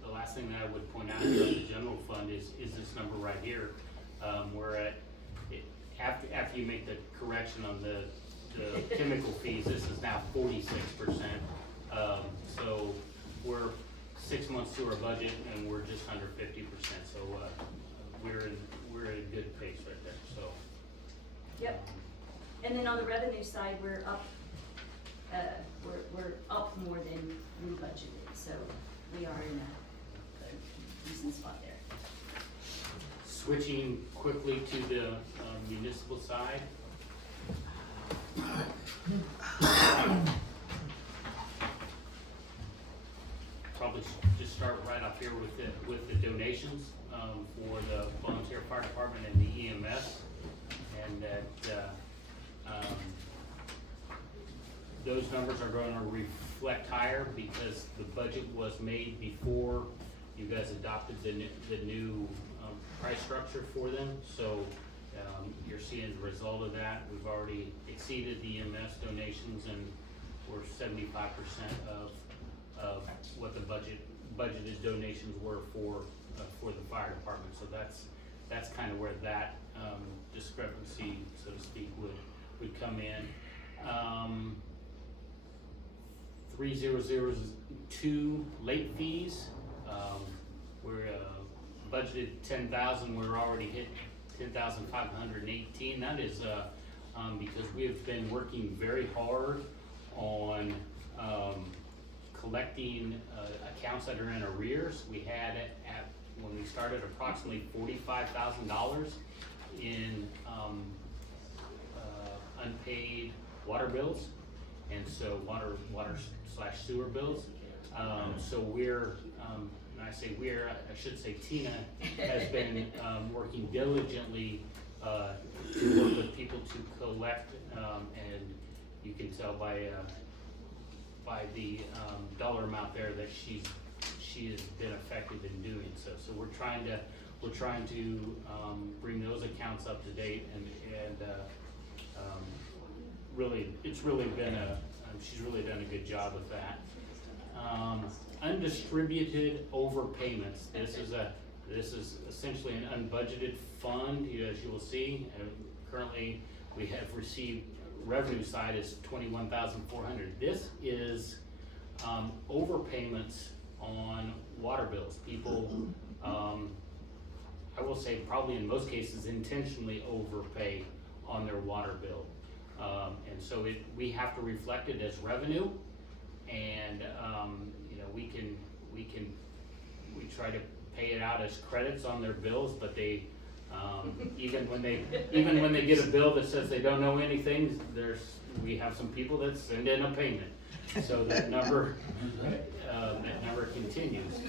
point out here on the general fund is this number right here. We're at, after you make the correction on the chemical fees, this is now 46%. So we're 6 months through our budget and we're just under 50%. So we're in a good pace right there. So. Yep. And then on the revenue side, we're up. We're up more than we budgeted. So we are in a decent spot there. Switching quickly to the municipal side. Probably just start right up here with the donations for the volunteer fire department and the EMS, and that those numbers are going to reflect higher because the budget was made before you guys adopted the new price structure for them. So you're seeing the result of that. We've already exceeded the EMS donations, and we're 75% of what the budgeted donations were for the fire department. So that's kind of where that discrepancy, so to speak, would come in. 3002 late fees. We're budgeted 10,000. We're already hit 10,518. That is because we have been working very hard on collecting accounts that are in arrears. We had when we started approximately $45,000 in unpaid water bills, and so water/sewer bills. So we're, and I say we're, I should say Tina has been working diligently to work with people to collect, and you can tell by the dollar amount there that she has been effective in doing so. So we're trying to bring those accounts up to date, and really, it's really been she's really done a good job with that. Undistributed overpayments. This is essentially an unbudgeted fund, as you will see. Currently, we have received revenue side is $21,400. This is overpayments on water bills. People, I will say probably in most cases intentionally overpay on their water bill. And so we have to reflect it as revenue, and, you know, we try to pay it out as credits on their bills, but they, even when they get a bill that says they don't know anything, we have some people that send in a payment. So that number continues.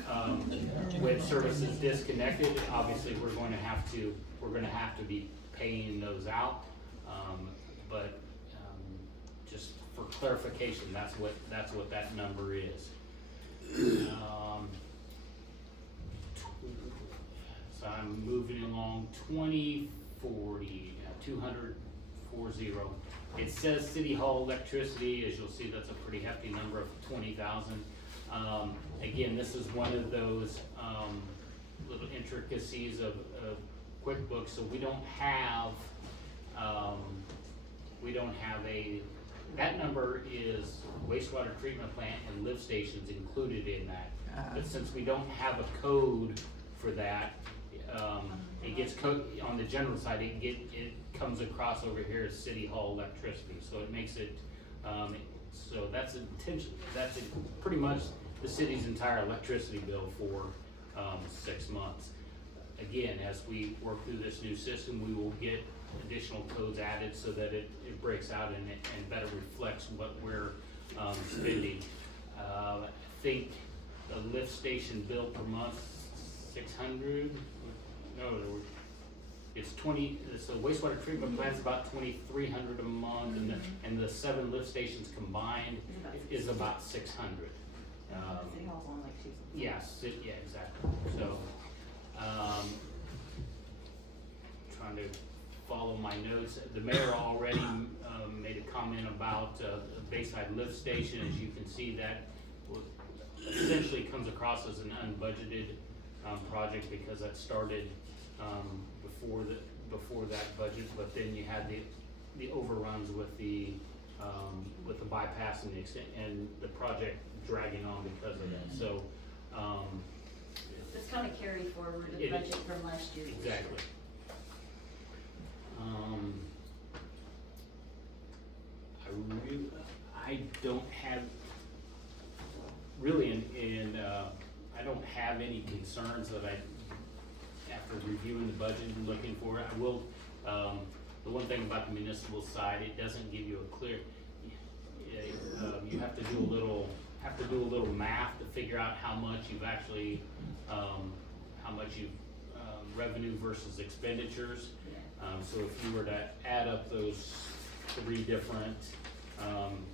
With services disconnected, obviously we're going to have to be paying those out. But just for clarification, that's what that number is. So I'm moving along 2040, 240. It says City Hall electricity, as you'll see, that's a pretty hefty number of 20,000. Again, this is one of those little intricacies of QuickBooks, so we don't have that number is wastewater treatment plant and lift stations included in that. But since we don't have a code for that, it gets on the general side, it comes across over here as City Hall electricity, so it makes it, so that's pretty much the city's entire electricity bill for 6 months. Again, as we work through this new system, we will get additional codes added so that it breaks out and better reflects what we're spending. I think the lift station bill per month, 600. No, it's 20. So wastewater treatment plant's about 2,300 a month, and the 7 lift stations combined is about 600. City Hall's on like 2. Yes, yeah, exactly. So, trying to follow my notes. The mayor already made a comment about the Bayside lift station. As you can see, that essentially comes across as an unbudgeted project because that started before that budget. But then you had the overruns with the bypass and the project dragging on because of that. So. It's kind of carried forward the budget from last year. Exactly. I don't have really, I don't have any concerns that after reviewing the budget and looking for it. I will. The one thing about the municipal side, it doesn't give you a clear. You have to do a little math to figure out how much you've actually, revenue versus expenditures. So if you were to add up those 3 different,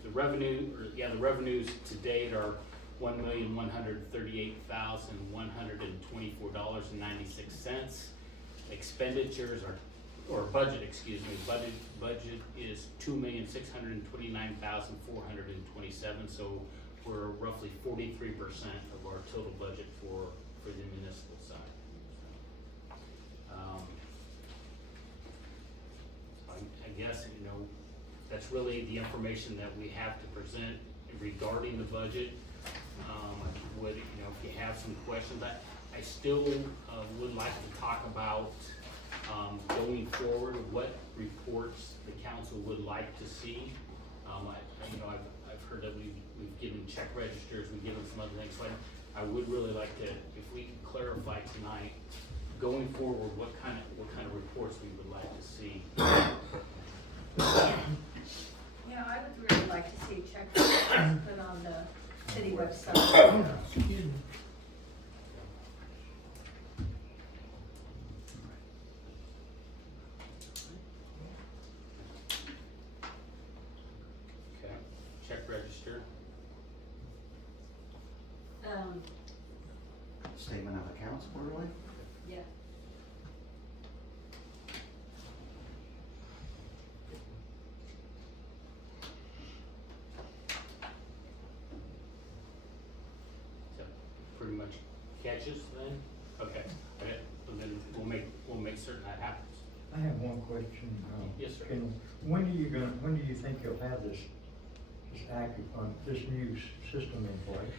the revenues to date are $1,138,124.96. Expenditures or budget, excuse me, budget is $2,629,427. So we're roughly 43% of our total budget for the municipal side. I guess, that's really the information that we have to present regarding the budget. If you have some questions, I still would like to talk about going forward, what reports the council would like to see. I've heard that we've given check registers, we've given some other things, so I would really like to, if we could clarify tonight, going forward, what kind of reports we would like to see. Yeah, I would really like to see check put on the city website. Excuse me. Okay, check register. Statement of accounts quarterly? Yeah. So pretty much catches then? Okay, and then we'll make certain that happens. I have one question. Yes, sir. When do you think you'll have this active, this new system in place?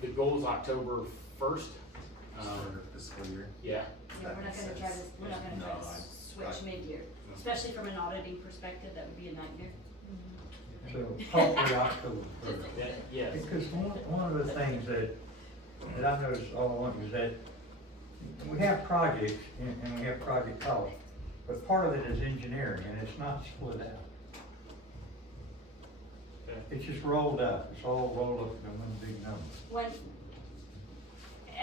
The goal is October 1st. Fiscal year. Yeah. Yeah, we're not gonna try to switch mid-year, especially from an auditing perspective, that would be a nightmare. So hopefully October first. Yes. Because one of the things that I've noticed all along is that we have projects and we have project costs, but part of it is engineering and it's not split out. Okay. It's just rolled up, it's all rolled up into one big number. When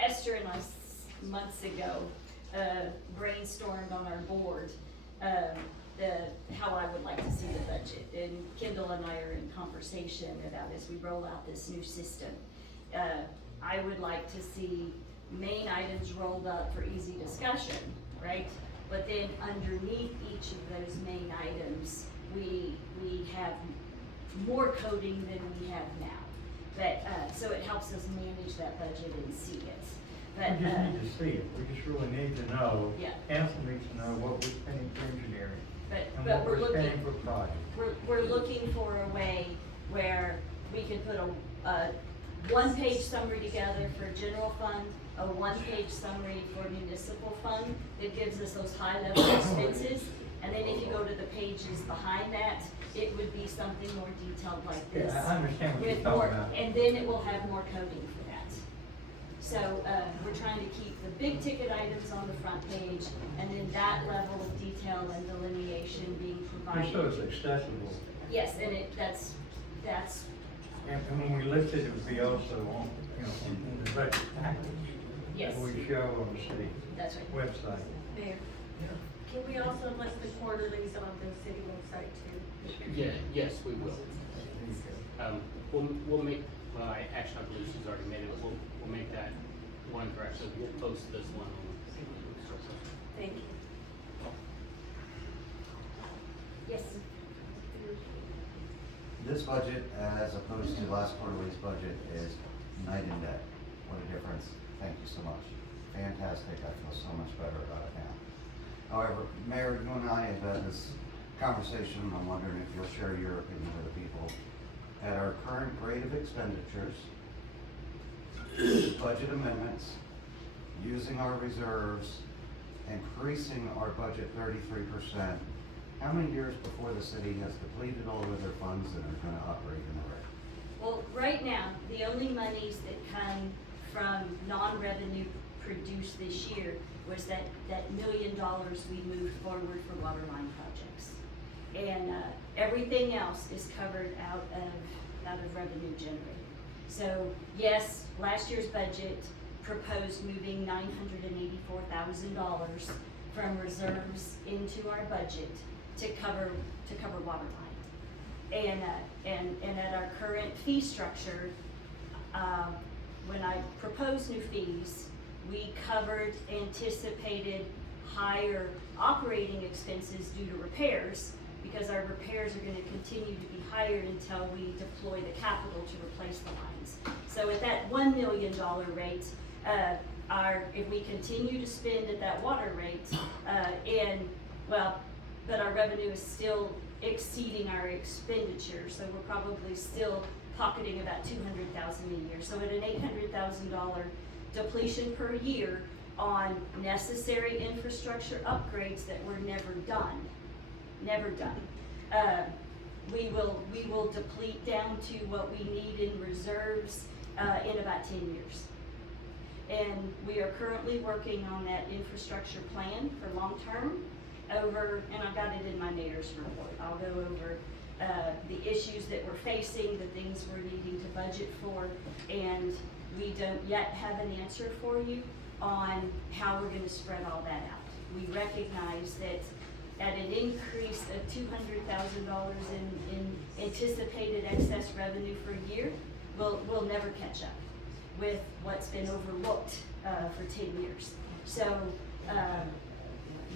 Esther and I months ago brainstormed on our board how I would like to see the budget, and Kendall and I are in conversation about as we roll out this new system. I would like to see main items rolled up for easy discussion, right? But then underneath each of those main items, we have more coding than we have now. But, so it helps us manage that budget and see it. But, We just need to see it, we just really need to know, Yeah. council needs to know what we're spending for engineering and but what we're we're spending looking, for projects. we're looking for a way where we can put a one-page summary together for general fund, a one-page summary for municipal fund that gives us those high-level expenses. And then if you go to the pages behind that, it would be something more detailed like this. Yeah, I understand what you're with talking more- about. And then it will have more coding for that. So, we're trying to keep the big ticket items on the front page, and then that level of detail and delineation being provided. Just so it's accessible. Yes, and that's, And when we lift it, it would be also on, on the budget package. Yes. That we show on the city That's right. website. Mayor, can we also list the quarterlies on the city website too? Yeah, yes, we will. We'll make, well, actually, I believe she's already made it, we'll make that one correction, we'll post this one on. Thank you. yes. This budget, as opposed to last quarterly's budget, is night and day. What a difference. Thank you so much. Fantastic. I feel so much better about it now. However, Mayor, you and I have had this conversation. I'm wondering if you'll share your opinion with the people. At our current rate of expenditures, budget amendments, using our reserves, increasing our budget 33%, how many years before the city has depleted all of their funds and are going to operate in the red? Well, right now, the only monies that come from non-revenue produced this year was that $1 million we moved forward for water line projects. And everything else is covered out of revenue generated. So yes, last year's budget proposed moving $984,000 from reserves into our budget to cover water line. And at our current fee structure, when I proposed new fees, we covered anticipated higher operating expenses due to repairs, because our repairs are gonna continue to be higher until we deploy the capital to replace the lines. So at that $1 million rate, if we continue to spend at that water rate, but our revenue is still exceeding our expenditure, so we're probably still pocketing about $200,000 a year. So at an $800,000 depletion per year on necessary infrastructure upgrades that were never done, we will deplete down to what we need in reserves in about 10 years. And we are currently working on that infrastructure plan for long-term and I've got it in my mayor's report. I'll go over the issues that we're facing, the things we're needing to budget for, and we don't yet have an answer for you on how we're gonna spread all that out. We recognize that at an increase of $200,000 in anticipated excess revenue per year, we'll never catch up with what's been overlooked for 10 years. So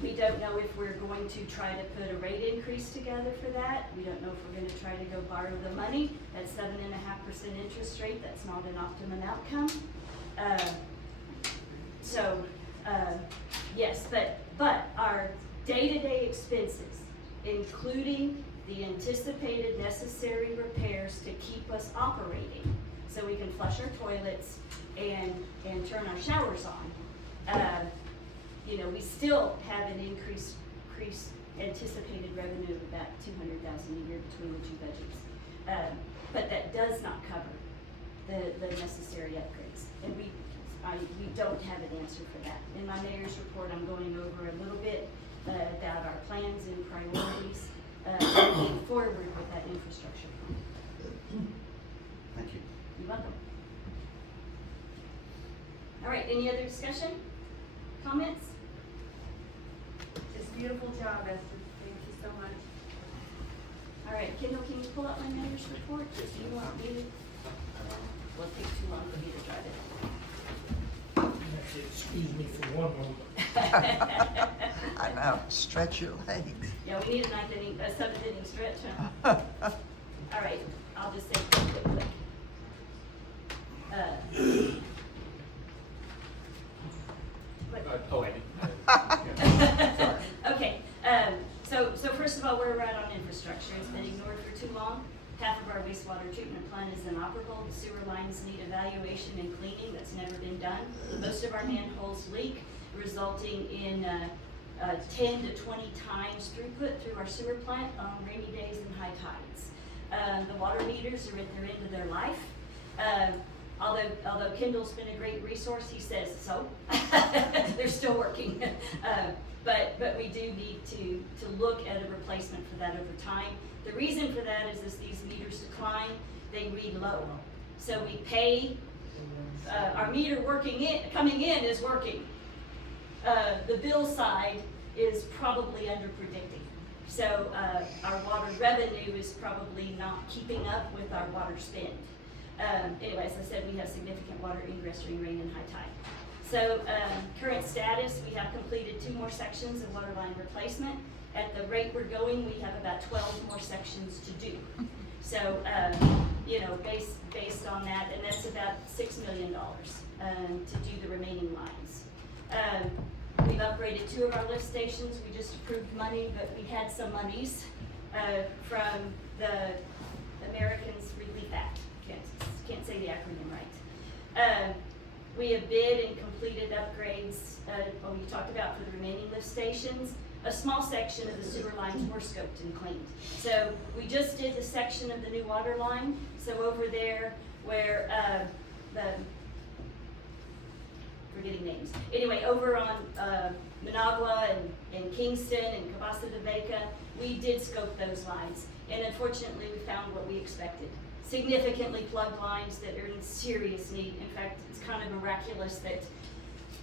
we don't know if we're going to try to put a rate increase together for that. We don't know if we're gonna try to go borrow the money. At 7.5% interest rate, that's not an optimum outcome. Yes, but our day-to-day expenses, including the anticipated necessary repairs to keep us operating. so we can flush our toilets and turn our showers on. You know, we still have an increased anticipated revenue of about $200,000 a year between the two budgets. But that does not cover the necessary upgrades. And we don't have an answer for that. In my mayor's report, I'm going over a little bit about our plans and priorities moving forward with that infrastructure plan. Thank you. You're welcome. All right, any other discussion? Comments? Just beautiful job, Esther. Thank you so much. All right, Kendall, can you pull up my mayor's report? Do you want me to? Will it take too long for me to drive it? Excuse me for one moment. I know, stretch your legs. Yeah, we need a seventh inning stretch, huh? All right, I'll just say quick. Okay, so first of all, where we're at on infrastructure, it's been ignored for too long. Half of our wastewater treatment plant is inoperable. The sewer lines need evaluation and cleaning. That's never been done. Most of our manholes leak, resulting in 10 to 20 times throughput through our sewer plant on rainy days and high tides. The water meters are at their end of their life. Although Kendall's been a great resource, he says so. They're still working. But we do need to look at a replacement for that over time. The reason for that is as these meters decline, they read low. So we pay, our meter coming in is working. The bill side is probably under predicting. So our water revenue is probably not keeping up with our water spend. Anyway, as I said, we have significant water ingress during rain and high tide. So current status, we have completed 2 more sections of water line replacement. At the rate we're going, we have about 12 more sections to do. So, you know, based on that, and that's about $6 million to do the remaining lines. We've upgraded 2 of our lift stations. We just approved money, but we had some monies from the Americans Relief Act. Can't say the acronym right. We have bid and completed upgrades, we talked about for the remaining lift stations. A small section of the sewer lines were scoped and cleaned. So we just did the section of the new water line. So over there where forgetting names. Anyway, over on Managua and Kingston and Cabasa de Beca, we did scope those lines. And unfortunately, we found what we expected. Significantly plugged lines that are in serious need. In fact, it's kind of miraculous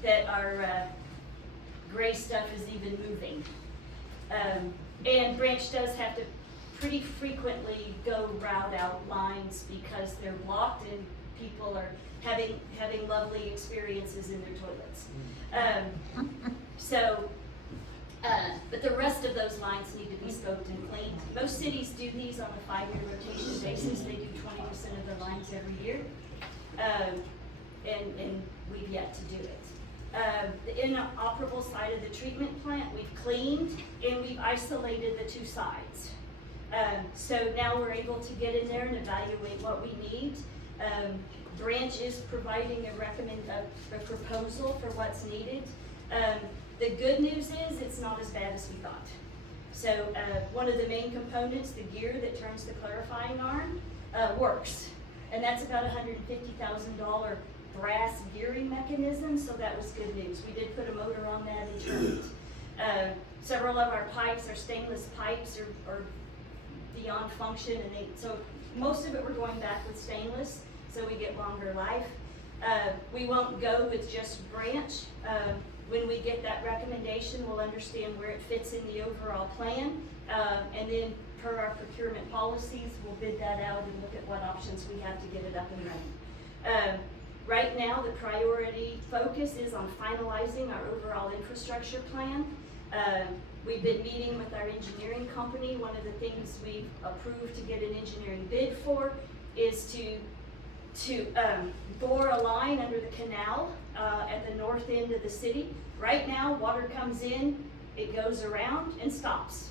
that our gray stuff is even moving. And Branch does have to pretty frequently go route out lines because they're blocked and people are having lovely experiences in their toilets. But the rest of those lines need to be scoped and cleaned. Most cities do these on a 5-year rotation basis. They do 20% of their lines every year. And we've yet to do it. The inoperable side of the treatment plant, we've cleaned and we've isolated the 2 sides. So now we're able to get in there and evaluate what we need. Branch is providing a proposal for what's needed. The good news is it's not as bad as we thought. So one of the main components, the gear that turns the clarifying arm, works. And that's about $150,000 brass gearing mechanism, so that was good news. We did put a motor on that and turned it. Several of our pipes, our stainless pipes, are beyond function, and so most of it we're going back with stainless, so we get longer life. We won't go with just Branch. When we get that recommendation, we'll understand where it fits in the overall plan, and then per our procurement policies, we'll bid that out and look at what options we have to get it up and running. Right now, the priority focus is on finalizing our overall infrastructure plan. We've been meeting with our engineering company. One of the things we've approved to get an engineering bid for is to bore a line under the canal at the north end of the city. Right now, water comes in, it goes around and stops.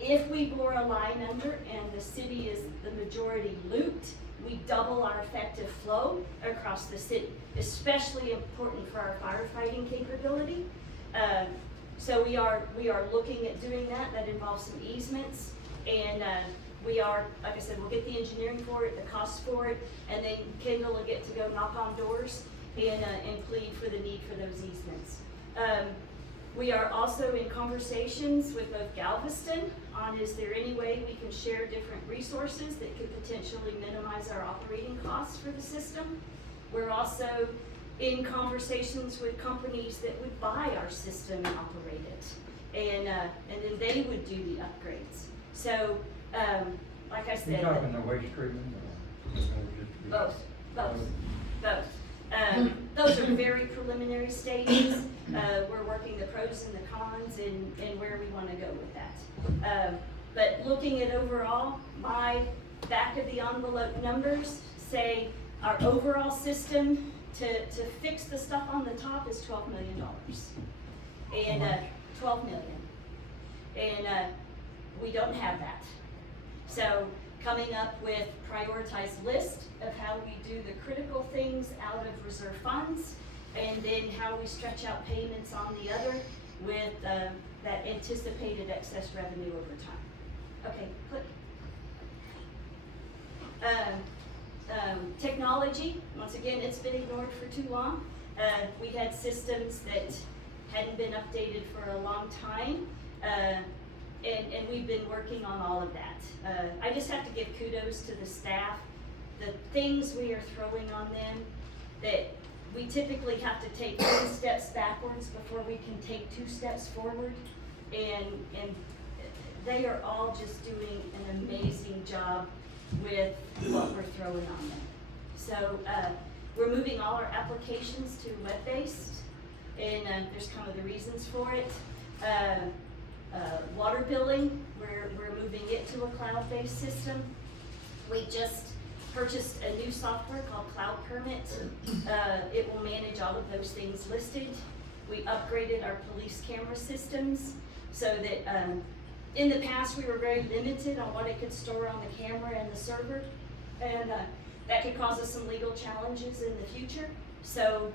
If we bore a line under and the city is the majority looped, we double our effective flow across the city, especially important for our firefighting capability. So we are looking at doing that. That involves some easements, and we are, like I said, we'll get the engineering for it, the cost for it, and then Kendall will get to go knock on doors and plead for the need for those easements. We are also in conversations with both Galveston on is there any way we can share different resources that could potentially minimize our operating costs for the system. We're also in conversations with companies that would buy our system and operate it. And then they would do the upgrades. So, like I said. You talking the waste treatment? Both. Those are very preliminary stages. We're working the pros and the cons and where we want to go with that. But looking at overall, my back of the envelope numbers say our overall system to fix the stuff on the top is $12 million. And $12 million. And we don't have that. So coming up with prioritized list of how we do the critical things out of reserve funds, and then how we stretch out payments on the other with that anticipated excess revenue over time. Okay, click. Technology, once again, it's been ignored for too long. We had systems that hadn't been updated for a long time. And we've been working on all of that. I just have to give kudos to the staff. The things we are throwing on them, that we typically have to take 3 steps backwards before we can take 2 steps forward. And they are all just doing an amazing job with what we're throwing on them. So we're moving all our applications to web-based, and there's kind of the reasons for it. Water billing, we're moving it to a cloud-based system. We just purchased a new software called Cloud Permit. It will manage all of those things listed. We upgraded our police camera systems so that in the past we were very limited on what it could store on the camera and the server, and that could cause us some legal challenges in the future. So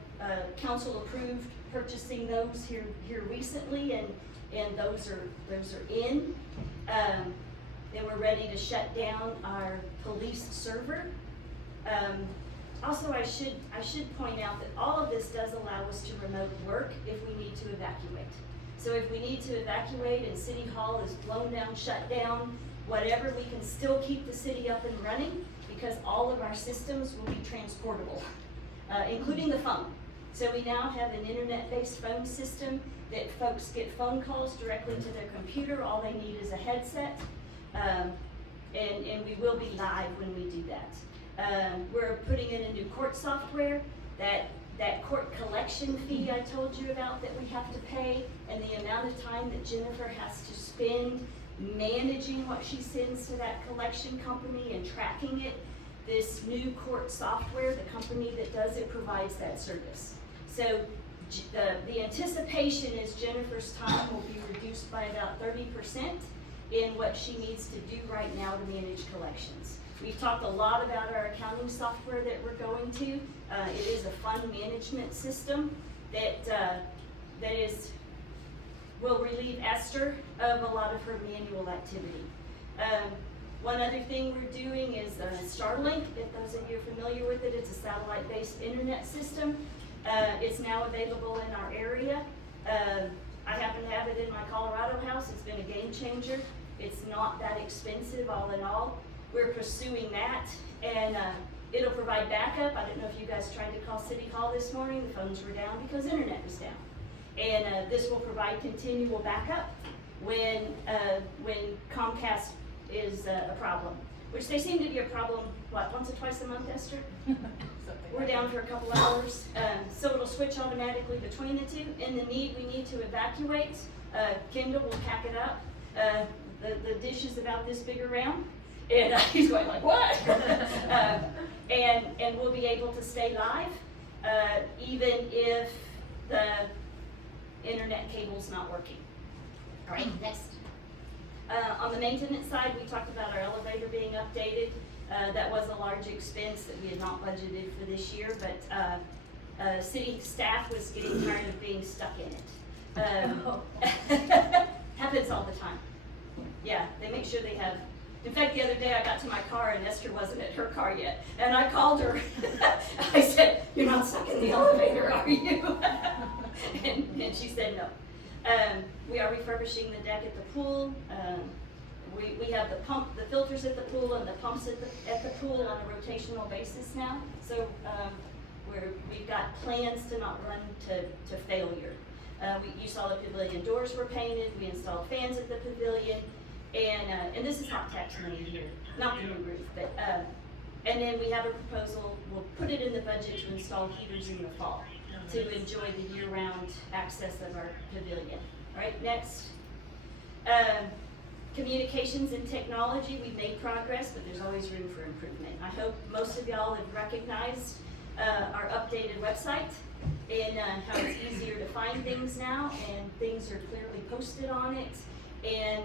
council approved purchasing those here recently, and those are in. And we're ready to shut down our police server. Also, I should point out that all of this does allow us to remote work if we need to evacuate. So if we need to evacuate and City Hall is blown down, shut down, whatever, we can still keep the city up and running because all of our systems will be transportable, including the phone. So we now have an internet-based phone system that folks get phone calls directly to their computer. All they need is a headset, and we will be live when we do that. We're putting in a new court software. That court collection fee I told you about that we have to pay, and the amount of time that Jennifer has to spend managing what she sends to that collection company and tracking it. This new court software, the company that does it provides that service. So the anticipation is Jennifer's time will be reduced by about 30% in what she needs to do right now to manage collections. We've talked a lot about our accounting software that we're going to. It is a fund management system that will relieve Esther of a lot of her manual activity. One other thing we're doing is Starlink. If those of you are familiar with it, it's a satellite-based internet system. It's now available in our area. I happen to have it in my Colorado house. It's been a game changer. It's not that expensive all in all. We're pursuing that, and it'll provide backup. I don't know if you guys tried to call City Hall this morning. The phones were down because internet was down. And this will provide continual backup when Comcast is a problem, which they seem to be a problem, once or twice a month, Esther? We're down for a couple hours, so it'll switch automatically between the two. In the we need to evacuate, Kendall will pack it up. The dish is about this big around, and he's going like, what? And we'll be able to stay live, even if the internet cable's not working. All right, next. On the maintenance side, we talked about our elevator being updated. That was a large expense that we had not budgeted for this year, but city staff was getting tired of being stuck in it. Happens all the time. Yeah, they make sure they have. In fact, the other day I got to my car and Esther wasn't at her car yet, and I called her. I said, "You're not stuck in the elevator, are you?" and she said no. We are refurbishing the deck at the pool. We have the filters at the pool and the pumps at the pool on a rotational basis now. So we've got plans to not run to failure. You saw the pavilion doors were painted. We installed fans at the pavilion, and this is hot tax money here, not the new roof, but and then we have a proposal. We'll put it in the budget to install heaters in the fall to enjoy the year-round access of our pavilion. All right, next. Communications and technology, we've made progress, but there's always room for improvement. I hope most of y'all have recognized our updated website and how it's easier to find things now, and things are clearly posted on it. And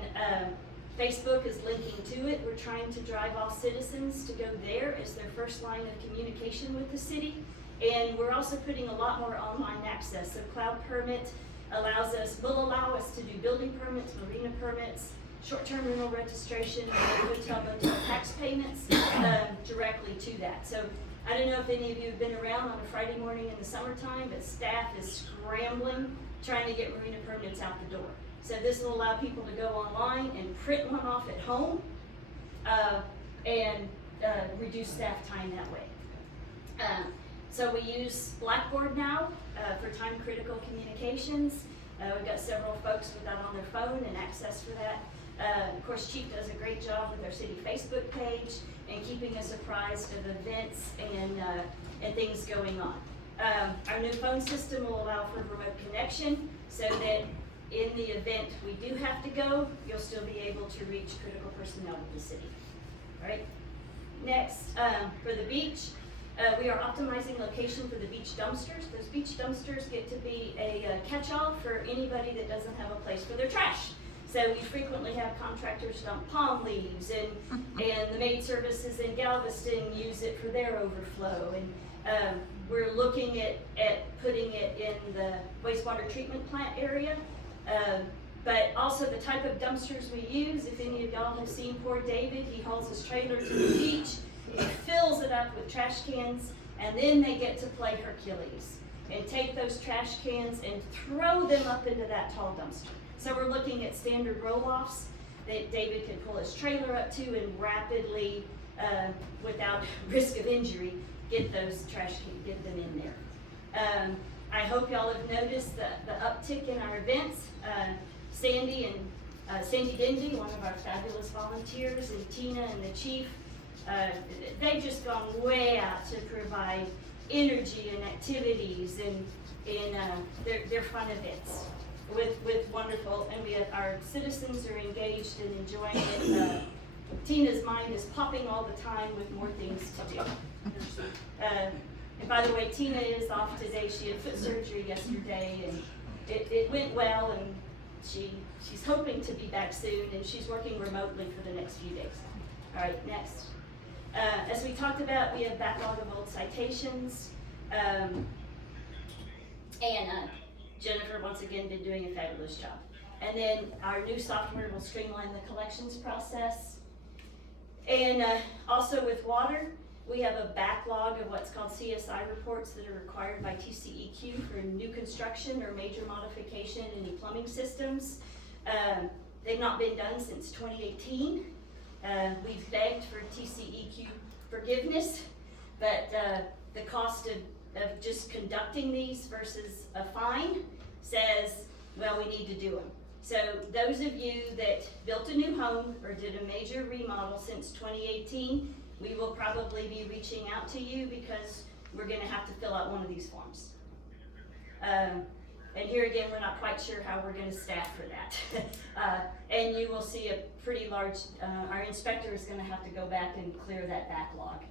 Facebook is linking to it. We're trying to drive all citizens to go there as their first line of communication with the city. And we're also putting a lot more online access. So Cloud Permit will allow us to do building permits, marina permits, short-term rental registration, and hotel motel tax payments directly to that. So I don't know if any of you have been around on a Friday morning in the summertime, but staff is scrambling trying to get marina permits out the door. So this will allow people to go online and print one off at home and reduce staff time that way. So we use Blackboard now for time-critical communications. We've got several folks with that on their phone and access for that. Of course, Chief does a great job with our city Facebook page and keeping us apprised of events and things going on. Our new phone system will allow for remote connection so that in the event we do have to go, you'll still be able to reach critical personnel with the city. All right. Next, for the beach, we are optimizing location for the beach dumpsters. Those beach dumpsters get to be a catch-all for anybody that doesn't have a place for their trash. So we frequently have contractors dump palm leaves, and the maid services in Galveston use it for their overflow. And we're looking at putting it in the wastewater treatment plant area. But also the type of dumpsters we use, if any of y'all have seen poor David, he hauls his trailer to the beach, he fills it up with trash cans, and then they get to play Hercules and take those trash cans and throw them up into that tall dumpster. So we're looking at standard roll-offs that David can pull his trailer up to and rapidly, without risk of injury, get those trash cans, get them in there. I hope y'all have noticed the uptick in our events. Sandy Dindy, one of our fabulous volunteers, and Tina and the chief, they've just gone way out to provide energy and activities and their fun events with wonderful, and our citizens are engaged and enjoying it. Tina's mind is popping all the time with more things to do. And by the way, Tina is off today. She had foot surgery yesterday, and it went well, and she's hoping to be back soon, and she's working remotely for the next few days. All right, next. As we talked about, we have backlog of old citations, and Jennifer, once again, been doing a fabulous job. And then our new software will streamline the collections process. And also with water, we have a backlog of what's called CSI reports that are required by TCEQ for new construction or major modification in any plumbing systems. They've not been done since 2018. We've begged for TCEQ forgiveness, but the cost of just conducting these versus a fine says, well, we need to do them. So those of you that built a new home or did a major remodel since 2018, we will probably be reaching out to you because we're gonna have to fill out one of these forms. And here again, we're not quite sure how we're gonna staff for that. And you will see a pretty large, our inspector is gonna have to go back and clear that backlog.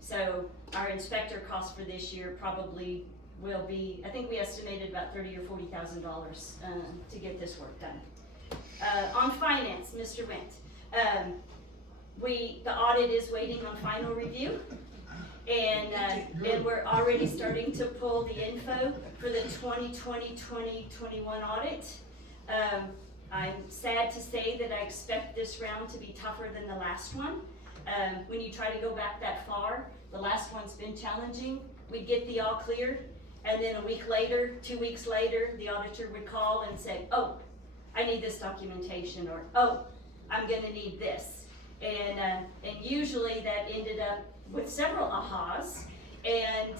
So our inspector cost for this year probably will be, I think we estimated about $30,000 or $40,000 to get this work done. On finance, Mr. Wendt, the audit is waiting on final review. And we're already starting to pull the info for the 2020-2021 audit. I'm sad to say that I expect this round to be tougher than the last one. When you try to go back that far, the last one's been challenging. We'd get the all clear, and then a week later, 2 weeks later, the auditor would call and say, oh, I need this documentation, or oh, I'm gonna need this. And usually that ended up with several ahas. And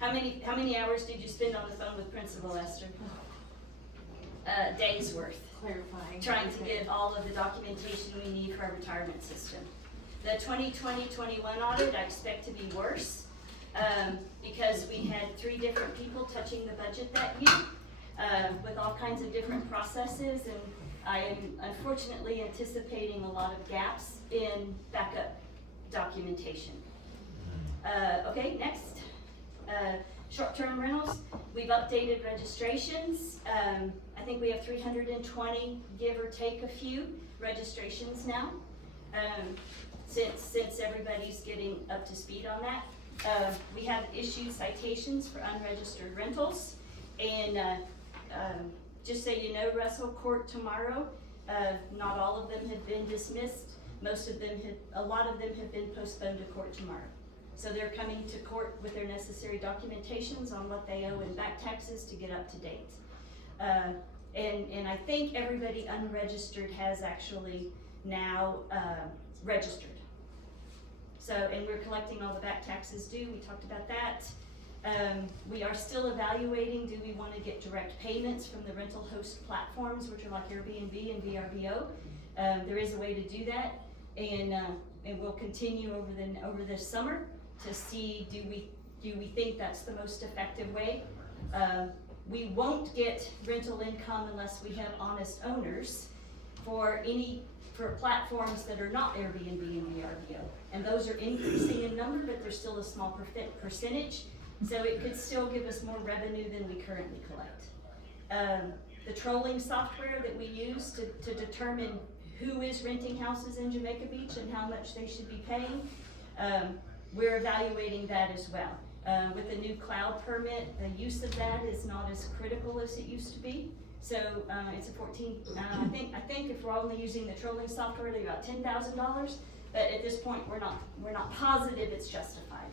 how many hours did you spend on the phone with Principal Esther? Days worth. Clarifying. Trying to get all of the documentation we need for our retirement system. The 2020-21 audit, I expect to be worse, because we had 3 different people touching the budget that year, with all kinds of different processes, and I am unfortunately anticipating a lot of gaps in backup documentation. Okay, next. Short-term rentals, we've updated registrations. I think we have 320, give or take a few, registrations now. Since everybody's getting up to speed on that. We have issued citations for unregistered rentals. And just so you know, Russell, court tomorrow, not all of them have been dismissed. A lot of them have been postponed to court tomorrow. So they're coming to court with their necessary documentations on what they owe in back taxes to get up to date. And I think everybody unregistered has actually now registered. So, and we're collecting all the back taxes due, we talked about that. We are still evaluating, do we want to get direct payments from the rental host platforms, which are like Airbnb and VRBO. There is a way to do that, and we'll continue over this summer to see, do we think that's the most effective way. We won't get rental income unless we have honest owners for platforms that are not Airbnb and VRBO. And those are increasing in number, but they're still a small percentage. So it could still give us more revenue than we currently collect. The trolling software that we use to determine who is renting houses in Jamaica Beach and how much they should be paying, we're evaluating that as well. With the new cloud permit, the use of that is not as critical as it used to be. So it's a I think if we're only using the trolling software, it'll be about $10,000. But at this point, we're not positive it's justified.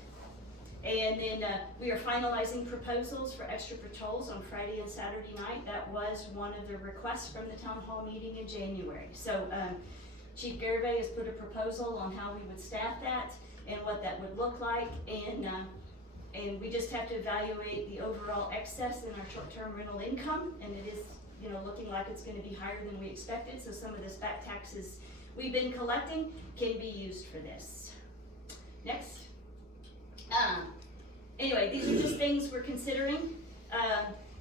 And then we are finalizing proposals for extra patrols on Friday and Saturday night. That was one of the requests from the town hall meeting in January. So Chief Garibay has put a proposal on how we would staff that and what that would look like. And we just have to evaluate the overall excess in our short-term rental income. And it is, looking like it's going to be higher than we expected. So some of this back taxes we've been collecting can be used for this. Next. Anyway, these are just things we're considering.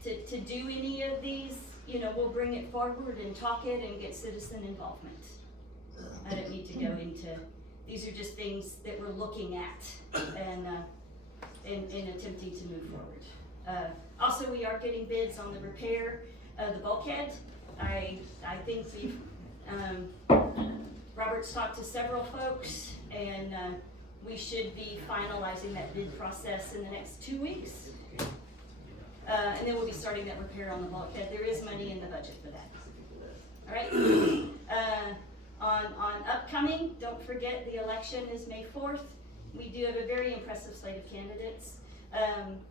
To do any of these, we'll bring it forward and talk it and get citizen involvement. I don't need to go into, these are just things that we're looking at and attempting to move forward. Also, we are getting bids on the repair of the bulkhead. I think we've, Robert's talked to several folks, and we should be finalizing that bid process in the next 2 weeks. And then we'll be starting that repair on the bulkhead. There is money in the budget for that. All right. On upcoming, don't forget the election is May 4th. We do have a very impressive slate of candidates.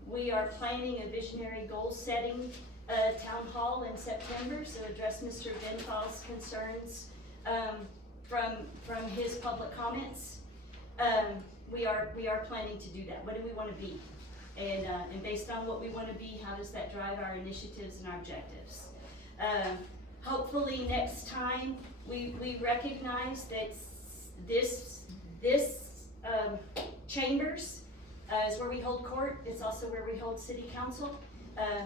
We are planning a visionary goal-setting town hall in September, so address Mr. Benfall's concerns from his public comments. We are planning to do that. What do we want to be? And based on what we want to be, how does that drive our initiatives and our objectives? Hopefully next time we recognize that this chambers is where we hold court. It's also where we hold city council.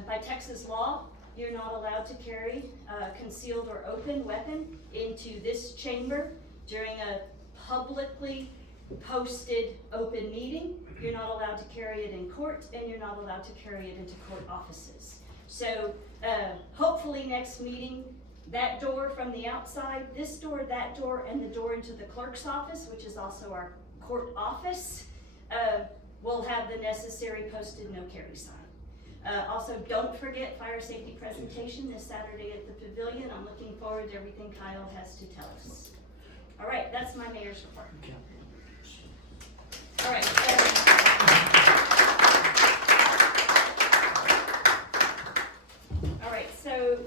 By Texas law, you're not allowed to carry a concealed or open weapon into this chamber during a publicly posted open meeting. You're not allowed to carry it in court, and you're not allowed to carry it into court offices. So, hopefully next meeting, that door from the outside, this door, that door, and the door into the clerk's office, which is also our court office, will have the necessary posted no carry sign. Also, don't forget fire safety presentation this Saturday at the pavilion. I'm looking forward to everything Kyle has to tell us. All right, that's my mayor's report. All right. All right, so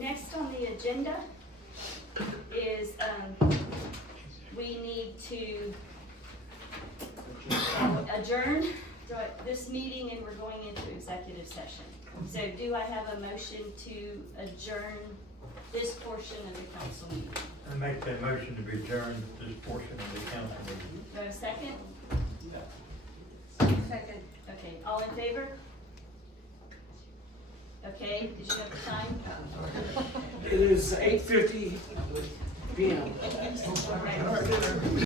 next on the agenda is we need to adjourn this meeting, and we're going into executive session. So do I have a motion to adjourn this portion of the council meeting? I make that motion to be adjourned this portion of the council meeting. Do I have a second? Second. Okay, all in favor? Okay, did you have the time? It is 8:50 p.m. All right.